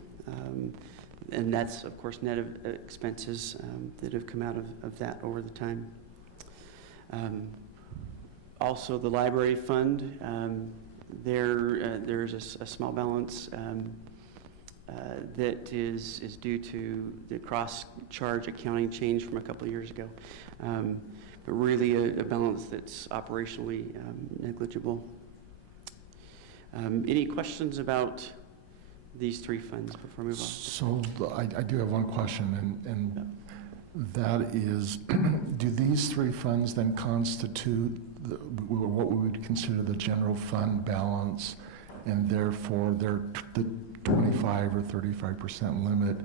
And that's, of course, net of expenses that have come out of that over the time. Also, the library fund, there's a small balance that is due to the cross-charge accounting change from a couple of years ago. But really a balance that's operationally negligible. Any questions about these three funds before we move on? So I do have one question, and that is, do these three funds then constitute what we would consider the general fund balance, and therefore the 25 or 35% limit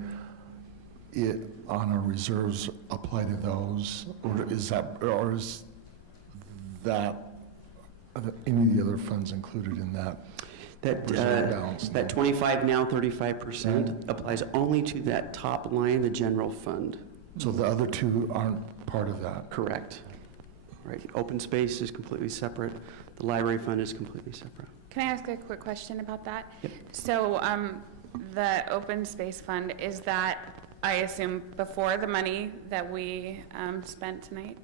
on our reserves apply to those, or is that any of the other funds included in that? That 25, now 35% applies only to that top line, the general fund. So the other two aren't part of that? Correct. Right. Open space is completely separate. The library fund is completely separate. Can I ask a quick question about that? Yep. So the open space fund, is that, I assume, before the money that we spent tonight?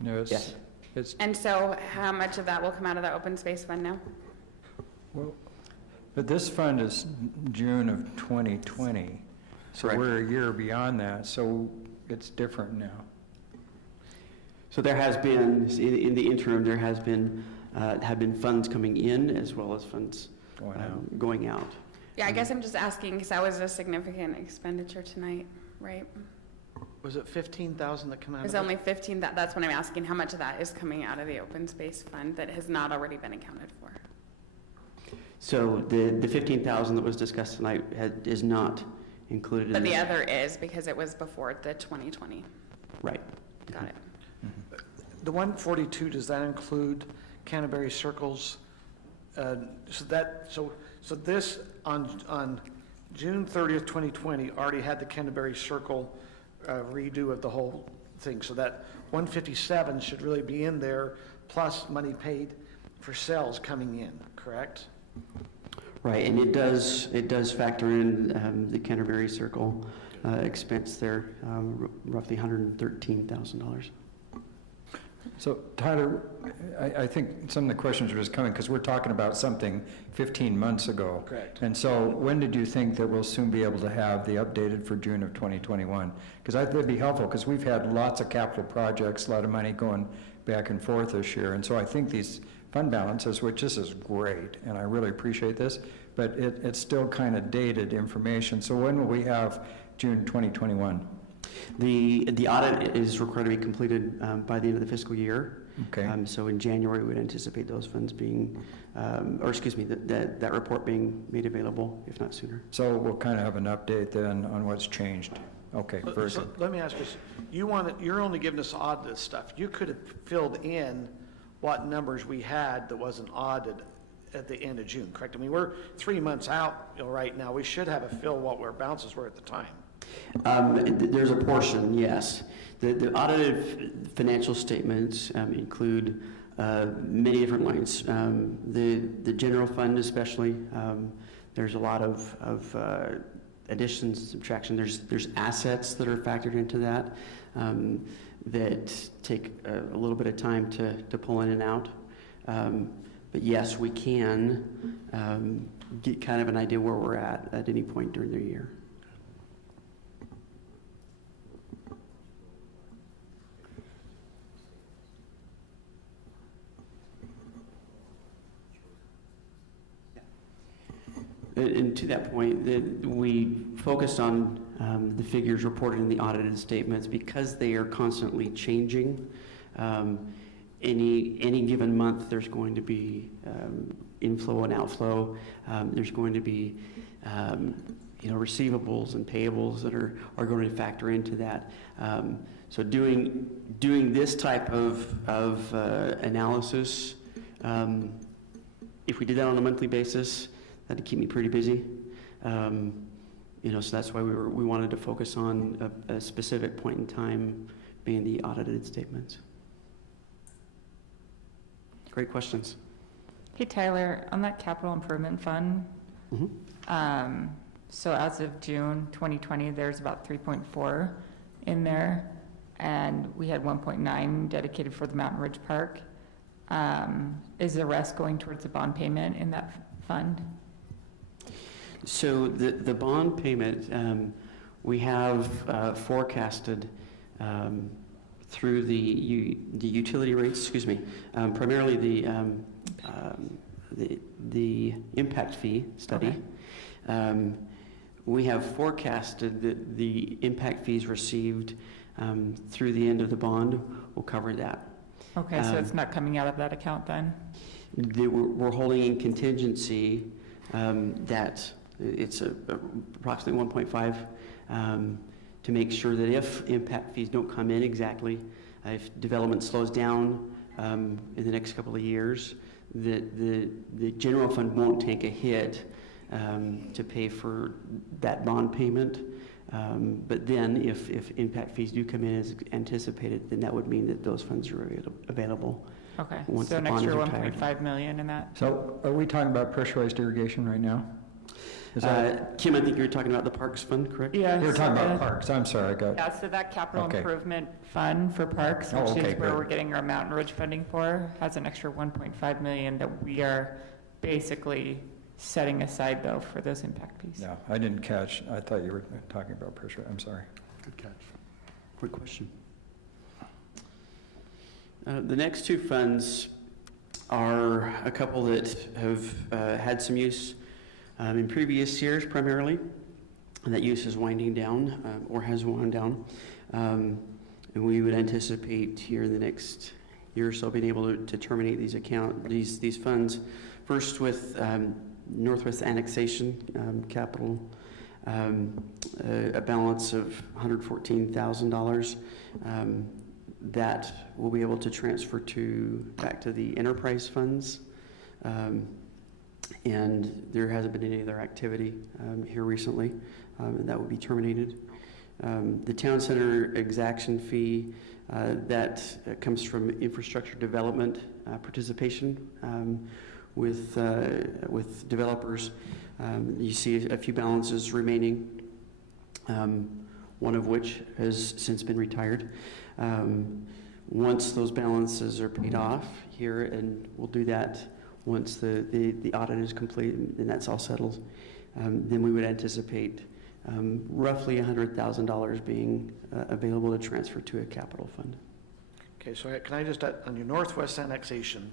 No, Yes. And so how much of that will come out of the open space fund now? Well, but this fund is June of 2020, so Correct. we're a year beyond that, so it's different now. So there has been, in the interim, there have been funds coming in as well as funds going out. Yeah, I guess I'm just asking because that was a significant expenditure tonight, right? Was it 15,000 that come out of it? It's only 15, that's what I'm asking. How much of that is coming out of the open space fund that has not already been accounted for? So the 15,000 that was discussed tonight is not included in But the this. other is because it was before the 2020. Right. Got it. The 142, does that include Canterbury Circles? So this on June 30th, 2020 already had the Canterbury Circle redo of the whole thing. So that 157 should really be in there, plus money paid for sales coming in, correct? Right, and it does factor in the Canterbury Circle expense there, roughly $113,000. So Tyler, I think some of the questions are just coming because we're talking about something 15 months ago. Correct. And so when did you think that we'll soon be able to have the updated for June of 2021? Because I think that'd be helpful because we've had lots of capital projects, a lot of money going back and forth this year. And so I think these fund balances, which this is great, and I really appreciate this, but it's still kind of dated information. So when will we have June 2021? The audit is required to be completed by the end of the fiscal year. Okay. So in January, we'd anticipate those funds being, that report being made available, if not sooner. So we'll kind of have an update then on what's changed. Okay, very So good. let me ask you, you're only giving us audited stuff. You could have filled in what numbers we had that wasn't audited at the end of June, correct? I mean, we're 3 months out right now. We should have a feel what our balances were at the time. There's a portion, yes. The audited financial statements include many different lines. The general fund especially, there's a lot of additions and subtraction. There's assets that are factored into that that take a little bit of time to pull in and out. But yes, we can get kind of an idea where we're at any point during the year. And to that point, we focused on the figures reported in the audited statements because they are constantly changing. Any given month, there's going to be inflow and outflow. There's going to be receivables and payables that are going to factor into that. So doing this type of analysis, if we did that on a monthly basis, that'd keep me pretty busy. So that's why we wanted to focus on a specific point in time, being the audited statements. Great questions. Hey, Tyler, on that capital improvement fund, so as of June 2020, there's about 3.4 in there, and we had 1.9 dedicated for the Mountain Ridge Park. Is the rest going towards the bond payment in that fund? So the bond payment, we have forecasted through the utility rates, primarily the impact fee study. Okay. We have forecasted that the impact fees received through the end of the bond will cover that. Okay, so it's not coming out of that account then? We're holding in contingency that it's approximately 1.5 to make sure that if impact fees don't come in exactly, if development slows down in the next couple of years, that the general fund won't take a hit to pay for that bond payment. But then if impact fees do come in as anticipated, then that would mean that those funds are available. Okay, once so the an bond is extra retired. 1.5 million in that? So are we talking about pressurized irrigation right now? Is that, Kim, I think you're talking about the Parks Fund, correct? Yeah. we're talking about parks. I'm sorry, I got. Yeah, so that capital Okay. improvement fund for parks, Oh, which okay, is where great. we're getting our Mountain Ridge funding for, has an extra 1.5 million that we are basically setting aside though for those impact fees. No, I didn't catch. I thought you were talking about pressure. I'm sorry. Good catch. Quick question. The next two funds are a couple that have had some use in previous years primarily, and that use is winding down or has wound down. And we would anticipate here in the next year or so being able to terminate these funds. First with Northwest Annexation Capital, a balance of $114,000 that we'll be able to transfer back to the enterprise funds. And there hasn't been any other activity here recently, and that will be terminated. The town center exaction fee, that comes from infrastructure development participation with developers. You see a few balances remaining, one of which has since been retired. Once those balances are paid off here, and we'll do that once the audit is complete and that's all settled, then we would anticipate roughly $100,000 being available to transfer to a capital fund. Okay, so can I just, on your northwest annexation,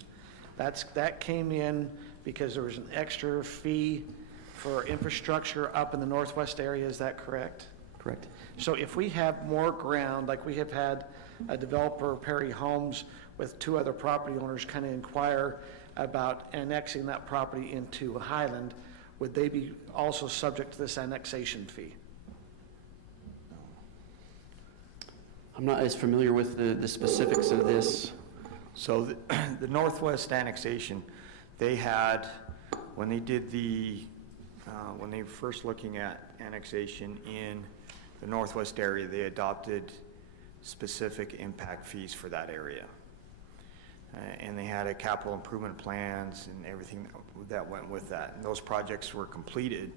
that came in because there was an extra fee for infrastructure up in the northwest area, is that correct? Correct. So if we have more ground, like we have had a developer, Perry Homes, with 2 other property owners kind of inquire about annexing that property into Highland, would they be also subject to this annexation fee? I'm not as familiar with the specifics of this. So the Northwest annexation, they had, when they did when they were first looking at annexation in the Northwest area, they adopted specific impact fees for that area. And they had a capital improvement plans and everything that went with that. And those projects were completed.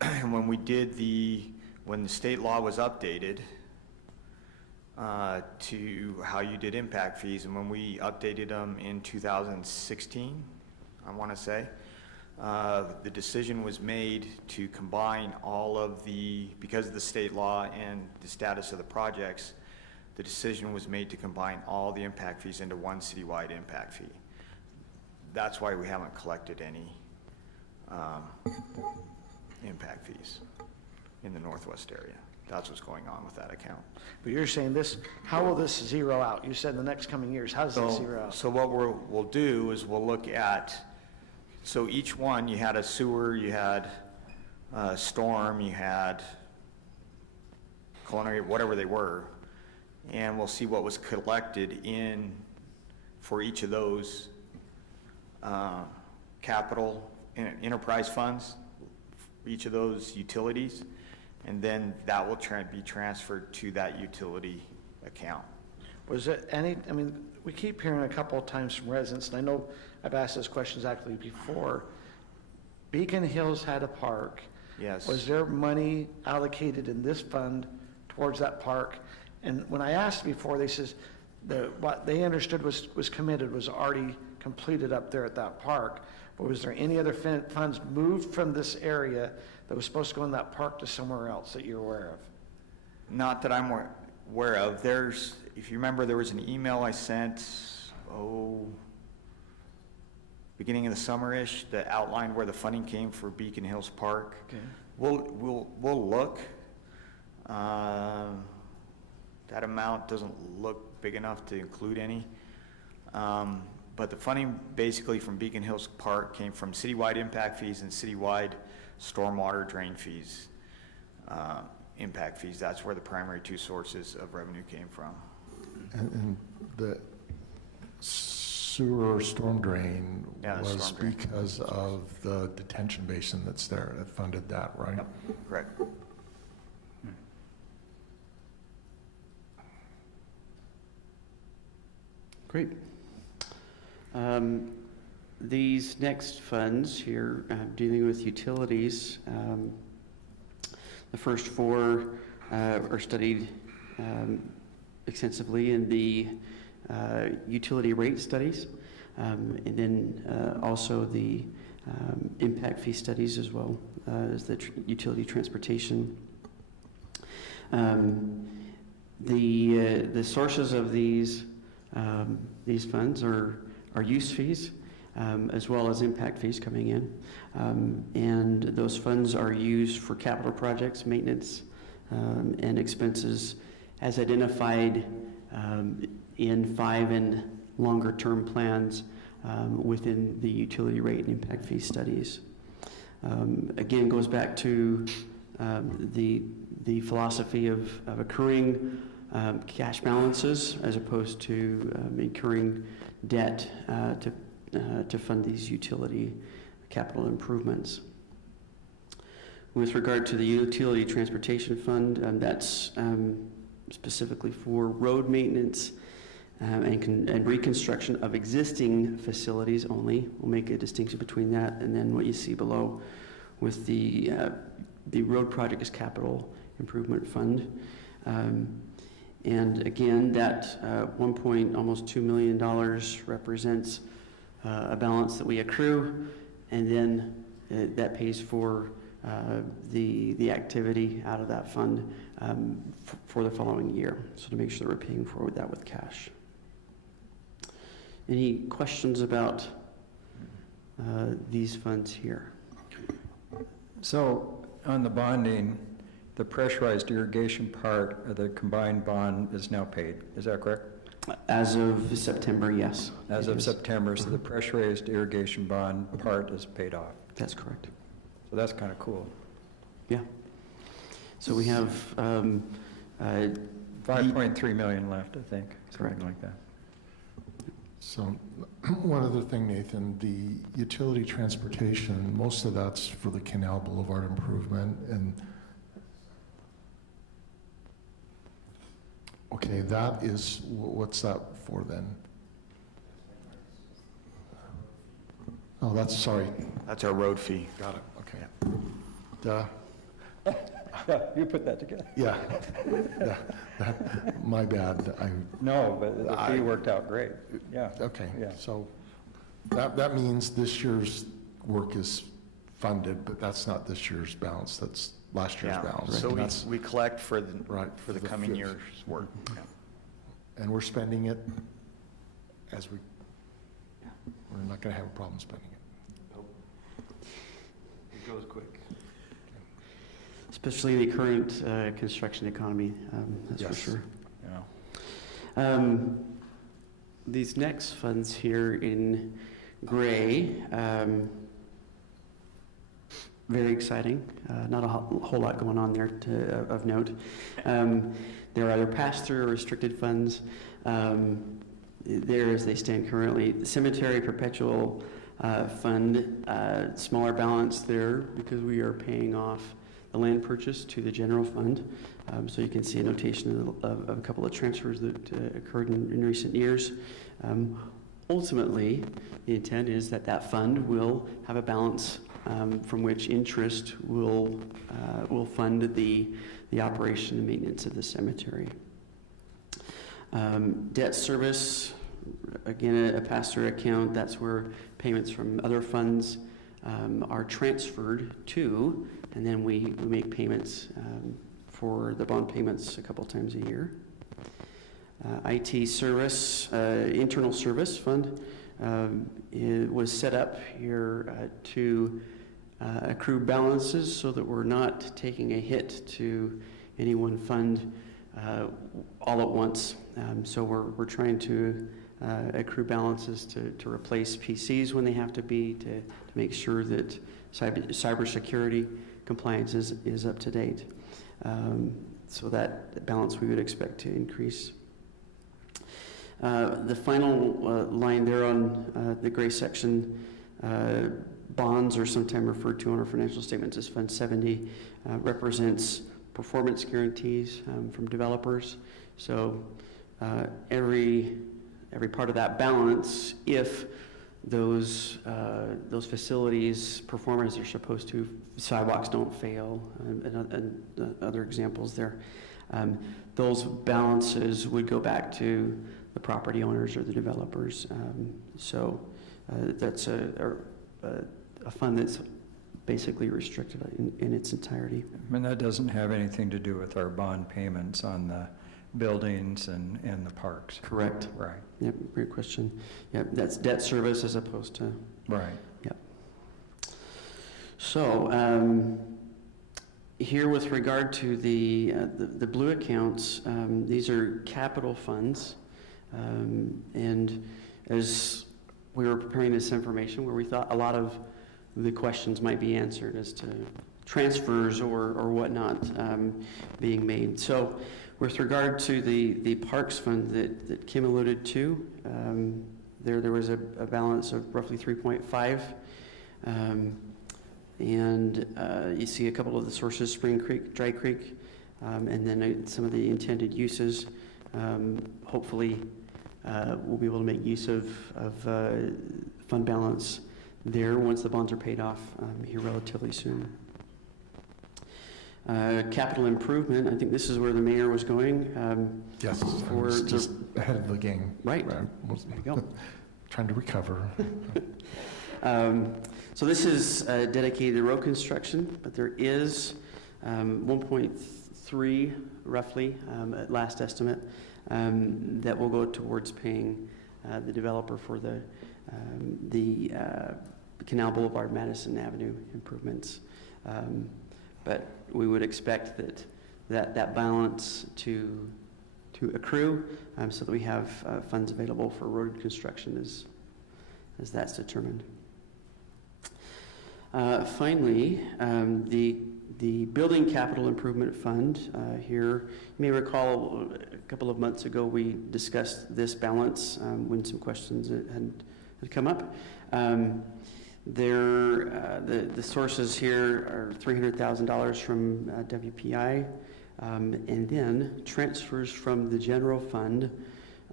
And when when the state law was updated to how you did impact fees, and when we updated them in 2016, I want to say, the decision was made to combine all of because of the state law and the status of the projects, the decision was made to combine all the impact fees into one citywide impact fee. That's why we haven't collected any impact fees in the Northwest area. That's what's going on with that account. But you're saying how will this zero out? You said in the next coming years, how does this zero out? So what we'll do is we'll look at, so each one, you had a sewer, you had a storm, you had culinary, whatever they were, and we'll see what was collected for each of those capital enterprise funds, each of those utilities, and then that will be transferred to that utility account. Was it we keep hearing a couple of times from residents, and I know I've asked this question exactly before. Beacon Hills had a park. Yes. Was there money allocated in this fund towards that park? And when I asked before, they says what they understood was committed, was already completed up there at that park. But was there any other funds moved from this area that was supposed to go in that park to somewhere else that you're aware of? Not that I'm aware of. If you remember, there was an email I sent, beginning of the summer-ish, that outlined where the funding came for Beacon Hills Park. Okay. We'll look. That amount doesn't look big enough to include any. But the funding basically from Beacon Hills Park came from citywide impact fees and citywide stormwater drain fees, impact fees. That's where the primary 2 sources of revenue came from. And the sewer storm drain was because of the detention basin that's there that funded that, right? Yep, correct. Great. These next funds here, dealing with utilities, the first 4 are studied extensively in the utility rate studies, and then also the impact fee studies, as well as the utility transportation. The sources of these funds are use fees, as well as impact fees coming in. And those funds are used for capital projects, maintenance, and expenses as identified in 5 and longer term plans within the utility rate and impact fee studies. Again, goes back to the philosophy of accruing cash balances as opposed to incurring debt to fund these utility capital improvements. With regard to the utility transportation fund, that's specifically for road maintenance and reconstruction of existing facilities only. We'll make a distinction between that and then what you see below with the road project is capital improvement fund. And again, that almost $2 million represents a balance that we accrue, and then that pays for the activity out of that fund for the following year. So to make sure that we're paying for that with cash. Any questions about these funds here? So on the bonding, the pressurized irrigation part of the combined bond is now paid. Is that correct? As of September, yes. As of September, so the pressurized irrigation bond part is paid off. That's correct. So that's kind of cool. Yeah. So we have 5.3 million left, I think, something like that. So one other thing, Nathan, the utility transportation, most of that's for the Canal Boulevard improvement, and okay, that is, what's that for then? Oh, that's, sorry. That's our road fee. Got it, okay. Duh. Yeah, you put that together. Yeah, my bad. No, but the fee worked out great. Yeah. Okay, yeah. So that means this year's work is funded, but that's not this year's balance, that's last year's balance. So And we collect for the, right, for the coming year's work. Yeah. And we're spending it as we're not going to have a problem spending it. Nope. It goes quick. Especially the current construction economy, that's for sure. Yeah. These next funds here in gray, very exciting. Not a whole lot going on there of note. There are either pass-through or restricted funds. There as they stand currently. The cemetery perpetual fund, smaller balance there because we are paying off the land purchase to the general fund. So you can see a notation of a couple of transfers that occurred in recent years. Ultimately, the intent is that fund will have a balance from which interest will fund the operation and maintenance of the cemetery. Debt service, again, a pass-through account. That's where payments from other funds are transferred to, and then we make payments for the bond payments a couple times a year. IT service, internal service fund, it was set up here to accrue balances so that we're not taking a hit to any one fund all at once. So we're trying to accrue balances to replace PCs when they have to be, to make sure that cybersecurity compliance is up to date. So that balance we would expect to increase. The final line there on the gray section, bonds, or sometimes referred to on our financial statements as Fund 70, represents performance guarantees from developers. So every part of that balance, if those facilities perform as they're supposed to, sidewalks don't fail, and other examples there, those balances would go back to the property owners or the developers. So that's a fund that's basically restricted in its entirety. I mean, that doesn't have anything to do with our bond payments on the buildings and the parks. Correct. Right. Yep, great question. Yep, that's debt service as opposed to... Right. Yep. So here with regard to the blue accounts, these are capital funds. And as we were preparing this information, where we thought a lot of the questions might be answered as to transfers or whatnot being made. So with regard to the parks fund that Kim alluded to, there was a balance of roughly 3.5. And you see a couple of the sources, Spring Creek, Dry Creek, and then some of the intended uses. Hopefully, we'll be able to make use of fund balance there once the bonds are paid off here relatively soon. Capital improvement, I think this is where the mayor was going. Yes, I was just ahead of the game. Right. There you go. Trying to recover. So this is dedicated to road construction, but there is 1.3 roughly at last estimate that will go towards paying the developer for the Canal Boulevard, Madison Avenue improvements. But we would expect that balance to accrue so that we have funds available for road construction as that's determined. Finally, the Building Capital Improvement Fund here, you may recall a couple of months ago we discussed this balance when some questions had come up. The sources here are $300,000 from WPI, and then transfers from the general fund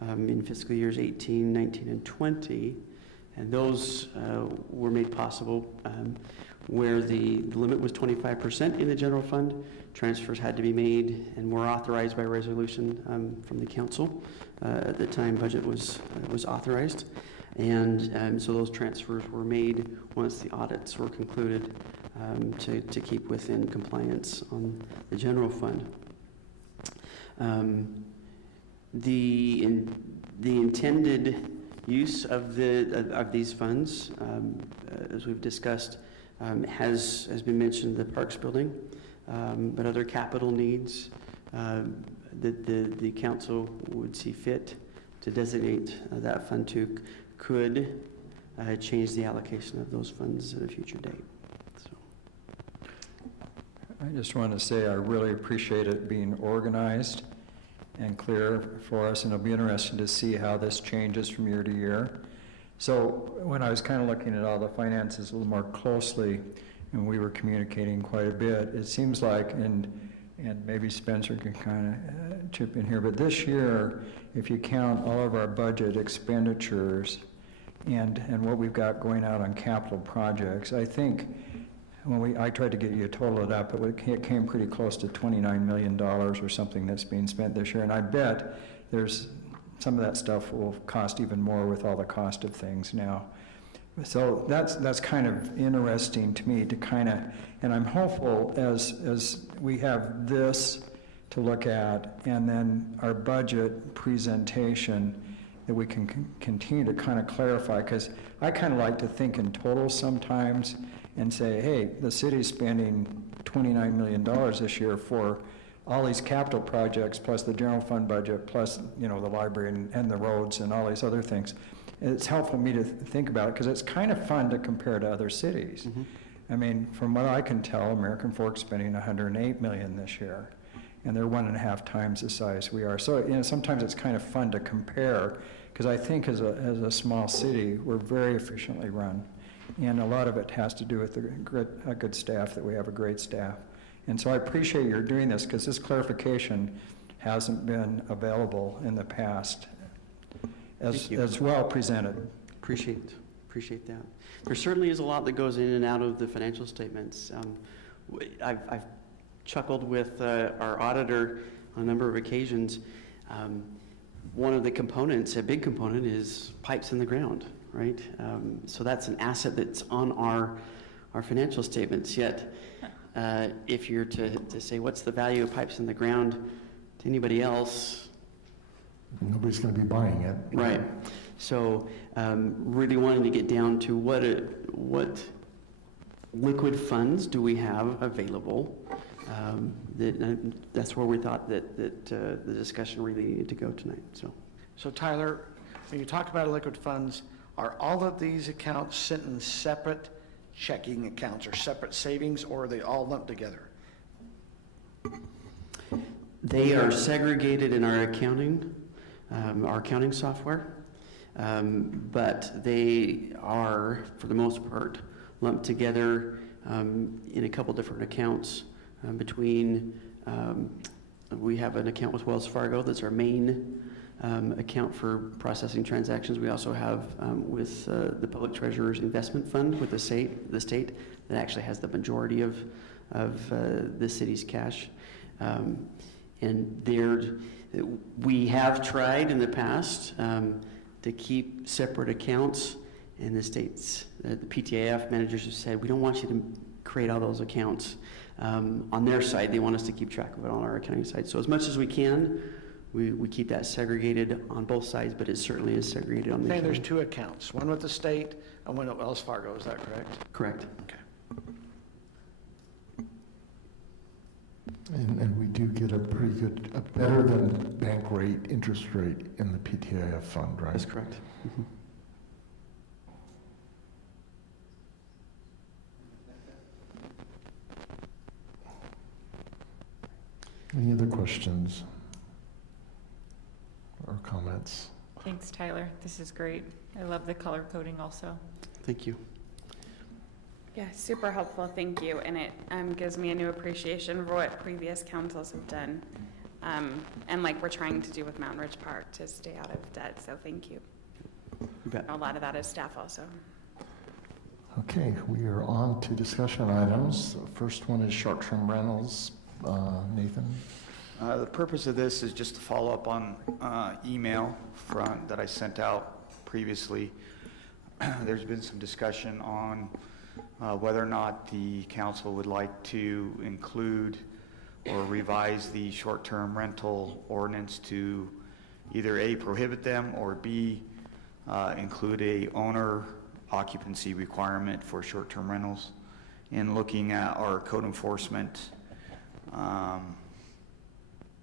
in fiscal years 18, 19, and 20. And those were made possible where the limit was 25% in the general fund. Transfers had to be made and were authorized by resolution from the council at the time budget was authorized. And so those transfers were made once the audits were concluded to keep within compliance on the general fund. The intended use of these funds, as we've discussed, has been mentioned, the Parks building, but other capital needs that the council would see fit to designate that fund to could change the allocation of those funds at a future date. So. I just want to say I really appreciate it being organized and clear for us, and it'll be interesting to see how this changes from year to year. So when I was kind of looking at all the finances a little more closely, and we were communicating quite a bit, it seems like, and maybe Spencer can kind of chip in here, but this year, if you count all of our budget expenditures and what we've got going out on capital projects, I think when I tried to get you to total it up, it came pretty close to $29 million or something that's being spent this year. And I bet there's some of that stuff will cost even more with all the cost of things now. So that's kind of interesting to me to kind of, and I'm hopeful as we have this to look at and then our budget presentation that we can continue to kind of clarify, because I kind of like to think in total sometimes and say, hey, the city's spending $29 million this year for all these capital projects, plus the general fund budget, plus the library and the roads and all these other things. It's helpful for me to think about it because it's kind of fun to compare to other cities. Mm-hmm. I mean, from what I can tell, American Fork's spending $108 million this year, and they're 1.5 times the size we are. So sometimes it's kind of fun to compare because I think as a small city, we're very efficiently run. And a lot of it has to do with a good staff, that we have a great staff. And so I appreciate your doing this because this clarification hasn't been available in the past as well presented. Appreciate that. There certainly is a lot that goes in and out of the financial statements. I've chuckled with our auditor on a number of occasions. One of the components, a big component, is pipes in the ground. Right? So that's an asset that's on our financial statements. Yet, if you're to say what's the value of pipes in the ground to anybody else, nobody's going to be buying it. Right. So really wanting to get down to what liquid funds do we have available. That's where we thought that the discussion really needed to go tonight. So Tyler, when you talk about liquid funds, are all of these accounts sent in separate checking accounts or separate savings, or are they all lumped together? They are segregated in our accounting software, but they are, for the most part, lumped together in a couple different accounts between, we have an account with Wells Fargo that's our main account for processing transactions. We also have with the Public Treasurer's Investment Fund with the state that actually has the majority of the city's cash. And we have tried in the past to keep separate accounts, and the PTAF managers have said, we don't want you to create all those accounts. On their side, they want us to keep track of it on our accounting side. So as much as we can, we keep that segregated on both sides, but it certainly is segregated on the Saying there's two accounts, one with the state and one at Wells Fargo, is that correct? Correct. Okay. And we do get a pretty good, a better than bank rate, interest rate in the PTAF fund, right? That's correct. Mm-hmm. Any other questions or comments? Thanks, Tyler. This is great. I love the color coding also. Thank you. Yeah, super helpful, thank you. And it gives me a new appreciation for what previous councils have done. And like we're trying to do with Mountain Ridge Park to stay out of debt, so thank you. You bet. A lot of that is staff also. Okay, we are on to discussion items. The first one is short-term rentals. Nathan? The purpose of this is just to follow up on email that I sent out previously. There's been some discussion on whether or not the council would like to include or revise the short-term rental ordinance to either A, prohibit them, or B, include a owner occupancy requirement for short-term rentals. In looking at our code enforcement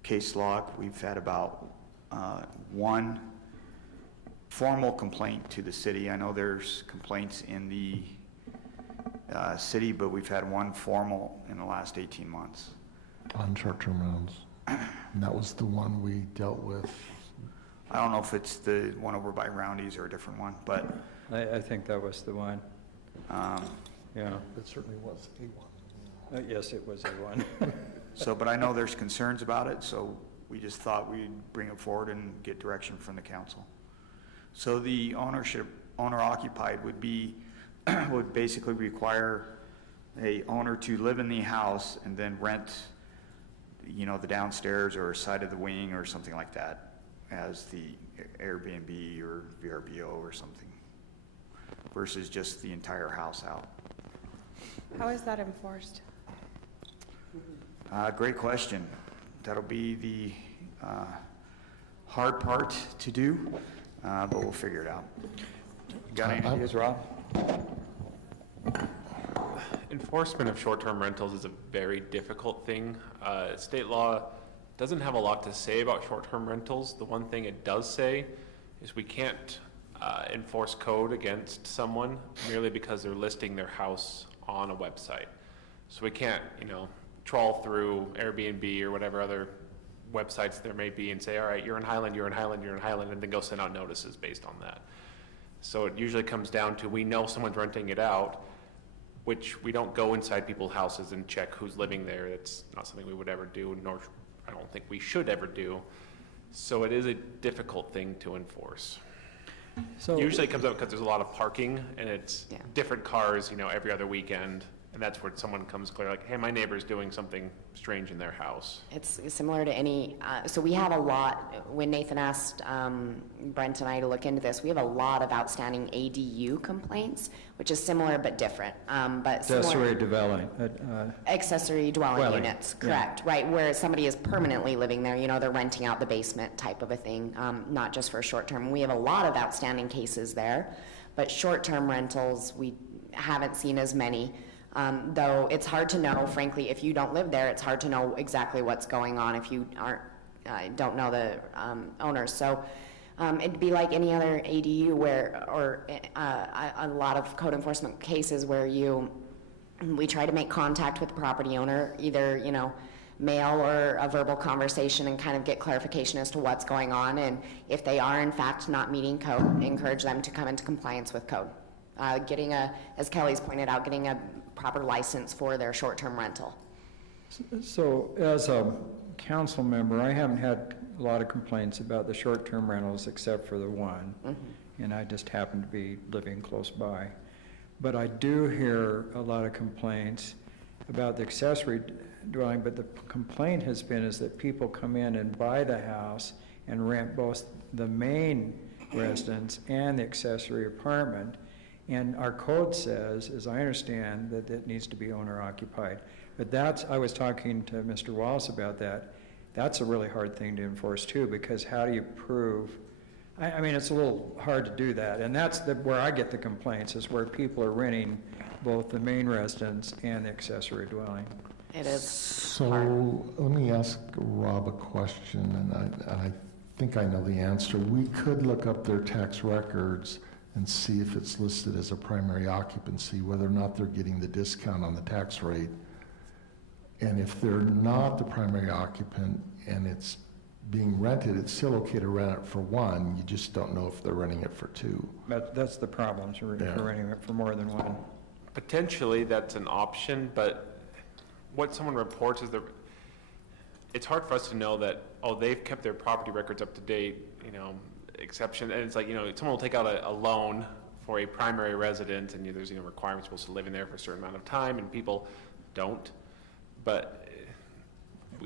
case log, we've had about one formal complaint to the city. I know there's complaints in the city, but we've had one formal in the last 18 months. On short-term rentals. And that was the one we dealt with. I don't know if it's the one over by Roundy's or a different one, but I think that was the one. Yeah. It certainly was a one. Yes, it was a one. but I know there's concerns about it, so we just thought we'd bring it forward and get direction from the council. So the owner occupied would basically require a owner to live in the house and then rent, the downstairs or side of the wing or something like that as the Airbnb or VRBO or something, versus just the entire house out. How is that enforced? Great question. That'll be the hard part to do, but we'll figure it out. Got any ideas, Rob? Enforcement of short-term rentals is a very difficult thing. State law doesn't have a lot to say about short-term rentals. The one thing it does say is we can't enforce code against someone merely because they're listing their house on a website. So we can't, trawl through Airbnb or whatever other websites there may be and say, all right, you're in Highland, you're in Highland, you're in Highland, and then go send out notices based on that. So it usually comes down to, we know someone's renting it out, which we don't go inside people's houses and check who's living there. That's not something we would ever do, nor I don't think we should ever do. So it is a difficult thing to enforce. So usually it comes up because there's a lot of parking and it's different cars, every other weekend. And that's where someone comes clear, like, hey, my neighbor's doing something strange in their house. It's similar to any, so we have a lot, when Nathan asked Brent and I to look into this, we have a lot of outstanding ADU complaints, which is similar but different. Accessory dwelling. Accessory dwelling units, correct, right, where somebody is permanently living there, they're renting out the basement type of a thing, not just for short-term. We have a lot of outstanding cases there, but short-term rentals, we haven't seen as many. Though it's hard to know, frankly, if you don't live there, it's hard to know exactly what's going on if you don't know the owners. So it'd be like any other ADU or a lot of code enforcement cases where we try to make contact with the property owner, either, mail or a verbal conversation, and kind of get clarification as to what's going on. And if they are in fact not meeting code, encourage them to come into compliance with code. getting as Kelly's pointed out, getting a proper license for their short-term rental. So as a council member, I haven't had a lot of complaints about the short-term rentals except for the one. And I just happen to be living close by. But I do hear a lot of complaints about the accessory dwelling, but the complaint has been is that people come in and buy the house and rent both the main residence and the accessory apartment. And our code says, as I understand, that it needs to be owner occupied. But I was talking to Mr. Wallace about that. That's a really hard thing to enforce too, because how do you prove, I mean, it's a little hard to do that. And that's where I get the complaints, is where people are renting both the main residence and the accessory dwelling. It is So hard. let me ask Rob a question, and I think I know the answer. We could look up their tax records and see if it's listed as a primary occupancy, whether or not they're getting the discount on the tax rate. And if they're not the primary occupant and it's being rented, it's still okay to rent it for one. You just don't know if they're renting it for two. That's the problem, so we're renting it for more than one. Potentially, that's an option, but what someone reports is it's hard for us to know that, oh, they've kept their property records up to date, exception, and it's like, someone will take out a loan for a primary residence, and there's, requirements supposed to live in there for a certain amount of time, and people don't, but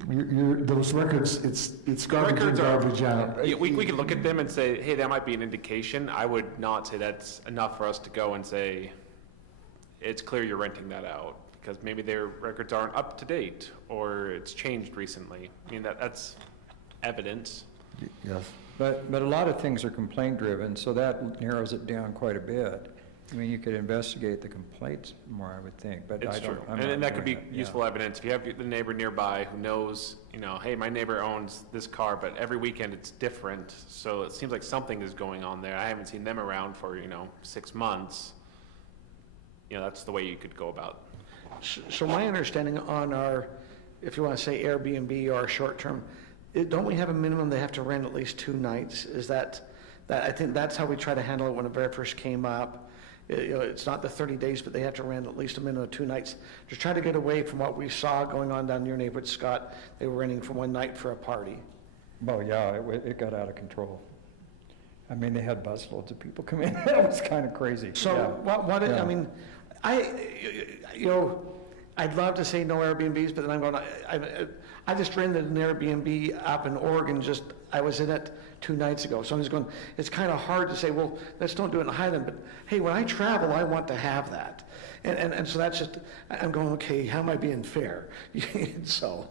Those records, it's garbage in, garbage out. we could look at them and say, hey, that might be an indication. I would not say that's enough for us to go and say, it's clear you're renting that out, because maybe their records aren't up to date, or it's changed recently. I mean, that's evidence. Yes. But a lot of things are complaint driven, so that narrows it down quite a bit. I mean, you could investigate the complaints more, I would think, but It's I don't. true. I'm And not that could be doing it, useful evidence. If you have the neighbor nearby who knows, hey, my neighbor owns this car, but every weekend it's different. So it seems like something is going on there. I haven't seen them around for, 6 months. That's the way you could go about. So my understanding on our, if you want to say Airbnb or short-term, don't we have a minimum they have to rent at least 2 nights? Is that I think that's how we try to handle it when it very first came up. It's not the 30 days, but they have to rent at least a minimum of 2 nights. Just try to get away from what we saw going on down in your neighborhood, Scott. They were renting for 1 night for a party. Oh, yeah, it got out of control. I mean, they had busloads of people come in. That was kind of crazy. So Yeah. I mean, I'd love to say no Airbnbs, but then I'm going, I just rented an Airbnb up in Oregon, I was in it 2 nights ago. So I'm just going, it's kind of hard to say, well, let's don't do it in Highland, but hey, when I travel, I want to have that. And so that's just, I'm going, okay, how am I being fair? So.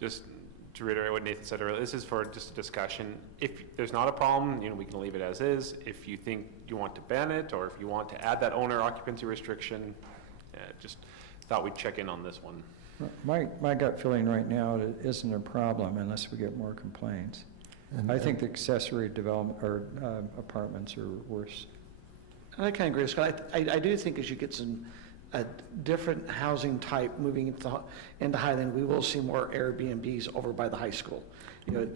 Just to reiterate what Nathan said earlier, this is for just a discussion. If there's not a problem, we can leave it as is. If you think you want to ban it, or if you want to add that owner occupancy restriction, just thought we'd check in on this one. My gut feeling right now, it isn't a problem unless we get more complaints. I think the accessory development or apartments are worse. I kind of agree, Scott. I do think as you get a different housing type moving into Highland, we will see more Airbnbs over by the high school.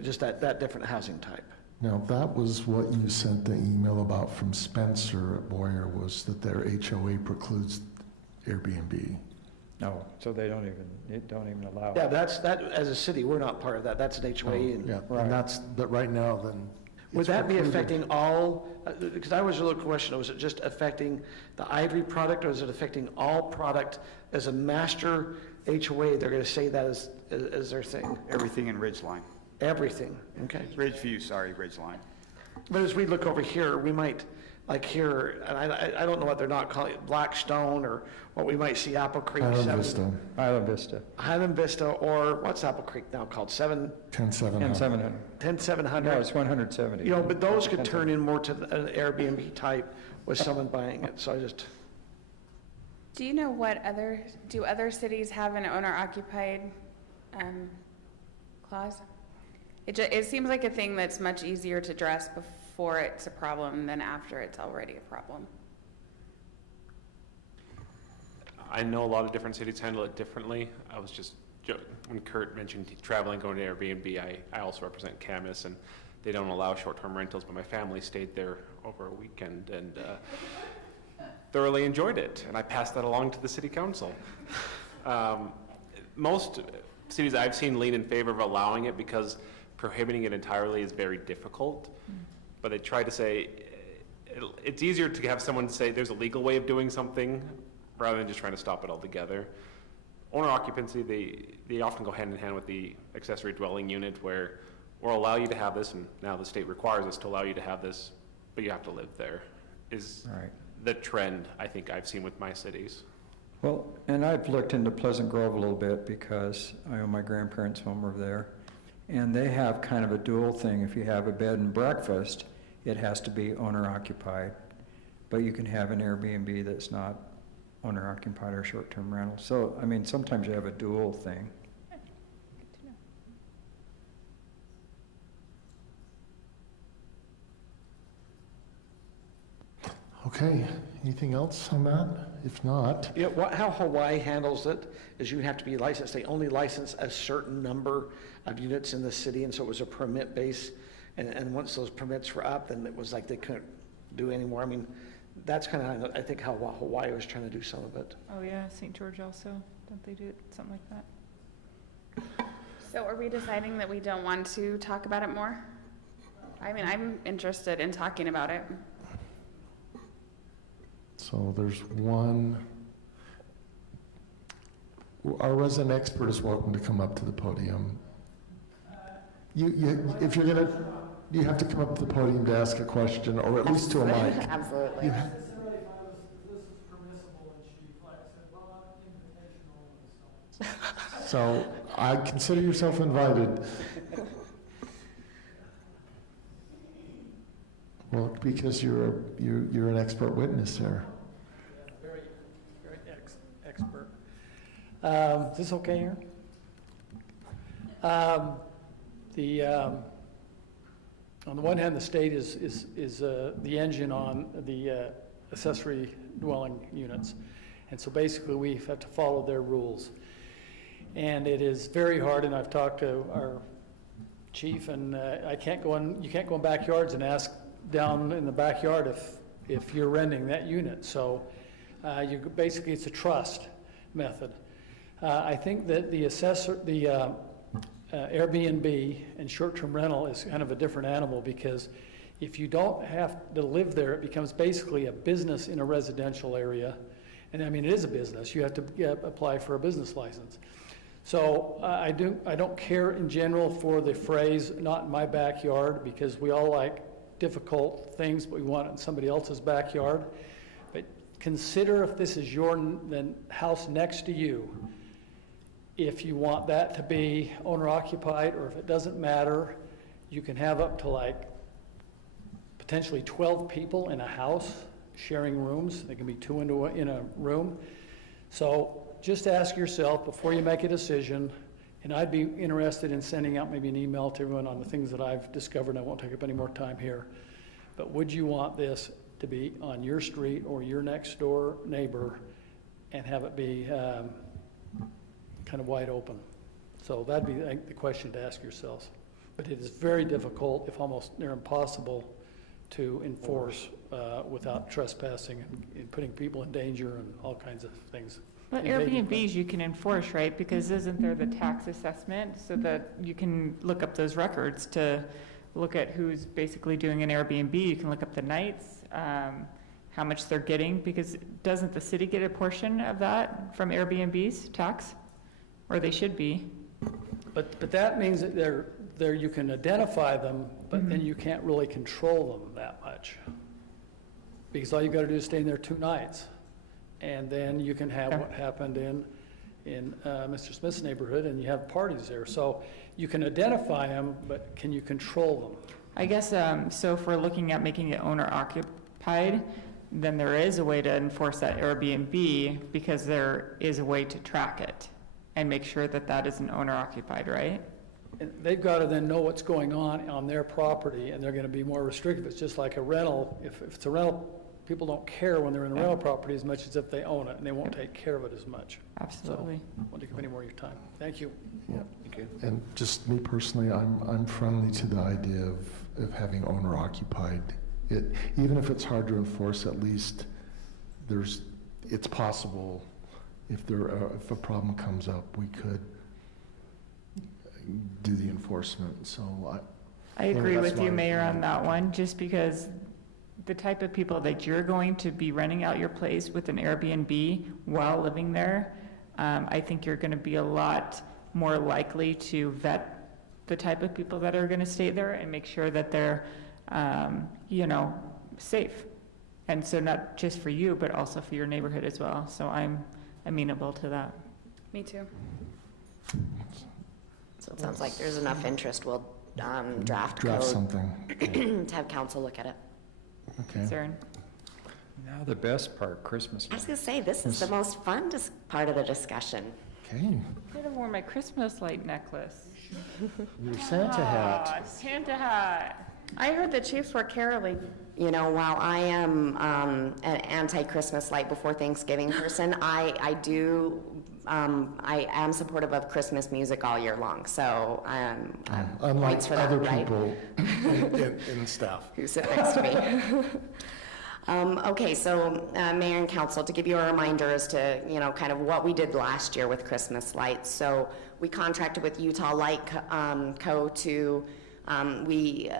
Just that different housing type. Now, that was what you sent the email about from Spencer at Boyer, was that their HOA precludes Airbnb. No, so they don't even allow it. Yeah, that as a city, we're not part of that. That's an HOA. But right now, then. Would that be affecting all, because I was a little question, was it just affecting the Ivory product, or is it affecting all product as a master HOA? They're going to say that as their thing. Everything in Ridgeline. Everything, okay. Ridgeview, sorry, Ridgeline. But as we look over here, we might, like here, and I don't know what they're not calling it, Blackstone, or what we might see Apple Creek. Highland Vista. Highland Vista, or what's Apple Creek now called? 10700. 10700. No, it's 170. But those could turn in more to an Airbnb type with someone buying it, so I just. Do you know do other cities have an owner-occupied clause? It seems like a thing that's much easier to address before it's a problem than after it's already a problem. I know a lot of different cities handle it differently. I was just when Kurt mentioned traveling, going to Airbnb, I also represent Camas, and they don't allow short-term rentals, but my family stayed there over a weekend and thoroughly enjoyed it, and I passed that along to the city council. Most cities I've seen lean in favor of allowing it because prohibiting it entirely is very difficult, but they try to say it's easier to have someone say there's a legal way of doing something rather than just trying to stop it altogether. Owner occupancy, they often go hand in hand with the accessory dwelling unit, where we'll allow you to have this, and now the state requires us to allow you to have this, but you have to live there, is Right. the trend I think I've seen with my cities. Well, and I've looked into Pleasant Grove a little bit because I own my grandparents' home over there. And they have kind of a dual thing. If you have a bed and breakfast, it has to be owner occupied. But you can have an Airbnb that's not owner occupied or short-term rental. So, I mean, sometimes you have a dual thing. Okay, anything else on that? If not, Yeah, how Hawaii handles it is you have to be licensed. They only license a certain number of units in the city, and so it was a permit base. And once those permits were up, then it was like they couldn't do anymore. I mean, that's kind of, I think, how Hawaii was trying to do some of it. Oh, yeah, St. George also, don't they do something like that? So are we deciding that we don't want to talk about it more? I mean, I'm interested in talking about it. so there's one. Our resident expert is welcome to come up to the podium. If you're gonna, you have to come up to the podium to ask a question, or at least to a mic. Absolutely. So I consider yourself invited. Well, because you're an expert witness there. Very, very expert. Is this okay here? On the one hand, the state is the engine on the accessory dwelling units. And so basically we have to follow their rules. And it is very hard, and I've talked to our chief, and you can't go in backyards and ask down in the backyard if you're renting that unit. So basically it's a trust method. I think that the Airbnb and short-term rental is kind of a different animal, because if you don't have to live there, it becomes basically a business in a residential area. And I mean, it is a business. You have to apply for a business license. So I don't care in general for the phrase, not in my backyard, because we all like difficult things, but we want it in somebody else's backyard. But consider if this is the house next to you, if you want that to be owner occupied, or if it doesn't matter, you can have up to like potentially 12 people in a house sharing rooms. They can be two in a room. So just ask yourself before you make a decision, and I'd be interested in sending out maybe an email to everyone on the things that I've discovered. I won't take up any more time here. But would you want this to be on your street or your next door neighbor and have it be kind of wide open? So that'd be, I think, the question to ask yourselves. But it is very difficult, if almost near impossible, to enforce without trespassing and putting people in danger and all kinds of things. But Airbnbs you can enforce, right? Because isn't there the tax assessment so that you can look up those records to look at who's basically doing an Airbnb? You can look up the nights, how much they're getting, because doesn't the city get a portion of that from Airbnbs tax? Or they should be. But that means that they're you can identify them, but then you can't really control them that much. Because all you got to do is stay in there 2 nights. And then you can have what happened in Mr. Smith's neighborhood, and you have parties there. So you can identify them, but can you control them? I guess, so if we're looking at making it owner occupied, then there is a way to enforce that Airbnb, because there is a way to track it and make sure that that isn't owner occupied, right? And they've got to then know what's going on their property, and they're going to be more restrictive. It's just like a rental. If it's a rental people don't care when they're in the rental property as much as if they own it, and they won't take care of it as much. Absolutely. So, I won't take up any more of your time. Thank you. Yeah. And just me personally, I'm friendly to the idea of having owner occupied. Even if it's hard to enforce, at least it's possible if a problem comes up, we could do the enforcement. So I agree with you, Mayor, on that one, just because the type of people that you're going to be renting out your place with an Airbnb while living there, I think you're going to be a lot more likely to vet the type of people that are going to stay there and make sure that they're, safe. And so not just for you, but also for your neighborhood as well. So I'm amenable to that. Me too. So it sounds like there's enough interest. We'll draft code something to have council look at it. Okay. Cern. Now the best part, Christmas. I was going to say, this is the most fun part of the discussion. Okay. I could have worn my Christmas light necklace. Your Santa hat. Santa hat. I heard the Chiefs were caroling. You know, while I am an anti-Christmas light before Thanksgiving person, I am supportive of Christmas music all year long. So Unlike points for that, other right? people in staff. Who sit next to me. Okay, so Mayor and Council, to give you a reminder as to, kind of what we did last year with Christmas lights. So we contracted with Utah Light Co. to, we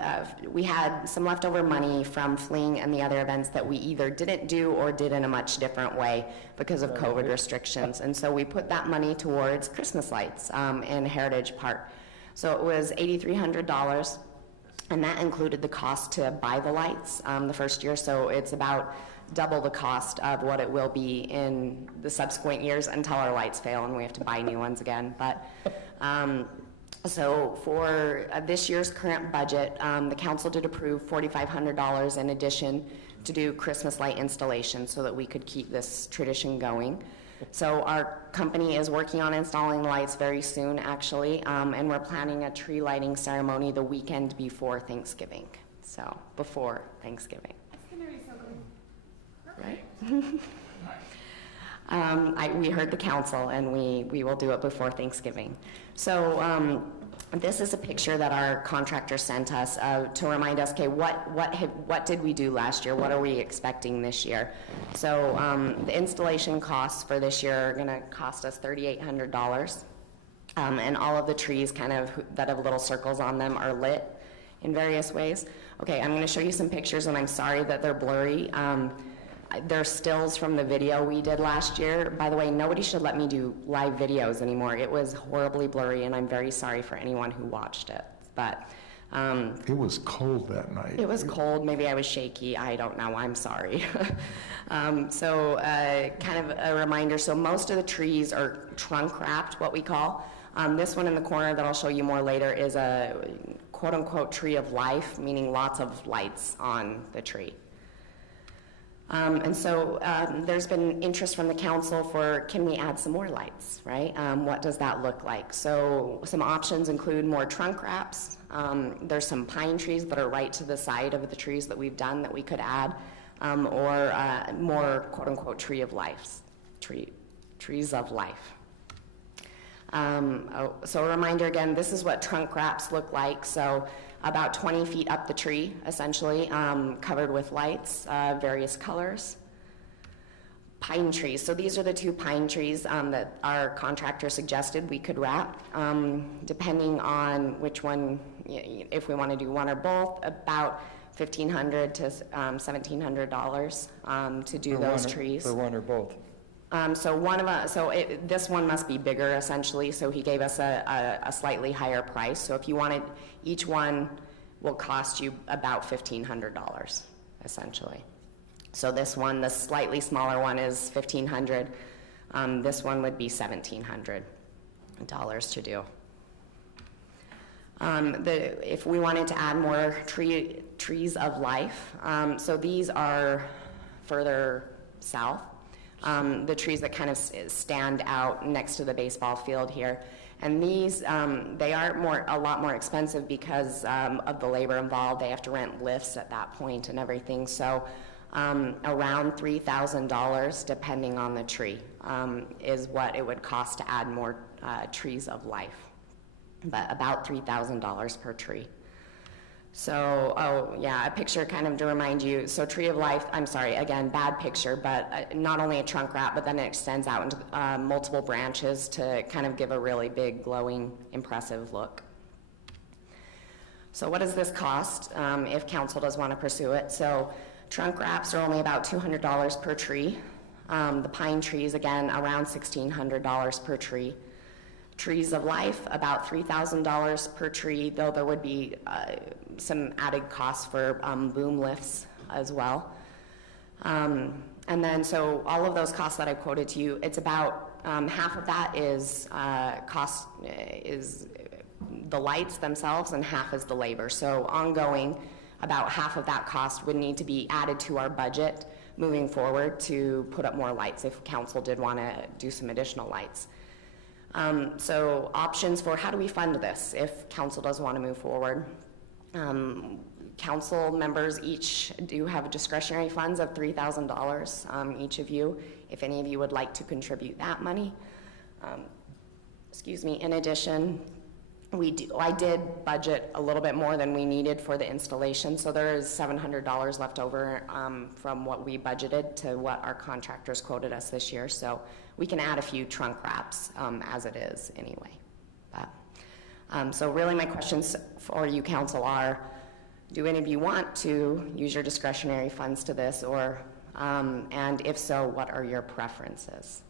had some leftover money from Fling and the other events that we either didn't do or did in a much different way because of COVID restrictions. And so we put that money towards Christmas lights in Heritage Park. So it was $8,300. And that included the cost to buy the lights the first year, so it's about double the cost of what it will be in the subsequent years until our lights fail and we have to buy new ones again. But so for this year's current budget, the council did approve $4,500 in addition to do Christmas light installation so that we could keep this tradition going. So our company is working on installing lights very soon, actually, and we're planning a tree lighting ceremony the weekend before Thanksgiving. So before Thanksgiving. That's gonna be so good. Right? We heard the council, and we will do it before Thanksgiving. So this is a picture that our contractor sent us to remind us, okay, what did we do last year? What are we expecting this year? So the installation costs for this year are going to cost us $3,800, and all of the trees that have little circles on them are lit in various ways. Okay, I'm going to show you some pictures, and I'm sorry that they're blurry. They're stills from the video we did last year. By the way, nobody should let me do live videos anymore. It was horribly blurry, and I'm very sorry for anyone who watched it. But it was cold that night. It was cold. Maybe I was shaky. I don't know. I'm sorry. So kind of a reminder. So most of the trees are trunk wrapped, what we call. This one in the corner that I'll show you more later is a quote-unquote tree of life, meaning lots of lights on the tree. And so there's been interest from the council for, can we add some more lights, right? What does that look like? So some options include more trunk wraps. There's some pine trees that are right to the side of the trees that we've done that we could add, or more quote-unquote trees of life. So a reminder again, this is what trunk wraps look like. So about 20 feet up the tree, essentially, covered with lights, various colors. Pine trees. So these are the two pine trees that our contractor suggested we could wrap, depending on which one, if we want to do one or both, about $1,500 to $1,700 to do those trees. For one or both. This one must be bigger, essentially, so he gave us a slightly higher price. So if you wanted, each one will cost you about $1,500, essentially. So this one, the slightly smaller one, is $1,500. This one would be $1,700 to do. If we wanted to add more trees of life, so these are further south. The trees that kind of stand out next to the baseball field here. And these, they are a lot more expensive because of the labor involved. They have to rent lifts at that point and everything. So Around $3,000, depending on the tree, is what it would cost to add more trees of life, but about $3,000 per tree. So, oh yeah, a picture kind of to remind you. So tree of life, I'm sorry, again, bad picture, but not only a trunk wrap, but then it extends out into multiple branches to kind of give a really big, glowing, impressive look. So what does this cost if council does want to pursue it? So trunk wraps are only about $200 per tree. The pine trees, again, around $1,600 per tree. Trees of life, about $3,000 per tree, though there would be some added costs for boom lifts as well. And then, so all of those costs that I quoted to you, it's about half of that is is the lights themselves, and half is the labor. So ongoing, about half of that cost would need to be added to our budget moving forward to put up more lights if council did want to do some additional lights. So options for how do we fund this if council does want to move forward. Council members each do have discretionary funds of $3,000, each of you, if any of you would like to contribute that money. Excuse me, in addition, I did budget a little bit more than we needed for the installation, so there is $700 left over from what we budgeted to what our contractors quoted us this year. So we can add a few trunk wraps as it is anyway. But, so really my questions for you, council, are, do any of you want to use your discretionary funds to this, or, and if so, what are your preferences?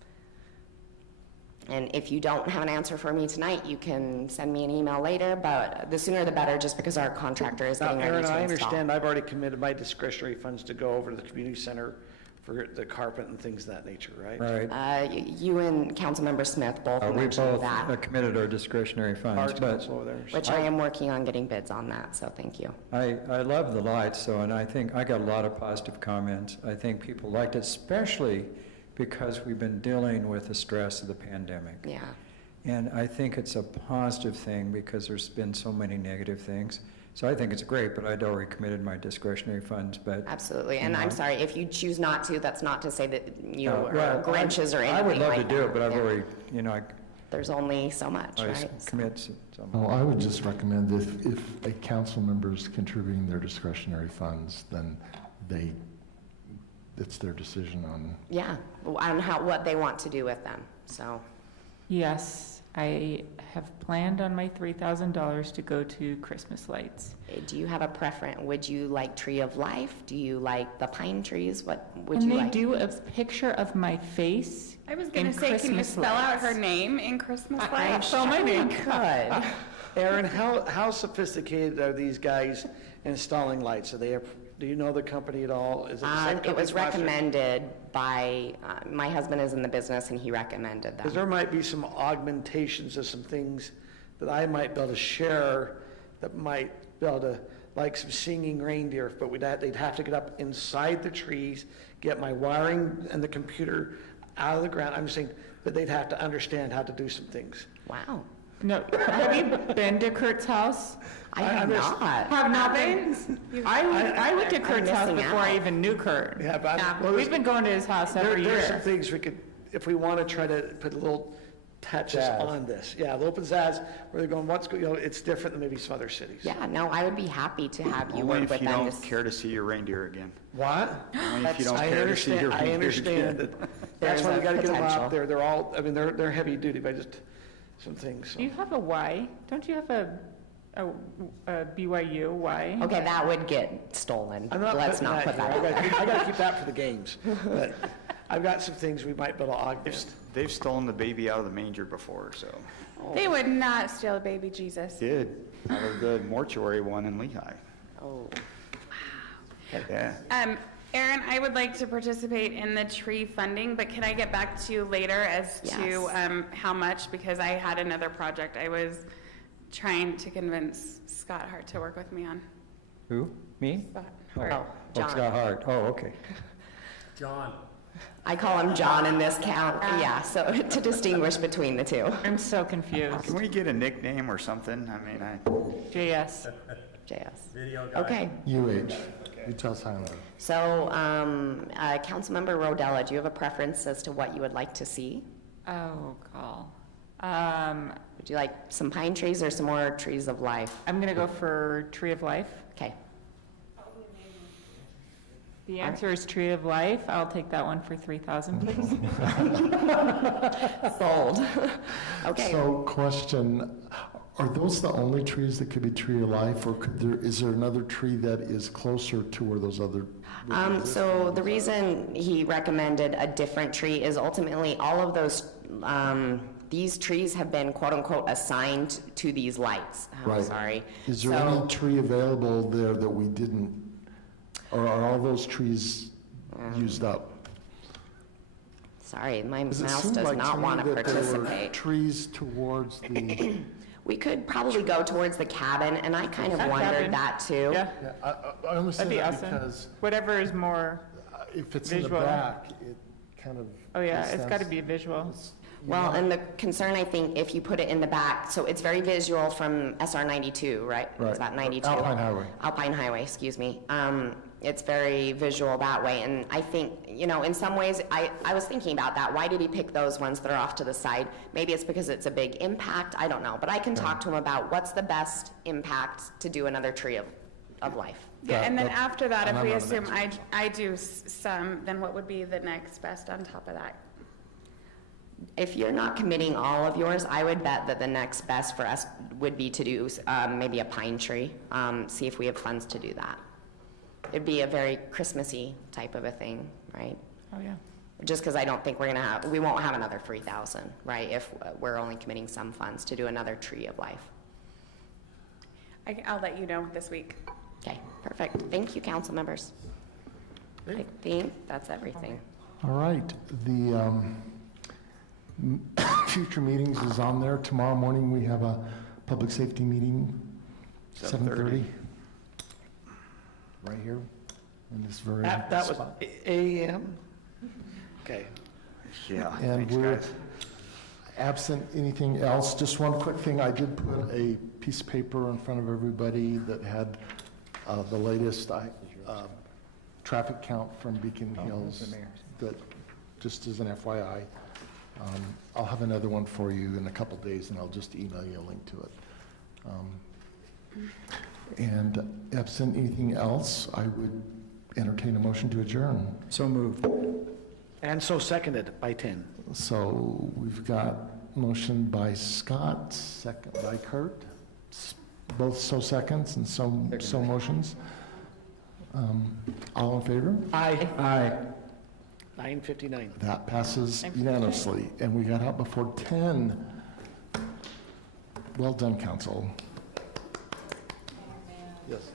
And if you don't have an answer for me tonight, you can send me an email later, but the sooner the better, just because our contractor is getting ready to Aaron, install. I understand, I've already committed my discretionary funds to go over to the community center for the carpet and things of that nature, right? Right. You and Councilmember Smith both We mentioned both that, committed our discretionary funds, but which I am working on getting bids on that, so thank you. I love the lights, so, and I think I got a lot of positive comments. I think people liked it, especially because we've been dealing with the stress of the pandemic. Yeah. And I think it's a positive thing because there's been so many negative things. So I think it's great, but I'd already committed my discretionary funds, but. Absolutely, and I'm sorry, if you choose not to, that's not to say that you are well, Grinches or anything I would love like to do that. it, but I've Yeah. already, you know, There's only so much, I right? commit some. Well, I would just recommend if a council member is contributing their discretionary funds, then it's their decision on. Yeah, on what they want to do with them, so. Yes, I have planned on my $3,000 to go to Christmas lights. Do you have a preference? Would you like Tree of Life? Do you like the pine trees? What would And you they like? do a picture of my face. I was going in to say, can you Christmas spell out lights. her name in Christmas I lights? spell my name. Could. Aaron, how sophisticated are these guys installing lights? Do you know the company at all? Is it the same company? It was sponsored? recommended by, my husband is in the business and he recommended them. Because there might be some augmentations of some things that I might be able to share that might be able to, like some singing reindeer, but they'd have to get up inside the trees, get my wiring and the computer out of the ground. I'm saying, but they'd have to understand how to do some things. Wow. No, have you been to Kurt's house? I have not. Have not been? I went to Kurt's house missing before I out. even knew Kurt. Yeah, but We've been going to his house every There's some year. things we could, if we want to try to put little touches Jazz. on this. Yeah, a little pizzazz, where they're going, it's different than maybe some other cities. Yeah, no, I would be happy to have you Only work if with you them. don't care to see your reindeer again. What? Only if you don't care to see your I reindeer understand again. that, that's why we There's got a to get them potential. out there. They're all, I mean, they're heavy duty, but just some things. So. Do you have a Y? Don't you have a BYU Y? Okay, that would get stolen. I'm not Let's putting not put here. that out. I got to keep that for the games. But I've got some things we might be able to augment. They've stolen the baby out of the manger before, so. They would not steal baby Jesus. Did, out of the mortuary one in Lehigh. Oh, Yeah. Aaron, I would like to participate in the tree funding, but can I get back to you later as to how much? Because I had another project I was trying to convince Scott Hart to work with me on. Who? Me? Scott Oh, Hart. John. Scott Hart. Oh, okay. John. I call him John in this count, yeah, so to distinguish between the two. I'm so confused. Can we get a nickname or something? I mean, JS. JS. Video guy. Okay, UH. Utah's Highland. So, Councilmember Rodella, do you have a preference as to what you would like to see? Oh, call. Would you like some pine trees or some more trees of life? I'm going to go for Tree of Life. Okay. The answer is Tree of Life. I'll take that one for 3,000, please. Sold. Okay. So question, are those the only trees that could be tree of life, or is there another tree that is closer to where those other? So the reason he recommended a different tree is ultimately all of those, these trees have been quote-unquote assigned to these lights. I'm Right. sorry. Is there So- any tree available there that we didn't, or are all those trees used up? Sorry, my 'Cause it mouse seemed does like not me want to that there were participate. trees towards the, We could probably go towards the cabin, and I kind of That wondered cabin. that too. Yeah, I only say that'd be that awesome. because Whatever is more if it's in the visual. back, it kind of. Oh, yeah, makes it's got to sense. be visual. Well, and the concern, I think, if you put it in the back, so it's very visual from SR 92, right? Right. It's about 92. Alpine Highway. Alpine Highway, excuse me. It's very visual that way, and I think, you know, in some ways, I was thinking about that. Why did he pick those ones that are off to the side? Maybe it's because it's a big impact, I don't know. But I can talk to him about what's the best impact to do another tree of life. Yeah, and then after that, and if I'm we on the assume next I do some, then what would be the next best on top of that? If you're not committing all of yours, I would bet that the next best for us would be to do maybe a pine tree, see if we have funds to do that. It'd be a very Christmassy type of a thing, right? Oh, yeah. Just because I don't think we won't have another 3,000, right? If we're only committing some funds to do another tree of life. I'll let you know this week. Okay, perfect. Thank you, council members. I think that's everything. All right, the future meetings is on there. Tomorrow morning, we have a public safety meeting, 7:30. Right here, in this very That was spot. AM? Okay. Yeah, And thanks, we're guys. absent anything else. Just one quick thing, I did put a piece of paper in front of everybody that had the latest traffic count from Beacon Hills, that, just as an FYI. I'll have another one for you in a couple days, and I'll just email you a link to it. And absent anything else, I would entertain a motion to adjourn. So moved. And so seconded by 10. So we've got motion by Scott, second by Kurt, both so seconds and so motions. All in favor? Aye. Aye. 9:59. That passes unanimously, and we got out before 10. Well done, council. Yes.